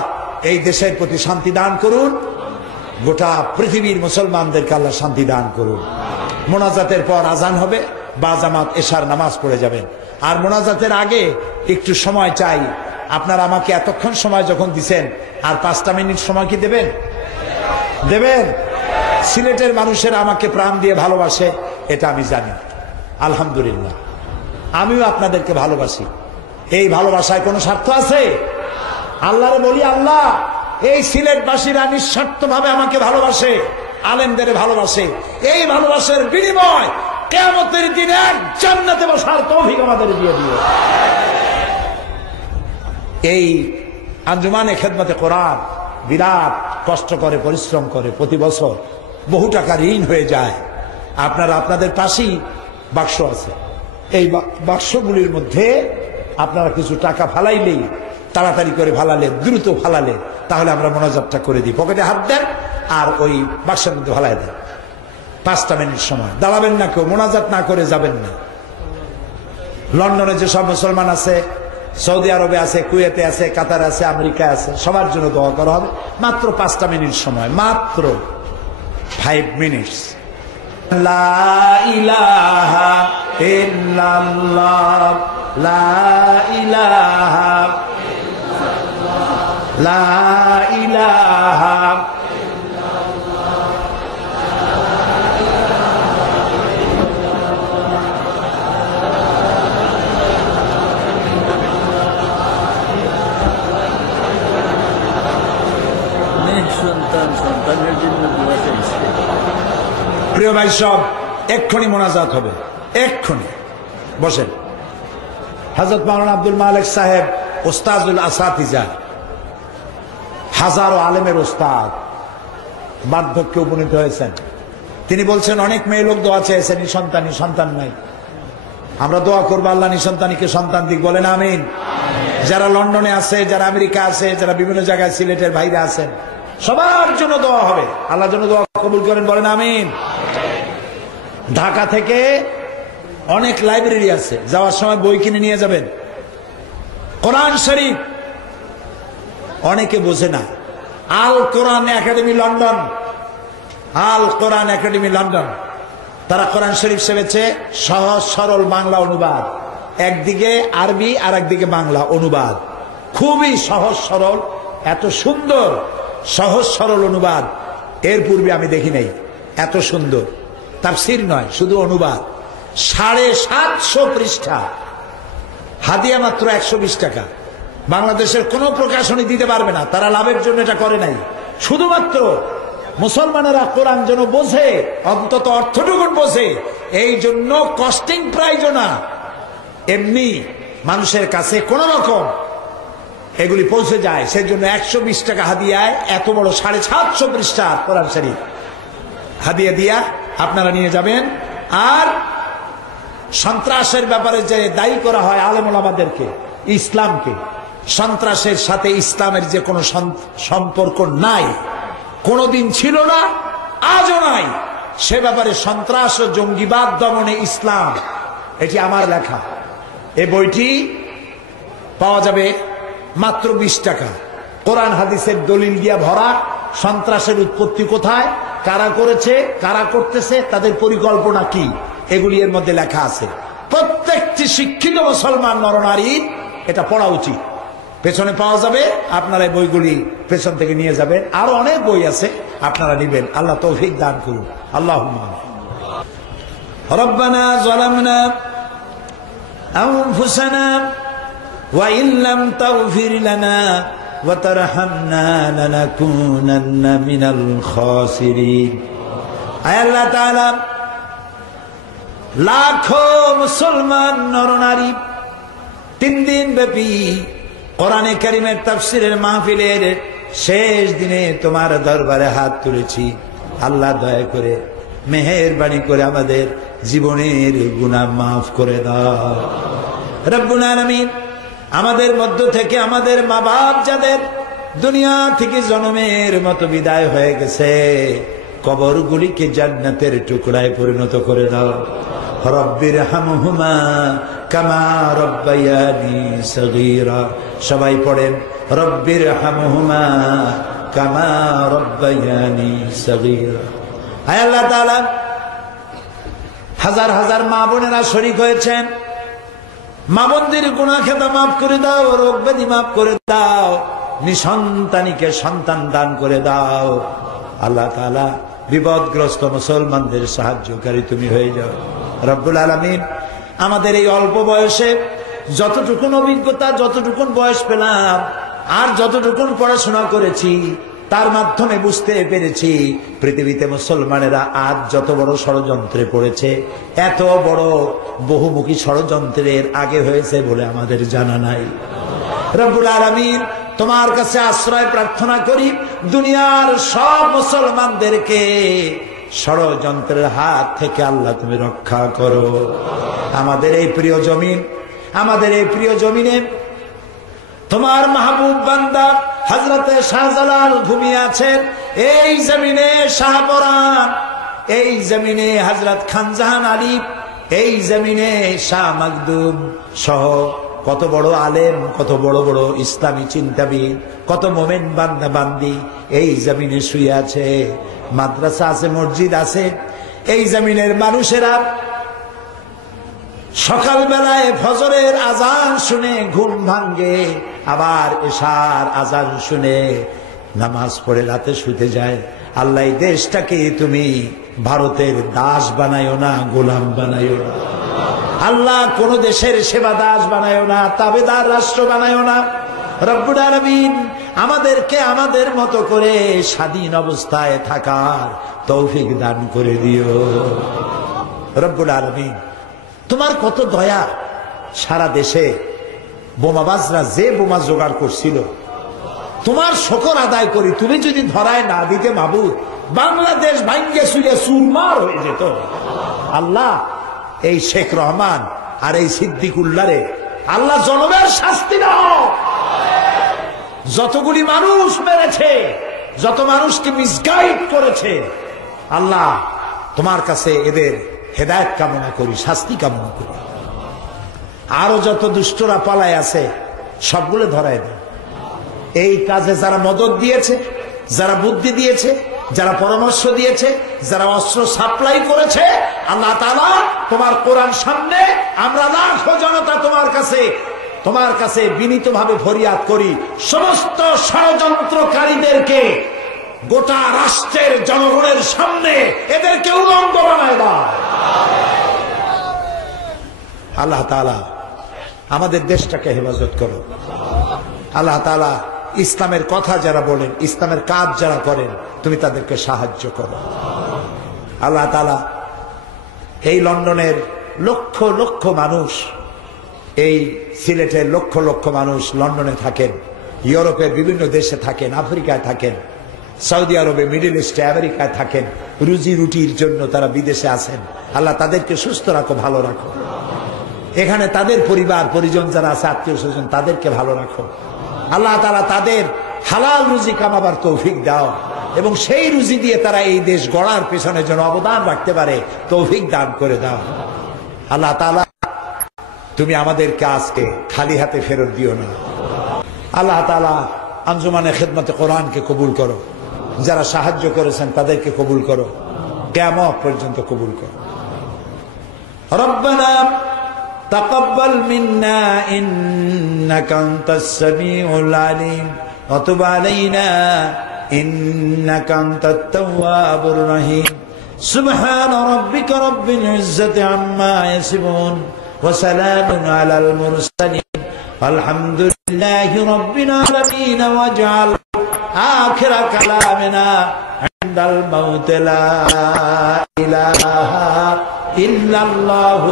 এই দেশের প্রতি শান্তি দান করুন। গোটা পৃথিবীর মুসলমানদেরকে আল্লাহ শান্তি দান করুন। মোনাজাতের পর আজান হবে, বা জামাত এশার নামাজ পড়ে যাবেন। আর মোনাজাতের আগে একটু সময় চাই। আপনারা আমাকে এতক্ষণ সময় যখন দিচ্ছেন, আর 5টা মিনিট সময় কি দেবেন? দেবেন? সিলেটের মানুষেরা আমাকে প্রাণ দিয়ে ভালোবাসে, এটা আমি জানি। আলহামদুলিল্লাহ, আমিও আপনাদেরকে ভালোবাসি। এই ভালোবাসায় কোনো স্বার্থ আছে? আল্লাহরে বলি, আল্লাহ এই সিলেটবাসীরা নিঃস্বার্থভাবে আমাকে ভালোবাসে, আলেমদের ভালোবাসে, এই ভালোবাসার বিনিময় কিয়ামতের দিনে জান্নাতে বসার তৌফিক আমাদের দিয়ে দিও। এই আঞ্জুমানে খেদমতে কোরআন বিরাট কষ্ট করে, পরিশ্রম করে, প্রতি বছর বহু টাকা ঋণ হয়ে যায়। আপনারা আপনাদের পাশেই বাক্স আছে, এই বাক্সগুলির মধ্যে আপনারা কিছু টাকা ফালাইলেই, তাড়াতাড়ি করে ফালালে, দ্রুত ফালালে, তাহলে আমরা মোনাজাতটা করে দিই। পকেটে হাত দেন আর ওই বাক্সের মধ্যে ফালাই দেন। 5টা মিনিট সময় দাঁড়াবেন না, কেউ মোনাজাত না করে যাবেন না। লন্ডনে যেসব মুসলমান আছে, সৌদি আরবে আছে, কুয়েতে আছে, কাতারে আছে, আমেরিকা আছে, সবার জন্য দোয়া করা হবে। মাত্র 5টা মিনিট সময়, মাত্র 5 মিনিটস। লা ইলাহা ইল্লাল্লাহ, লা ইলাহা ইল্লাল্লাহ, লা ইলাহা সন্তানের জন্য দোয়া চাইছে। প্রিয় ভাই সব, এক্ষুনি মোনাজাত হবে, এক্ষুনি বসেন। হযরত মাওলানা আব্দুল মালিক সাহেব উস্তাজুল আসাতিজা, হাজারো আলেমের উস্তাদ, বার্ধক্যে উপনীত হয়েছেন। তিনি বলছেন, অনেক মেয়ে লোক দোয়া চেয়েছেন, সন্তান নাই। আমরা দোয়া করবো আল্লাহ নিঃসন্তানীকে সন্তান দিক, বলেন আমিন। যারা লন্ডনে আছে, যারা আমেরিকা আছে, যারা বিভিন্ন জায়গায় সিলেটের ভাইরা আছেন, সবার জন্য দোয়া হবে। আল্লাহ যেন দোয়া কবুল করেন, বলেন আমিন। ঢাকা থেকে অনেক লাইব্রেরি আছে, যাওয়ার সময় বই কিনে নিয়ে যাবেন। কোরআন শরীফ অনেকে বোঝে না। আল কোরআন একাডেমি লন্ডন, আল কোরআন একাডেমি লন্ডন, তারা কোরআন শরীফ সেবেছে সহজ সরল বাংলা অনুবাদ, একদিকে আরবি আর একদিকে বাংলা অনুবাদ, খুবই সহজ সরল, এত সুন্দর সহজ সরল অনুবাদ এর পূর্বে আমি দেখি নাই। এত সুন্দর তাফসীর নয়, শুধু অনুবাদ, 750 পৃষ্ঠা, হাদিয়া মাত্র 120 টাকা। বাংলাদেশের কোন প্রকাশনী দিতে পারবে না, তারা লাভের জন্য এটা করে নাই। শুধুমাত্র মুসলমানেরা কোরআন যেন বোঝে, অন্তত অর্থটুকুন বোঝে, এই জন্য কস্টিং প্রাইজও না, এমনি মানুষের কাছে কোন রকম এগুলি পৌঁছে যায়। সেই জন্য 120 টাকা হাদিয়ায় এত বড় 750 পৃষ্ঠা কোরআন শরীফ হাদিয়া দিয়া আপনারা নিয়ে যাবেন। আর সন্ত্রাসের ব্যাপারে যে দায়ী করা হয় আলেম ওলামাদেরকে, ইসলামকে, সন্ত্রাসের সাথে ইসলামের যে কোনো সম্পর্ক নাই, কোনদিন ছিল না, আজও নাই, সে ব্যাপারে সন্ত্রাস ও জঙ্গিবাদ দমনে ইসলাম, এটি আমার লেখা। এই বইটি পাওয়া যাবে মাত্র 20 টাকা। কোরআন হাদিসের দলিল দিয়া ভরা, সন্ত্রাসের উৎপত্তি কোথায়, কারা করেছে, কারা করতেছে, তাদের পরিকল্পনা কি, এগুলি এর মধ্যে লেখা আছে। প্রত্যেকটি শিক্ষিত মুসলমান নরনারী এটা পড়া উচিত। পেছনে পাওয়া যাবে, আপনারা এই বইগুলি পেছন থেকে নিয়ে যাবেন। আরো অনেক বই আছে, আপনারা নিবেন। আল্লাহ তৌফিক দান করুন। আল্লাহুম্মা রব্বানা যালামনা আনফুসানা ওয়া ইন লাম তাগফির লানা ওয়া তারহামনা লানাকুনান্না মিনাল খাসিরিন। আয় আল্লাহ তাআলা, লাখো মুসলমান নরনারী 3 দিন ব্যাপী কোরআনে কারীমের তাফসীরের মাহফিলের শেষ দিনে তোমার দরবারে হাত তুলেছি। আল্লাহ দয়া করে মেহেরবানি করে আমাদের জীবনের গুনাহ মাফ করে দাও রব্বুল আলামিন। আমাদের মধ্য থেকে আমাদের মা বাপ যাদের দুনিয়া থেকে জন্মের মতো বিদায় হয়ে গেছে, কবরগুলিকে জান্নাতের টুকরায় পরিণত করে দাও। রব্বির হামহুমা কামা রব্বায়ানি সগীরা। সবাই পড়েন, রব্বির হামহুমা কামা রব্বায়ানি সগীরা। হে আল্লাহ তাআলা, হাজার হাজার মা বোনেরা শরীক হয়েছেন, মা বোনদের গুনাহ খাতা মাফ করে দাও, রোগ ব্যাধি মাফ করে দাও, নিঃসন্তানীকে সন্তান দান করে দাও। আল্লাহ তাআলা বিপদগ্রস্ত মুসলমানদের সাহায্যকারী তুমি হয়ে যাও রব্বুল আলামিন। আমাদের এই অল্প বয়সে যতটুকুন অভিজ্ঞতা, যতটুকুন বয়স পেলাম, আর যতটুকুন পড়াশোনা করেছি, তার মাধ্যমে বুঝতে পেরেছি পৃথিবীতে মুসলমানেরা আজ যত বড় ষড়যন্ত্রে পড়েছে, এত বড় বহুমুখী ষড়যন্ত্রের আগে হয়েছে বলে আমাদের জানা নাই। রব্বুল আলামিন, তোমার কাছে আশ্রয় প্রার্থনা করি, দুনিয়ার সব মুসলমানদেরকে ষড়যন্ত্রের হাত থেকে আল্লাহ তুমি রক্ষা করো। আমাদের এই প্রিয় জমিন, আমাদের এই প্রিয় জমিনে তোমার মাহবুব বান্দা হযরতে শাহজালাল ঘুমিয়ে আছেন। এই জমিনে শাহপরান, এই জমিনে হযরত খানজাহান আলী, এই জমিনে শাহ মাকদুম সহ কত বড় আলেম, কত বড় বড় ইসলামী চিন্তাবিদ, কত মোমেন বান্দা বান্দি এই জমিনে শুয়ে আছে। মাদ্রাসা আছে, মসজিদ আছে। এই জমিনের মানুষেরা সকালবেলায় ফজরের আজান শুনে ঘুম ভাঙ্গে, আবার এশার আজান শুনে নামাজ পড়ে রাতে শুতে যায়। আল্লাহ, এই দেশটাকে তুমি ভারতের দাস বানায়ো না, গোলাম বানায়ো না। আল্লাহ, কোন দেশের সেবা দাস বানায়ো না, তাবেদার রাষ্ট্র বানায়ো না। রব্বুল আলামিন, আমাদেরকে আমাদের মতো করে স্বাধীন অবস্থায় থাকার তৌফিক দান করে দিও। রব্বুল আলামিন, তোমার কত দয়া। সারা দেশে বোমাবাজরা যে বোমা জোগাড় করছিল, তোমার শকর আদায় করি। তুমি যদি ধরায় না দিতে মাবুদ, বাংলাদেশ ভাঙ্গে চুলে চুরমার হয়ে যেত। আল্লাহ, এই শেখ রহমান আর এই সিদ্দিকুল্লাহরে আল্লাহ জনমের শাস্তি দাও। যতগুলি মানুষ মেরেছে, যত মানুষকে মিসগাইড করেছে, আল্লাহ তোমার কাছে এদের হেদায়েত কামনা করি, শাস্তি কামনা করি। আরো যত দুষ্টরা পালায় আছে সবগুলো ধরায় দেয়। এই কাজে যারা মদত দিয়েছে, যারা বুদ্ধি দিয়েছে, যারা পরামর্শ দিয়েছে, যারা অস্ত্র সাপ্লাই করেছে, আল্লাহ তাআলা তোমার কোরআন সামনে আমরা লাখো জনতা তোমার কাছে বিনীতভাবে ফরিয়াদ করি, সমস্ত ষড়যন্ত্রকারীদেরকে গোটা রাষ্ট্রের জনগণের সামনে এদেরকে উলঙ্গ বানায় দাও। আল্লাহ তাআলা আমাদের দেশটাকে হেফাজত করো। আল্লাহ তাআলা ইসলামের কথা যারা বলেন, ইসলামের কাজ যারা করেন, তুমি তাদেরকে সাহায্য করো। আল্লাহ তাআলা এই লন্ডনের লক্ষ লক্ষ মানুষ, এই সিলেটের লক্ষ লক্ষ মানুষ লন্ডনে থাকেন, ইউরোপের বিভিন্ন দেশে থাকেন, আফ্রিকায় থাকেন, সৌদি আরবে, মিডল ইস্টে, আমেরিকায় থাকেন, রুজি রুটির জন্য তারা বিদেশে আছেন। আল্লাহ তাদেরকে সুস্থ রাখো, ভালো রাখো। এখানে তাদের পরিবার পরিজন যারা আছে, আত্মীয় স্বজন, তাদেরকে ভালো রাখো। আল্লাহ তাআলা তাদের হালাল রুজি কামাবার তৌফিক দাও, এবং সেই রুজি দিয়ে তারা এই দেশ গড়ার পেছনে যেন অবদান রাখতে পারে তৌফিক দান করে দাও। আল্লাহ তাআলা, তুমি আমাদেরকে আজকে খালি হাতে ফেরত দিও না। আল্লাহ তাআলা আঞ্জুমানে খিদমতে কোরআনকে কবুল করো। যারা সাহায্য করেছেন তাদেরকে কবুল করো, কিয়ামত পর্যন্ত কবুল করো। রব্বানা তাকাব্বাল মিন্না ইন্নাকা আনতাস সামিউল আলিম ওয়া তুব আলাইনা ইন্নাকা আনতাত তাওয়াবুর রহিম। সুবহানা রাব্বিকা রাব্বিল ইজ্জাতি আম্মা ইয়াসিফুন ওয়া সালামুন আলাল মুরসালিন আলহামদুলিল্লাহি রাব্বিল আলামিন। ওয়াজআল আখিরা কালামিনা ইনদাল মাউত লা ইলাহা ইল্লাল্লাহু